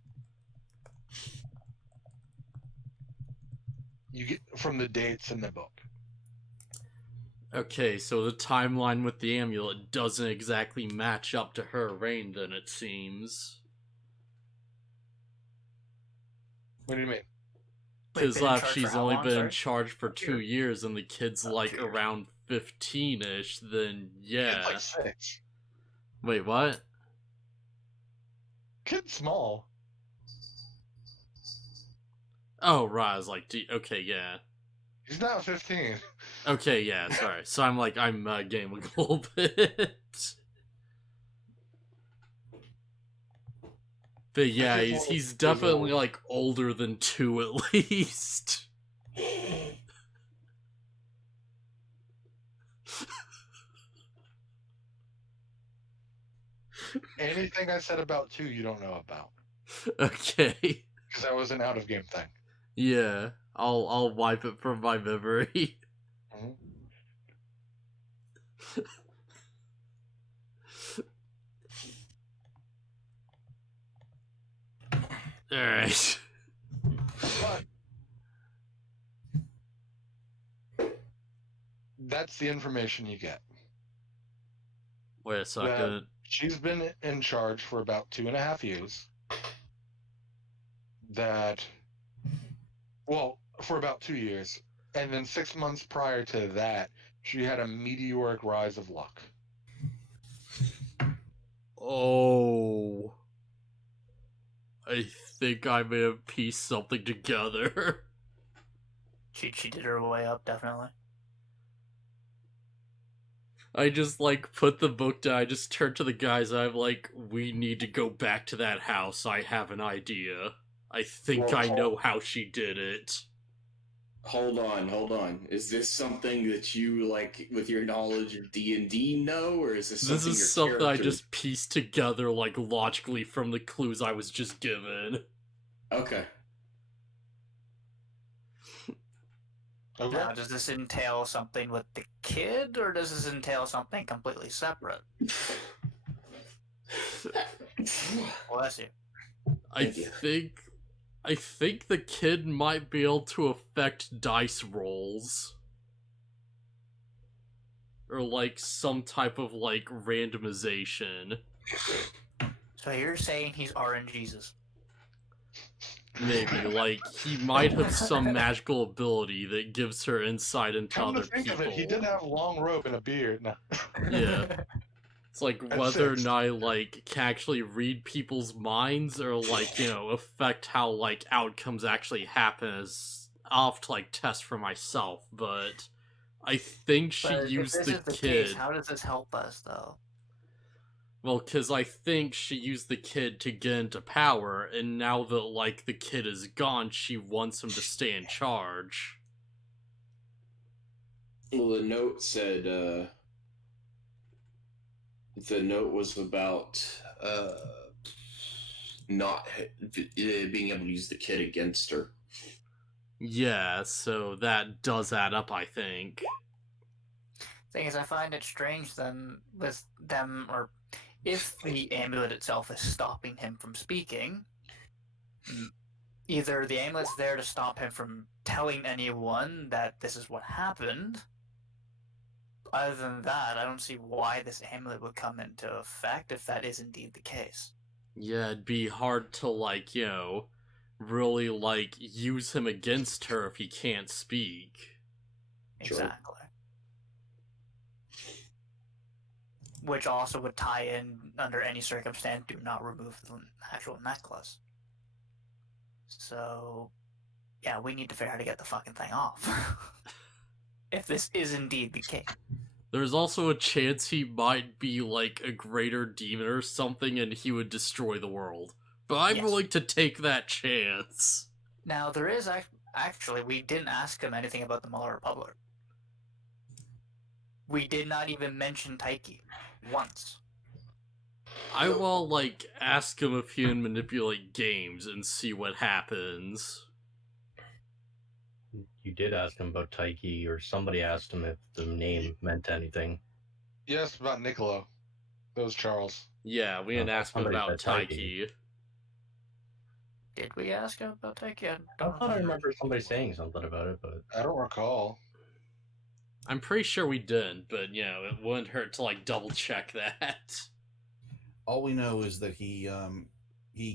You get from the dates in the book. Okay, so the timeline with the amulet doesn't exactly match up to her reign, then, it seems. What do you mean? Because she's only been in charge charge for 2 years and the kid's around 15-ish, then yeah. Kid's 6. Wait, what? Kid's small. Oh, right, I was okay, yeah. He's not 15. Okay, yeah, sorry. So I'm getting a little bit. But yeah, he's definitely older than 2 at least. Anything I said about 2 you don't know about. Okay. Because that was an out of game thing. Yeah, I'll wipe it from my memory. Mm-hmm. Alright. But that's the information you get. Wait a second. She's been in charge for about 2.5 years. For about 2 years. And then 6 months prior to that, she had a meteoric rise of luck. Oh. I think I may have pieced something together. She did her way up, definitely. I just put the book down, I just turned to the guys, I'm we need to go back to that house, I have an idea. I think I know how she did it. Hold on. Is this something that you, with your knowledge of D&D know, or is this something This is something I just pieced together, logically from the clues I was just given. Okay. Now, does this entail something with the kid, or does this entail something completely separate? Bless you. I I think the kid might be able to affect dice rolls. Or, like, some type of, like, randomization. So you're saying he's RNGesus? Maybe, like, he might have some magical ability that gives her insight into Come to other think people. of it, he did have a long robe and a beard. No. Yeah. It's like At whether or 6. not I, like, can actually read people's minds or, like, you know, affect how, like, outcomes actually happen is I'll have to, like, test for myself, but I think she But if used this the is the kid. case, how does this help us, though? Well, because I think she used the kid to get into power, and now that, like, the kid is gone, she wants him to stay in charge. Well, the note said, the note was about, not being able to use the kid against her. Yeah, so that does add up, I think. Thing is, I find it strange then with them, or if the amulet itself is stopping him from speaking, either the amulet's there to stop him from telling anyone that this is what happened. Other than that, I don't see why this amulet would come into effect if that is indeed the case. Yeah, it'd be hard to, like, you know, really, like, use him against her if he can't speak. Sure. Exactly. Which also would tie in, under any circumstance, do not remove the actual necklace. So, yeah, we need to figure out how to get the fucking thing off. If this is indeed the case. There's also a chance he might be, like, a greater demon or something and he would destroy the world. But I'm Yes. willing to take that chance. Now, there is actually, we didn't ask him anything about the Muller Republic. We did not even mention Taiki once. I will, like, ask him if he can manipulate games and see what happens. You did ask him about Taiki, or somebody asked him if the name meant anything. Yes, about Niccolo. That was Charles. Yeah, we didn't ask him somebody about said Taiki. Taiki. Did we ask him about Taiki? I thought I remember somebody saying something about it, but I don't recall. I'm pretty sure we didn't, but, you know, it wouldn't hurt to, like, double check that. All we know is that he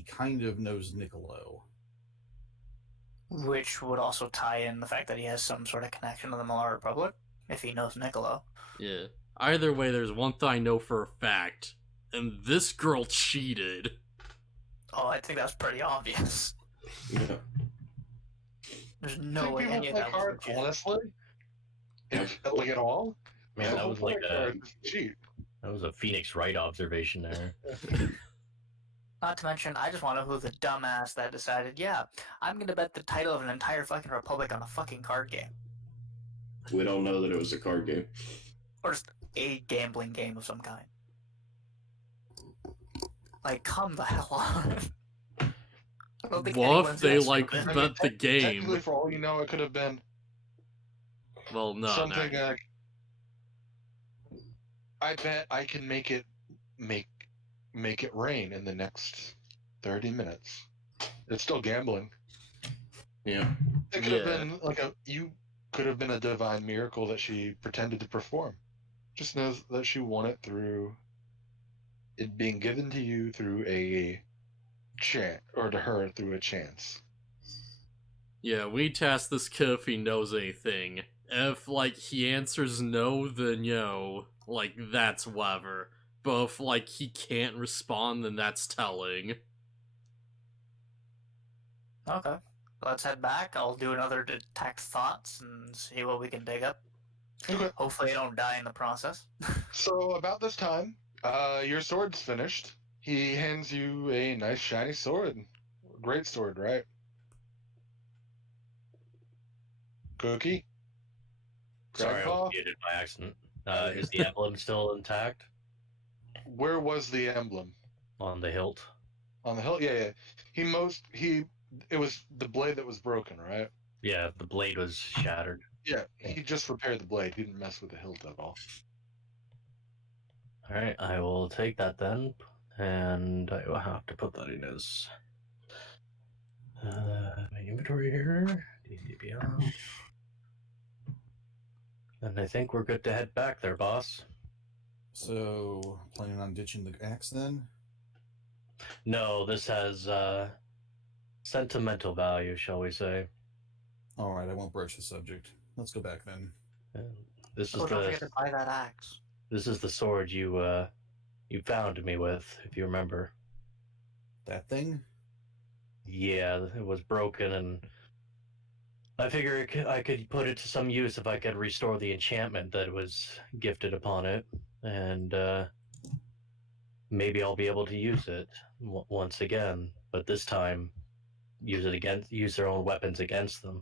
kind of knows Niccolo. Which would also tie in the fact that he has some sort of connection to the Muller Republic, if he knows Niccolo. Yeah. Either way, there's one thing I know for a fact, and this girl cheated. Oh, I think that's pretty obvious. Yeah. There's Think no way people any of play that was cards legit. honestly? Like at all? man, that People was play like cards cheat. a Phoenix Wright observation there. Not to mention, I just want to know who the dumbass that decided, yeah, I'm gonna bet the title of an entire fucking republic on a fucking card game. We don't know that it was a card game. Or just a gambling game of some kind. Like, come the hell on. I don't think What if anyone's they, that like, stupid. I bet the Technically, game? for all you know, it could have been Well, no, something no. like, I bet I can make it rain in the next 30 minutes. It's still gambling. Yeah. It could have Yeah. been like you could have been a divine miracle that she pretended to perform. Just knows that she won it through it being given to you through a chance, or to her through a chance. Yeah, we need to ask this kid if he knows anything. If, like, he answers no, then, you know, like, that's whatever. But if, like, he can't respond, then that's telling. Okay. Let's head back. I'll do another detect thoughts and see what we can dig up. Okay. Hopefully I don't die in the process. So about this time, your sword's finished. He hands you a nice shiny sword. Great sword, right? Cookie? Sorry, I Grandpa? was muted by accident. Is the emblem still intact Where was the emblem? on the hilt? On the hilt? Yeah. It was the blade that was broken, right? Yeah, the blade was shattered. Yeah, he just repaired the blade. He didn't mess with the hilt at all. Alright, I will take that then, and I will have to put that in as... inventory here. DC Beyond. And I think we're good to head back there, boss. So, planning on ditching the axe then? No, this has sentimental value, shall we say. Alright, I won't broach the subject. Let's go back then. And this is Oh, don't the forget to buy that axe. this is the sword you found me with, if you remember. That thing? Yeah, it was broken, and I figure I could put it to some use if I could restore the enchantment that was gifted upon it, and maybe I'll be able to use it once again. But this time, use their own weapons against them.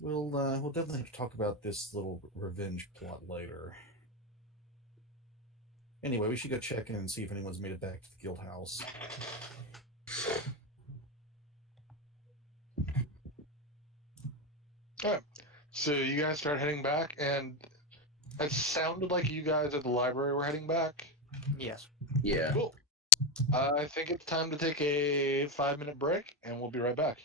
We'll definitely have to talk about this little revenge plot later. Anyway, we should go check in and see if anyone's made it back to the guild house. Alright. So you guys start heading back, and it sounded like you guys at the library were heading back. Yes. Yeah. Cool. I think it's time to take a 5-minute break, and we'll be right back.